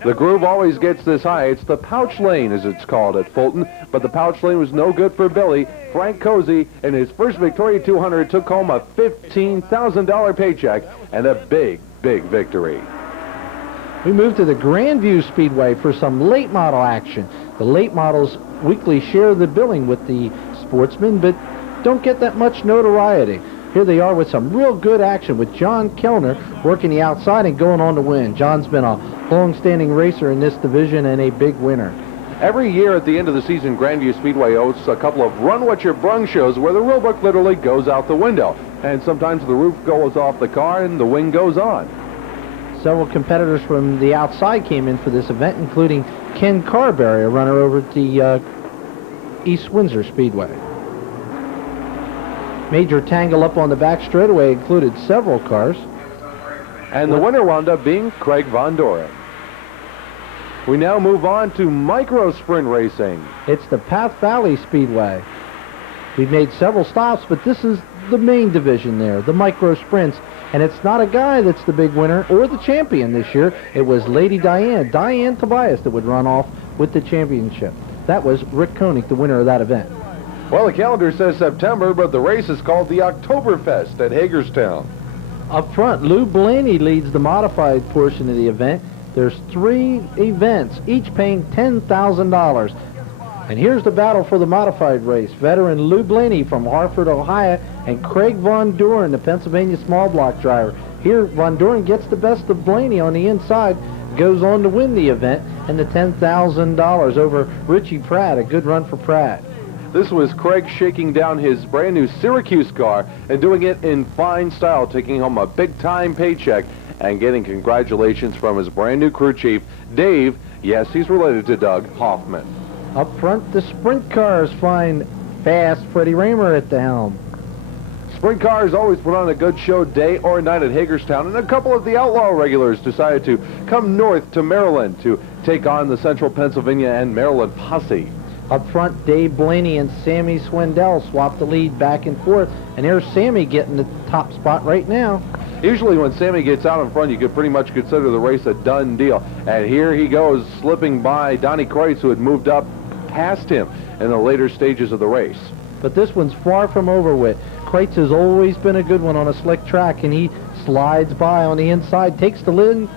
The groove always gets this high. It's the Pouch Lane, as it's called at Fulton, but the Pouch Lane was no good for Billy. Frank Cozy, in his first Victoria 200, took home a $15,000 paycheck and a big, big victory. We move to the Grandview Speedway for some late model action. The late models weekly share the billing with the sportsmen, but don't get that much notoriety. Here they are with some real good action with John Kellner working the outside and going on to win. John's been a long-standing racer in this division and a big winner. Every year at the end of the season, Grandview Speedway hosts a couple of Run What You Brung shows where the rule book literally goes out the window. And sometimes the roof goes off the car and the wing goes on. Several competitors from the outside came in for this event, including Ken Carberry, a runner over at the East Windsor Speedway. Major tangle up on the back straightaway included several cars. And the winner wound up being Craig Von Doren. We now move on to micro sprint racing. It's the Path Valley Speedway. We've made several stops, but this is the main division there, the micro sprints. And it's not a guy that's the big winner or the champion this year. It was Lady Diane Tobias, that would run off with the championship. That was Rick Koenig, the winner of that event. Well, the calendar says September, but the race is called the Oktoberfest at Hagerstown. Up front, Lou Blaney leads the modified portion of the event. There's 3 events, each paying $10,000. And here's the battle for the modified race. Veteran Lou Blaney from Hartford, Ohio, and Craig Von Doren, the Pennsylvania small block driver. Here, Von Doren gets the best of Blaney on the inside, goes on to win the event, and the $10,000 over Richie Pratt. A good run for Pratt. This was Craig shaking down his brand new Syracuse car and doing it in fine style, taking home a big-time paycheck and getting congratulations from his brand new crew chief, Dave. Yes, he's related to Doug Hoffman. Up front, the sprint cars find fast Freddie Raymer at the helm. Sprint cars always put on a good show day or night at Hagerstown, and a couple of the Outlaw regulars decided to come north to Maryland to take on the Central Pennsylvania and Maryland posse. Up front, Dave Blaney and Sammy Swindell swap the lead back and forth, and here's Sammy getting the top spot right now. Usually when Sammy gets out in front, you could pretty much consider the race a done deal. And here he goes, slipping by Donnie Kreitz, who had moved up past him in the later stages of the race. But this one's far from over with. Kreitz has always been a good one on a slick track, and he slides by on the inside, takes the lead,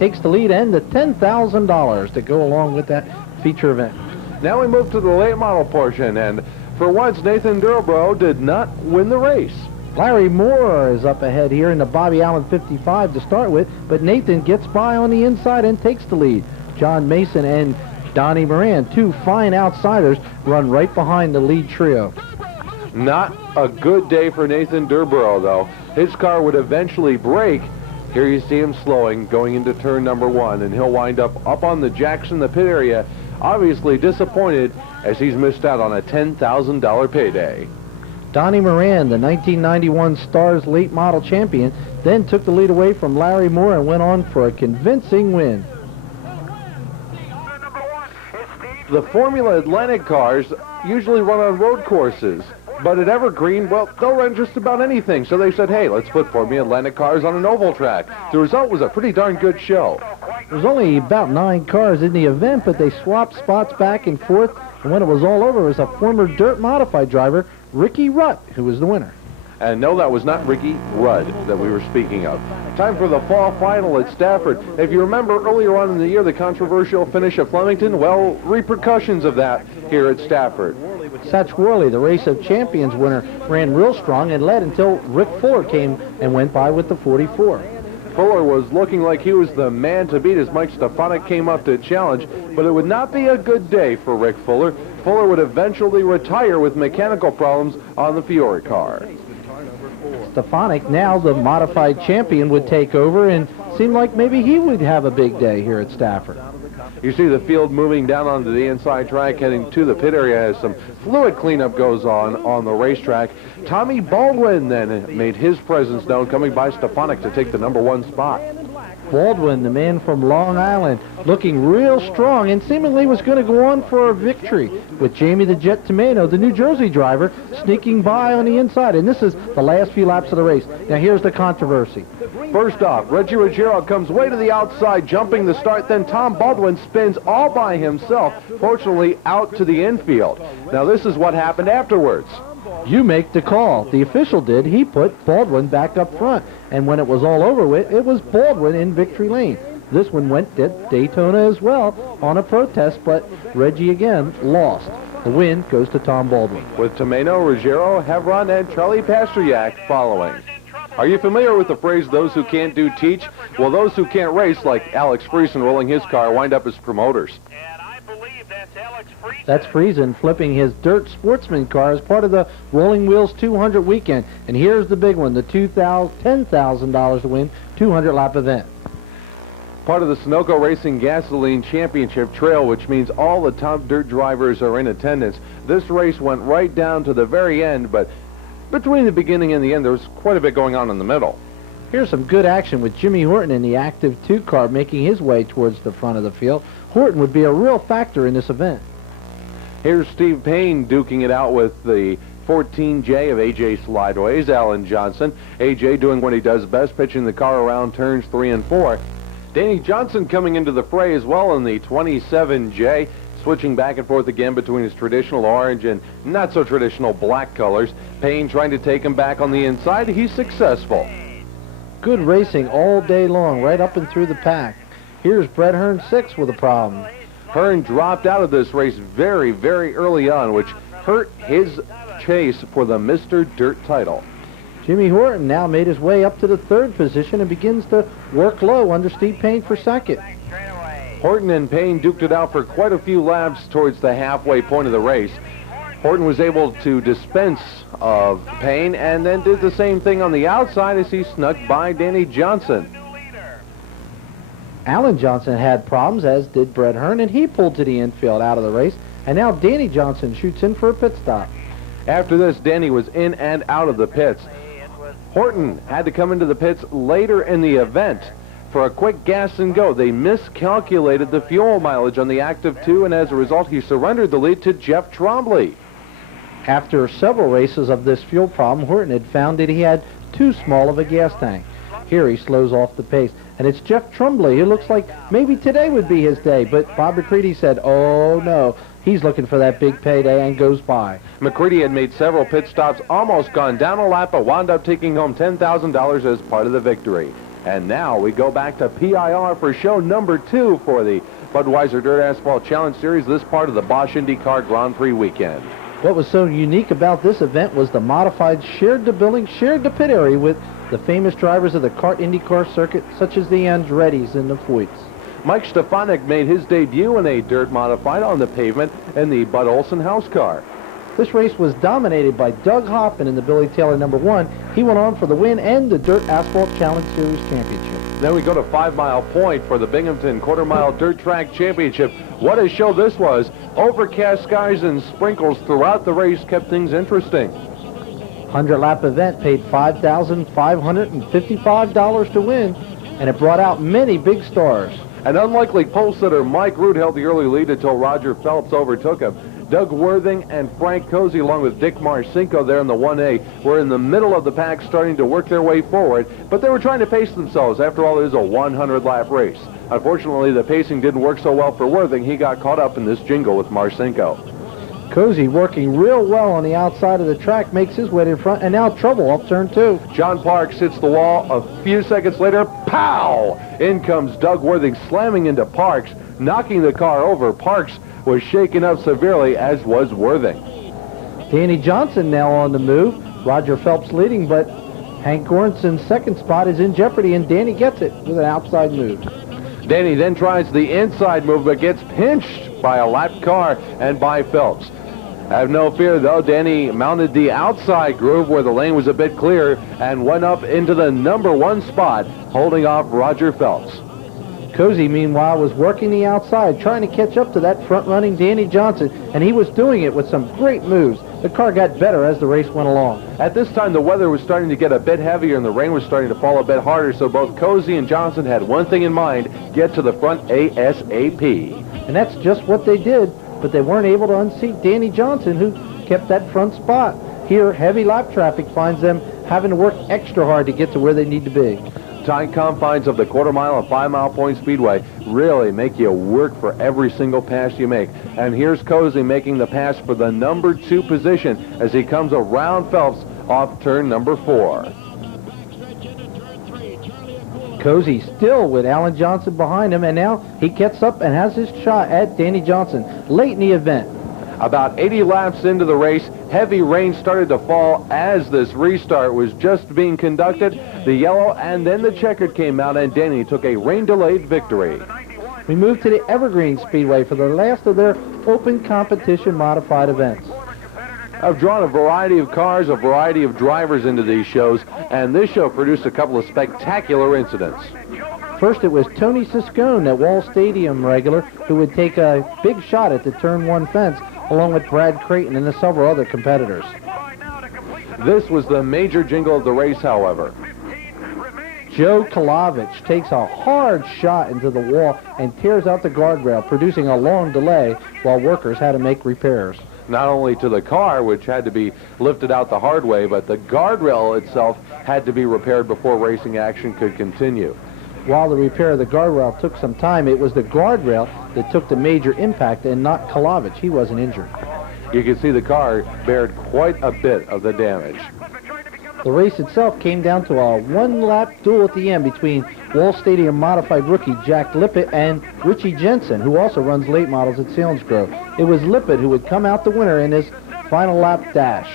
and the $10,000 to go along with that feature event. Now we move to the late model portion, and for once, Nathan Durborough did not win the race. Larry Moore is up ahead here in the Bobby Allen 55 to start with, but Nathan gets by on the inside and takes the lead. John Mason and Donnie Moran, two fine outsiders, run right behind the lead trio. Not a good day for Nathan Durborough, though. His car would eventually break. Here you see him slowing, going into turn number 1, and he'll wind up on the jacks in the pit area, obviously disappointed as he's missed out on a $10,000 payday. Donnie Moran, the 1991 Stars late model champion, then took the lead away from Larry Moore and went on for a convincing win. The Formula Atlantic cars usually run on road courses, but at Evergreen, well, they'll run just about anything. So they said, hey, let's put Formula Atlantic cars on an oval track. The result was a pretty darn good show. There was only about 9 cars in the event, but they swapped spots back and forth, and when it was all over, it was a former dirt modified driver, Ricky Rutt, who was the winner. And no, that was not Ricky Rudd that we were speaking of. Time for the fall final at Stafford. If you remember earlier on in the year, the controversial finish at Flemington, well, repercussions of that here at Stafford. Satch Worley, the Race of Champions winner, ran real strong and led until Rick Fuller came and went by with the 44. Fuller was looking like he was the man to beat as Mike Stefanik came up to challenge, but it would not be a good day for Rick Fuller. Fuller would eventually retire with mechanical problems on the Fiore car. Stefanik, now the modified champion, would take over and seemed like maybe he would have a big day here at Stafford. You see the field moving down onto the inside track, heading to the pit area as some fluid cleanup goes on the racetrack. Tommy Baldwin then made his presence known, coming by Stefanik to take the number 1 spot. Baldwin, the man from Long Island, looking real strong and seemingly was going to go on for a victory, with Jamie the Jet Tomeno, the New Jersey driver, sneaking by on the inside. And this is the last few laps of the race. Now here's the controversy. First off, Reggie Ruggiero comes way to the outside, jumping the start. Then Tom Baldwin spins all by himself, fortunately out to the infield. Now this is what happened afterwards. You make the call. The official did. He put Baldwin back up front. And when it was all over with, it was Baldwin in victory lane. This one went to Daytona as well on a protest, but Reggie again lost. The win goes to Tom Baldwin. With Tomeno, Ruggiero, Hevron, and Charlie Pasteryak following. Are you familiar with the phrase, those who can't do teach? Well, those who can't race, like Alex Friesen rolling his car, wind up as promoters. That's Friesen flipping his dirt sportsman car as part of the Rolling Wheels 200 weekend. And here's the big one, the $10,000 to win 200-lap event. Part of the Sunoco Racing Gasoline Championship Trail, which means all the top dirt drivers are in attendance. This race went right down to the very end, but between the beginning and the end, there was quite a bit going on in the middle. Here's some good action with Jimmy Horton in the Active 2 car making his way towards the front of the field. Horton would be a real factor in this event. Here's Steve Payne duking it out with the 14J of AJ Slideways, Alan Johnson. AJ doing what he does best, pitching the car around turns 3 and 4. Danny Johnson coming into the fray as well in the 27J, switching back and forth again between his traditional orange and not so traditional black colors. Payne trying to take him back on the inside. He's successful. Good racing all day long, right up and through the pack. Here's Brett Hearn 6 with a problem. Hearn dropped out of this race very, very early on, which hurt his chase for the Mr. Dirt title. Jimmy Horton now made his way up to the 3rd position and begins to work low under Steve Payne for 2nd. Horton and Payne duked it out for quite a few laps towards the halfway point of the race. Horton was able to dispense of pain and then did the same thing on the outside as he snuck by Danny Johnson. Alan Johnson had problems, as did Brett Hearn, and he pulled to the infield out of the race. And now Danny Johnson shoots in for a pit stop. After this, Danny was in and out of the pits. Horton had to come into the pits later in the event for a quick gas and go. They miscalculated the fuel mileage on the Active 2, and as a result, he surrendered the lead to Jeff Trombley. After several races of this fuel problem, Horton had found that he had too small of a gas tank. Here he slows off the pace. And it's Jeff Trombley, who looks like maybe today would be his day. But Bob McCready said, oh, no. He's looking for that big payday and goes by. McCready had made several pit stops, almost gone down a lap, but wound up taking home $10,000 as part of the victory. And now we go back to PIR for show number 2 for the Budweiser Dirt Asphalt Challenge Series, this part of the Bosch IndyCar Grand Prix weekend. What was so unique about this event was the modified shared the building, shared the pit area with the famous drivers of the kart IndyCar circuit, such as the Andrettis and the Foyts. Mike Stefanik made his debut in a dirt modified on the pavement in the Bud Olson house car. This race was dominated by Doug Hoffman in the Billy Taylor #1. He went on for the win and the Dirt Asphalt Challenge Series Championship. Then we go to 5 Mile Point for the Binghamton Quarter Mile Dirt Track Championship. What a show this was. Overcast skies and sprinkles throughout the race kept things interesting. 100-lap event paid $5,555 to win, and it brought out many big stars. An unlikely pole sitter, Mike Root, held the early lead until Roger Phelps overtook him. Doug Worthing and Frank Cozy, along with Dick Marcinko there in the 1A, were in the middle of the pack starting to work their way forward, but they were trying to pace themselves. After all, it is a 100-lap race. Unfortunately, the pacing didn't work so well for Worthing. He got caught up in this jingle with Marcinko. Cozy, working real well on the outside of the track, makes his way to the front, and now trouble off turn 2. John Parks hits the wall. A few seconds later, pow! In comes Doug Worthing, slamming into Parks, knocking the car over. Parks was shaken up severely, as was Worthing. Danny Johnson now on the move. Roger Phelps leading, but Hank Goranson's second spot is in jeopardy, and Danny gets it with an outside move. Danny then tries the inside move, but gets pinched by a lapped car and by Phelps. Have no fear, though. Danny mounted the outside groove where the lane was a bit clear and went up into the #1 spot, holding off Roger Phelps. Cozy, meanwhile, was working the outside, trying to catch up to that front-running Danny Johnson, and he was doing it with some great moves. The car got better as the race went along. At this time, the weather was starting to get a bit heavier, and the rain was starting to fall a bit harder, so both Cozy and Johnson had one thing in mind: get to the front ASAP. And that's just what they did, but they weren't able to unseat Danny Johnson, who kept that front spot. Here, heavy lap traffic finds them having to work extra hard to get to where they need to be. Tight confines of the Quarter Mile and 5 Mile Point Speedway really make you work for every single pass you make. And here's Cozy making the pass for the #2 position as he comes around Phelps off turn #4. Cozy still with Alan Johnson behind him, and now he gets up and has his shot at Danny Johnson late in the event. About 80 laps into the race, heavy rain started to fall as this restart was just being conducted. The yellow and then the checkered came out, and Danny took a rain-delayed victory. We move to the Evergreen Speedway for the last of their open competition modified events. I've drawn a variety of cars, a variety of drivers into these shows, and this show produced a couple of spectacular incidents. First, it was Tony Siscone, that Wall Stadium regular, who would take a big shot at the turn 1 fence, along with Brad Creighton and several other competitors. This was the major jingle of the race, however. Joe Kalavich takes a hard shot into the wall and tears out the guardrail, producing a long delay while workers had to make repairs. Not only to the car, which had to be lifted out the hard way, but the guardrail itself had to be repaired before racing action could continue. While the repair of the guardrail took some time, it was the guardrail that took the major impact and not Kalavich. He wasn't injured. You can see the car bared quite a bit of the damage. The race itself came down to a one-lap duel at the end between Wall Stadium modified rookie Jack Lippett and Richie Jensen, who also runs late models at Selinsgrove. It was Lippett who would come out the winner in his final lap dash.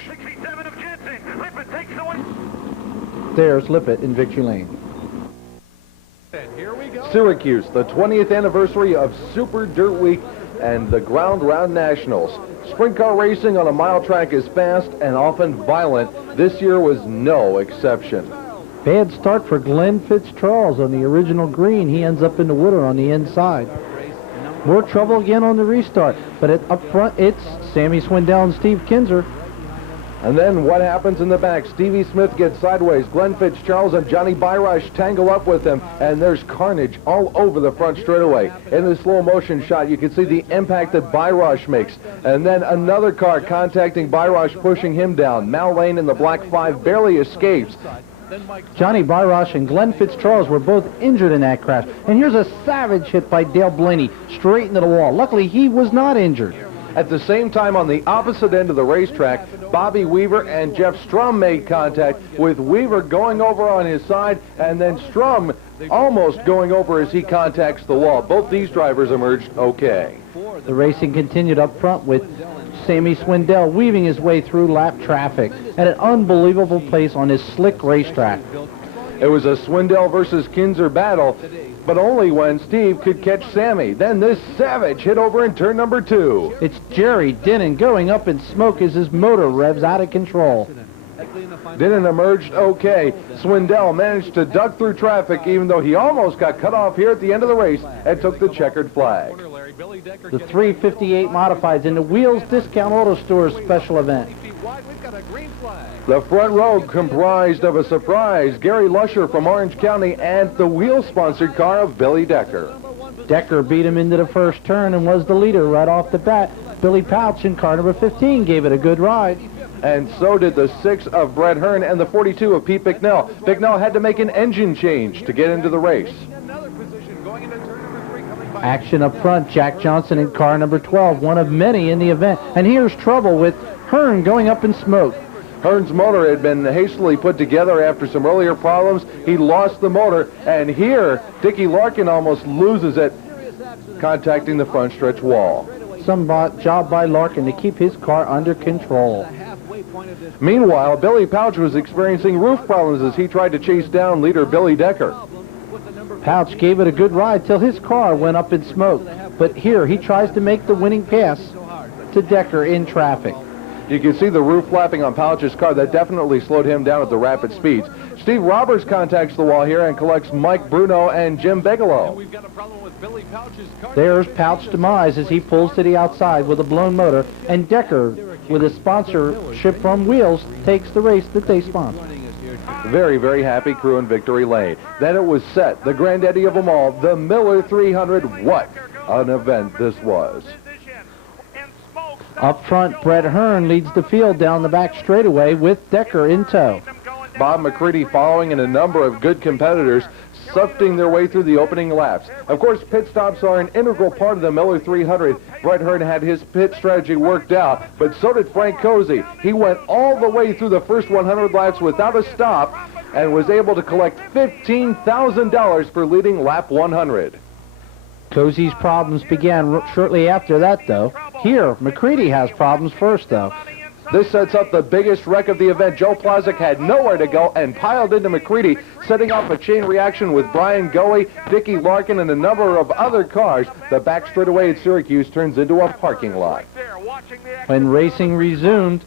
There's Lippett in victory lane. Syracuse, the 20th anniversary of Super Dirt Week and the Ground Round Nationals. Sprint car racing on a mile track is fast and often violent. This year was no exception. Bad start for Glenn Fitzcharles on the original green. He ends up in the water on the inside. More trouble again on the restart, but up front it's Sammy Swindell and Steve Kinzer. And then what happens in the back? Stevie Smith gets sideways. Glenn Fitzcharles and Johnny Byrush tangle up with him, and there's carnage all over the front straightaway. In the slow motion shot, you can see the impact that Byrush makes. And then another car contacting Byrush, pushing him down. Mal Lane in the black 5 barely escapes. Johnny Byrush and Glenn Fitzcharles were both injured in that crash. And here's a savage hit by Dale Blaney straight into the wall. Luckily, he was not injured. At the same time, on the opposite end of the racetrack, Bobby Weaver and Jeff Strum made contact, with Weaver going over on his side and then Strum almost going over as he contacts the wall. Both these drivers emerged okay. The racing continued up front with Sammy Swindell weaving his way through lap traffic at an unbelievable pace on his slick racetrack. It was a Swindell versus Kinzer battle, but only when Steve could catch Sammy. Then this savage hit over in turn number 2. It's Jerry Dinnan going up in smoke as his motor revs out of control. Dinnan emerged okay. Swindell managed to duck through traffic, even though he almost got cut off here at the end of the race and took the checkered flag. The 358 Modifieds in the Wheels Discount Auto Stores special event. The front row comprised of a surprise, Gary Lusher from Orange County, and the wheel-sponsored car of Billy Decker. Decker beat him into the first turn and was the leader right off the bat. Billy Pouch in car number 15 gave it a good ride. And so did the 6 of Brett Hearn and the 42 of Pete Bicknell. Bicknell had to make an engine change to get into the race. Action up front, Jack Johnson in car number 12, one of many in the event. And here's trouble with Hearn going up in smoke. Hearn's motor had been hastily put together after some earlier problems. He lost the motor, and here Dickie Larkin almost loses it, contacting the front stretch wall. Some job by Larkin to keep his car under control. Meanwhile, Billy Pouch was experiencing roof problems as he tried to chase down leader Billy Decker. Pouch gave it a good ride till his car went up in smoke. But here he tries to make the winning pass to Decker in traffic. You can see the roof flapping on Pouch's car. That definitely slowed him down at the rapid speeds. Steve Roberts contacts the wall here and collects Mike Bruno and Jim Bigelow. There's Pouch's demise as he pulls to the outside with a blown motor, and Decker, with a sponsorship from Wheels, takes the race that they sponsor. Very, very happy crew in Victory Lane. Then it was set, the granddaddy of them all, the Miller 300. What an event this was. Up front, Brett Hearn leads the field down the back straightaway with Decker in tow. Bob McCready following, and a number of good competitors sifting their way through the opening laps. Of course, pit stops are an integral part of the Miller 300. Brett Hearn had his pit strategy worked out, but so did Frank Cozy. He went all the way through the first 100 laps without a stop and was able to collect $15,000 for leading lap 100. Cozy's problems began shortly after that, though. Here, McCready has problems first, though. This sets up the biggest wreck of the event. Joe Plazik had nowhere to go and piled into McCready, setting off a chain reaction with Brian Goey, Dickie Larkin, and a number of other cars. The back straightaway at Syracuse turns into a parking lot. When racing resumed,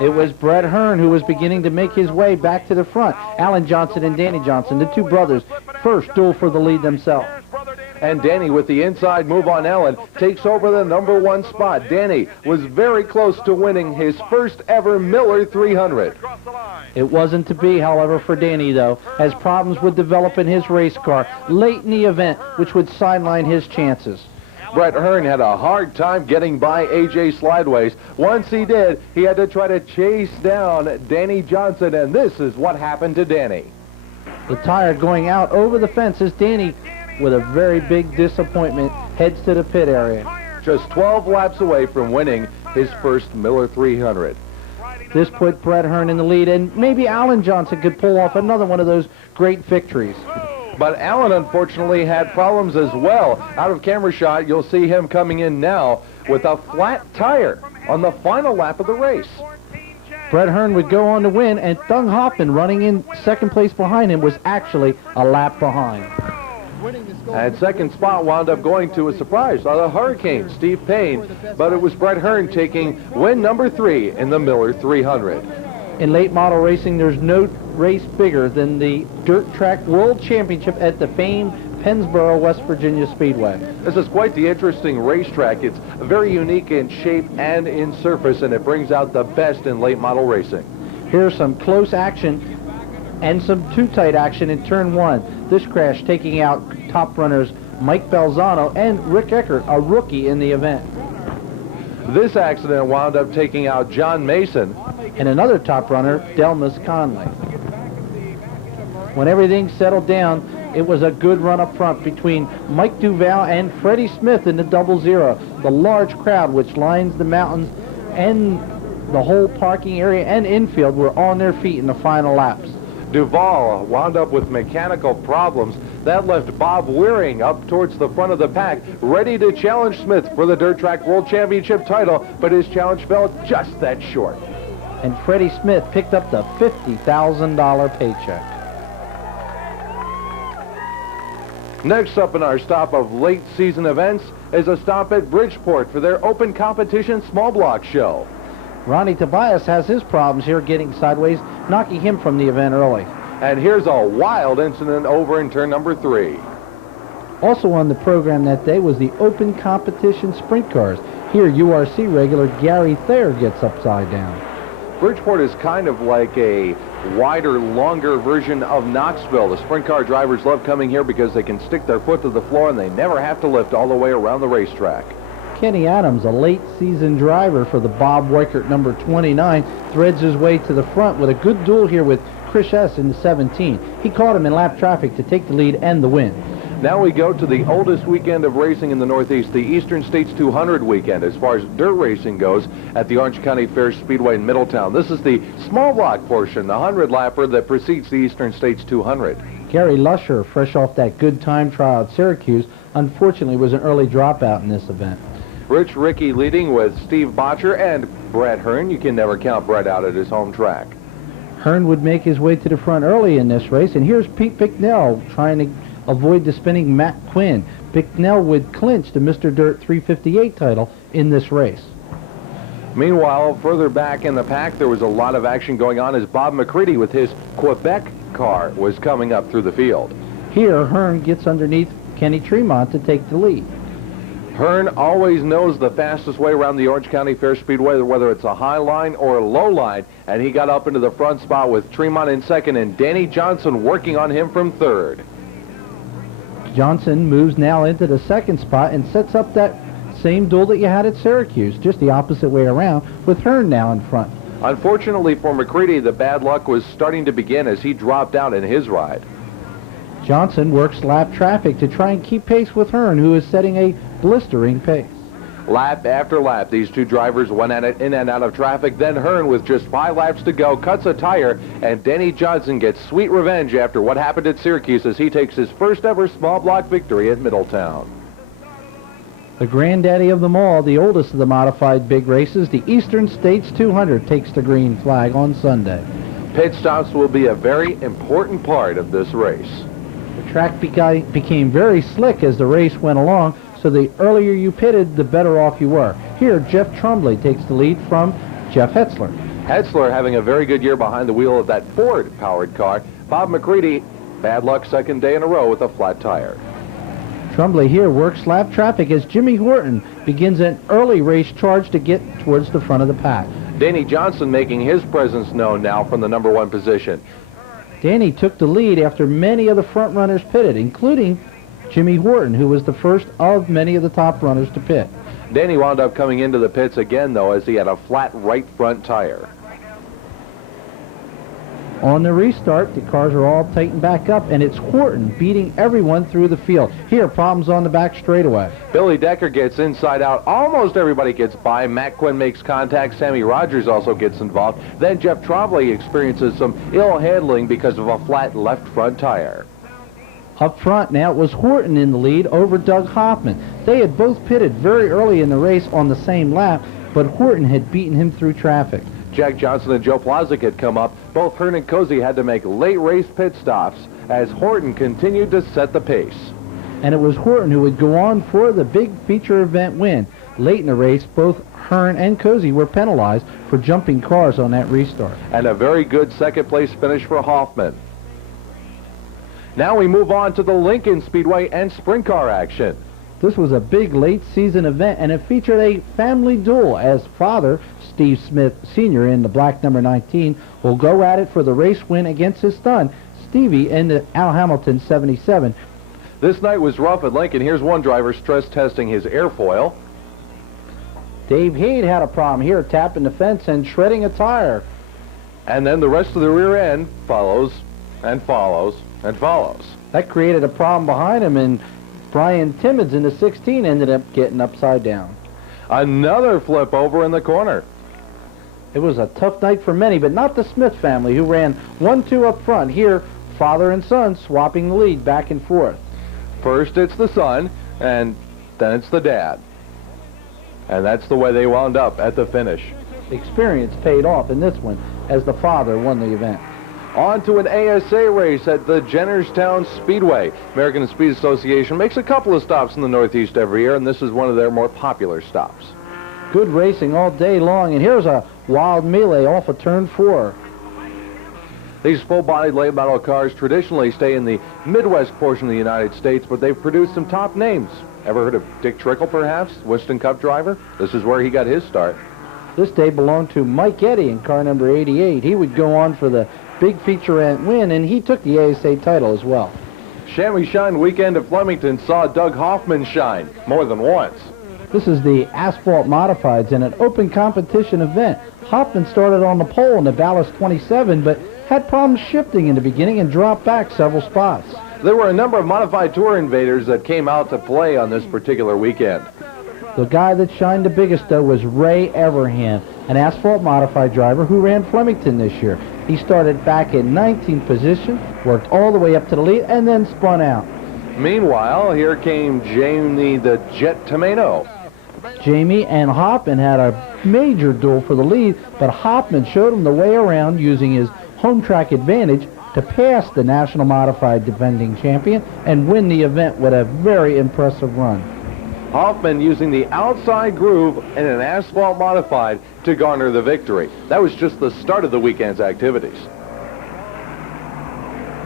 it was Brett Hearn who was beginning to make his way back to the front. Alan Johnson and Danny Johnson, the two brothers, first duel for the lead themselves. And Danny, with the inside move on Allen, takes over the number 1 spot. Danny was very close to winning his first ever Miller 300. It wasn't to be, however, for Danny, though, as problems would develop in his race car late in the event, which would sideline his chances. Brett Hearn had a hard time getting by A.J. Slideways. Once he did, he had to try to chase down Danny Johnson, and this is what happened to Danny. The tire going out over the fence as Danny, with a very big disappointment, heads to the pit area. Just 12 laps away from winning his first Miller 300. This put Brett Hearn in the lead, and maybe Alan Johnson could pull off another one of those great victories. But Alan, unfortunately, had problems as well. Out of camera shot, you'll see him coming in now with a flat tire on the final lap of the race. Brett Hearn would go on to win, and Thung Hoffman, running in second place behind him, was actually a lap behind. winning the score. And second spot wound up going to a surprise, the Hurricane, Steve Payne, but it was Brett Hearn taking win number 3 in the Miller 300. In late model racing, there's no race bigger than the Dirt Track World Championship at the famed Pennsboro, West Virginia Speedway. This is quite the interesting racetrack. It's very unique in shape and in surface, and it brings out the best in late model racing. Here's some close action and some too-tight action in turn 1. This crash taking out top runners Mike Belzano and Rick Eckert, a rookie in the event. This accident wound up taking out John Mason. And another top runner, Delmas Conley. When everything settled down, it was a good run up front between Mike Duval and Freddie Smith in the 00. The large crowd which lines the mountains and the whole parking area and infield were on their feet in the final laps. Duval wound up with mechanical problems. That left Bob Wearing up towards the front of the pack, ready to challenge Smith for the Dirt Track World Championship title, but his challenge fell just that short. And Freddie Smith picked up the $50,000 paycheck. Next up in our stop of late season events is a stop at Bridgeport for their open competition small block show. Ronnie Tobias has his problems here getting sideways, knocking him from the event early. And here's a wild incident over in turn number 3. Also on the program that day was the open competition sprint cars. Here URC regular Gary Thayer gets upside down. Bridgeport is kind of like a wider, longer version of Knoxville. The sprint car drivers love coming here because they can stick their foot to the floor and they never have to lift all the way around the racetrack. Kenny Adams, a late season driver for the Bob Weichert number 29, threads his way to the front with a good duel here with Chris S. in the 17. He caught him in lap traffic to take the lead and the win. Now we go to the oldest weekend of racing in the Northeast, the Eastern States 200 weekend, as far as dirt racing goes, at the Orange County Fair Speedway in Middletown. This is the small block portion, the 100-lapper that precedes the Eastern States 200. Gary Lusher, fresh off that good time trial at Syracuse, unfortunately was an early dropout in this event. Rich Rickey leading with Steve Botcher and Brett Hearn. You can never count Brett out at his home track. Hearn would make his way to the front early in this race, and here's Pete Bicknell trying to avoid the spinning Matt Quinn. Bicknell would clinch the Mr. Dirt 358 title in this race. Meanwhile, further back in the pack, there was a lot of action going on as Bob McCready with his Quebec car was coming up through the field. Here, Hearn gets underneath Kenny Tremont to take the lead. Hearn always knows the fastest way around the Orange County Fair Speedway, whether it's a high line or a low line, and he got up into the front spot with Tremont in second and Danny Johnson working on him from third. Johnson moves now into the second spot and sets up that same duel that you had at Syracuse, just the opposite way around, with Hearn now in front. Unfortunately for McCready, the bad luck was starting to begin as he dropped out in his ride. Johnson works lap traffic to try and keep pace with Hearn, who is setting a blistering pace. Lap after lap, these two drivers went at it in and out of traffic. Then Hearn, with just 5 laps to go, cuts a tire, and Danny Johnson gets sweet revenge after what happened at Syracuse as he takes his first ever small block victory at Middletown. The granddaddy of them all, the oldest of the modified big races, the Eastern States 200 takes the green flag on Sunday. Pit stops will be a very important part of this race. The track became very slick as the race went along, so the earlier you pitted, the better off you were. Here, Jeff Trumbley takes the lead from Jeff Hetzler. Hetzler having a very good year behind the wheel of that Ford-powered car. Bob McCready, bad luck second day in a row with a flat tire. Trumbley here works lap traffic as Jimmy Horton begins an early race charge to get towards the front of the pack. Danny Johnson making his presence known now from the #1 position. Danny took the lead after many of the front runners pitted, including Jimmy Horton, who was the first of many of the top runners to pit. Danny wound up coming into the pits again, though, as he had a flat right front tire. On the restart, the cars are all tightened back up, and it's Horton beating everyone through the field. Here, problems on the back straightaway. Billy Decker gets inside out. Almost everybody gets by. Matt Quinn makes contact. Sammy Rogers also gets involved. Then Jeff Trombley experiences some ill handling because of a flat left front tire. Up front now, it was Horton in the lead over Doug Hoffman. They had both pitted very early in the race on the same lap, but Horton had beaten him through traffic. Jack Johnson and Joe Plazik had come up. Both Hearn and Cozy had to make late race pit stops as Horton continued to set the pace. and it was Horton who would go on for the big feature event win. Late in the race, both Hearn and Cozy were penalized for jumping cars on that restart. And a very good second-place finish for Hoffman. Now we move on to the Lincoln Speedway and sprint car action. This was a big late-season event, and it featured a family duel as father, Steve Smith Sr. in the black number 19, will go at it for the race win against his son, Stevie, in the Al Hamilton 77. This night was rough at Lincoln. Here's one driver stress testing his airfoil. Dave Heed had a problem here, tapping the fence and shredding a tire. And then the rest of the rear end follows and follows and follows. That created a problem behind him, and Brian Timmons in the 16 ended up getting upside down. Another flip over in the corner. It was a tough night for many, but not the Smith family, who ran 1-2 up front. Here, father and son swapping the lead back and forth. First it's the son, and then it's the dad. And that's the way they wound up at the finish. Experience paid off in this one as the father won the event. On to an ASA race at the Jennerstown Speedway. American Speed Association makes a couple of stops in the Northeast every year, and this is one of their more popular stops. Good racing all day long, and here's a wild melee off of turn 4. These full-bodied late model cars traditionally stay in the Midwest portion of the United States, but they've produced some top names. Ever heard of Dick Trickle, perhaps? Winston Cup driver? This is where he got his start. This day belonged to Mike Eddy in car number 88. He would go on for the big featurette win, and he took the ASA title as well. Chamois Shine weekend at Flemington saw Doug Hoffman shine more than once. This is the Asphalt Modifieds in an open competition event. Hoffman started on the pole in the Dallas 27, but had problems shifting in the beginning and dropped back several spots. There were a number of modified tour invaders that came out to play on this particular weekend. The guy that shined the biggest, though, was Ray Everhand, an Asphalt Modified driver who ran Flemington this year. He started back in 19th position, worked all the way up to the lead, and then spun out. Meanwhile, here came Jamie the Jet Tomato. Jamie and Hoffman had a major duel for the lead, but Hoffman showed him the way around using his home track advantage to pass the National Modified defending champion and win the event with a very impressive run. Hoffman using the outside groove in an Asphalt Modified to garner the victory. That was just the start of the weekend's activities.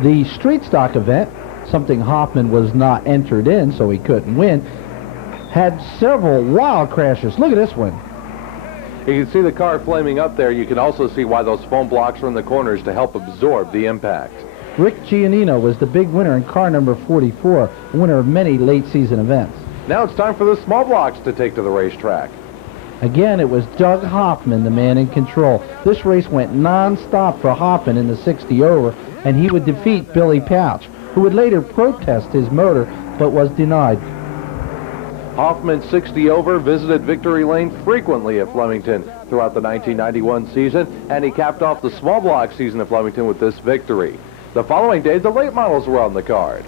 The street stock event, something Hoffman was not entered in, so he couldn't win, had several wild crashes. Look at this one. You can see the car flaming up there. You can also see why those foam blocks are in the corners to help absorb the impact. Rick Giannino was the big winner in car number 44, a winner of many late season events. Now it's time for the small blocks to take to the racetrack. Again, it was Doug Hoffman, the man in control. This race went non-stop for Hoffman in the 60 over, and he would defeat Billy Pouch, who would later protest his motor, but was denied. Hoffman 60 over visited victory lane frequently at Flemington throughout the 1991 season, and he capped off the small block season at Flemington with this victory. The following day, the late models were on the card.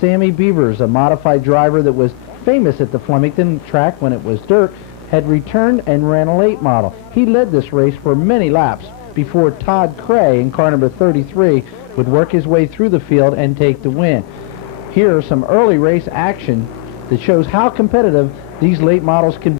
Sammy Beavers, a modified driver that was famous at the Flemington track when it was dirt, had returned and ran a late model. He led this race for many laps before Todd Cray in car number 33 would work his way through the field and take the win. Here are some early race action that shows how competitive these late models can be.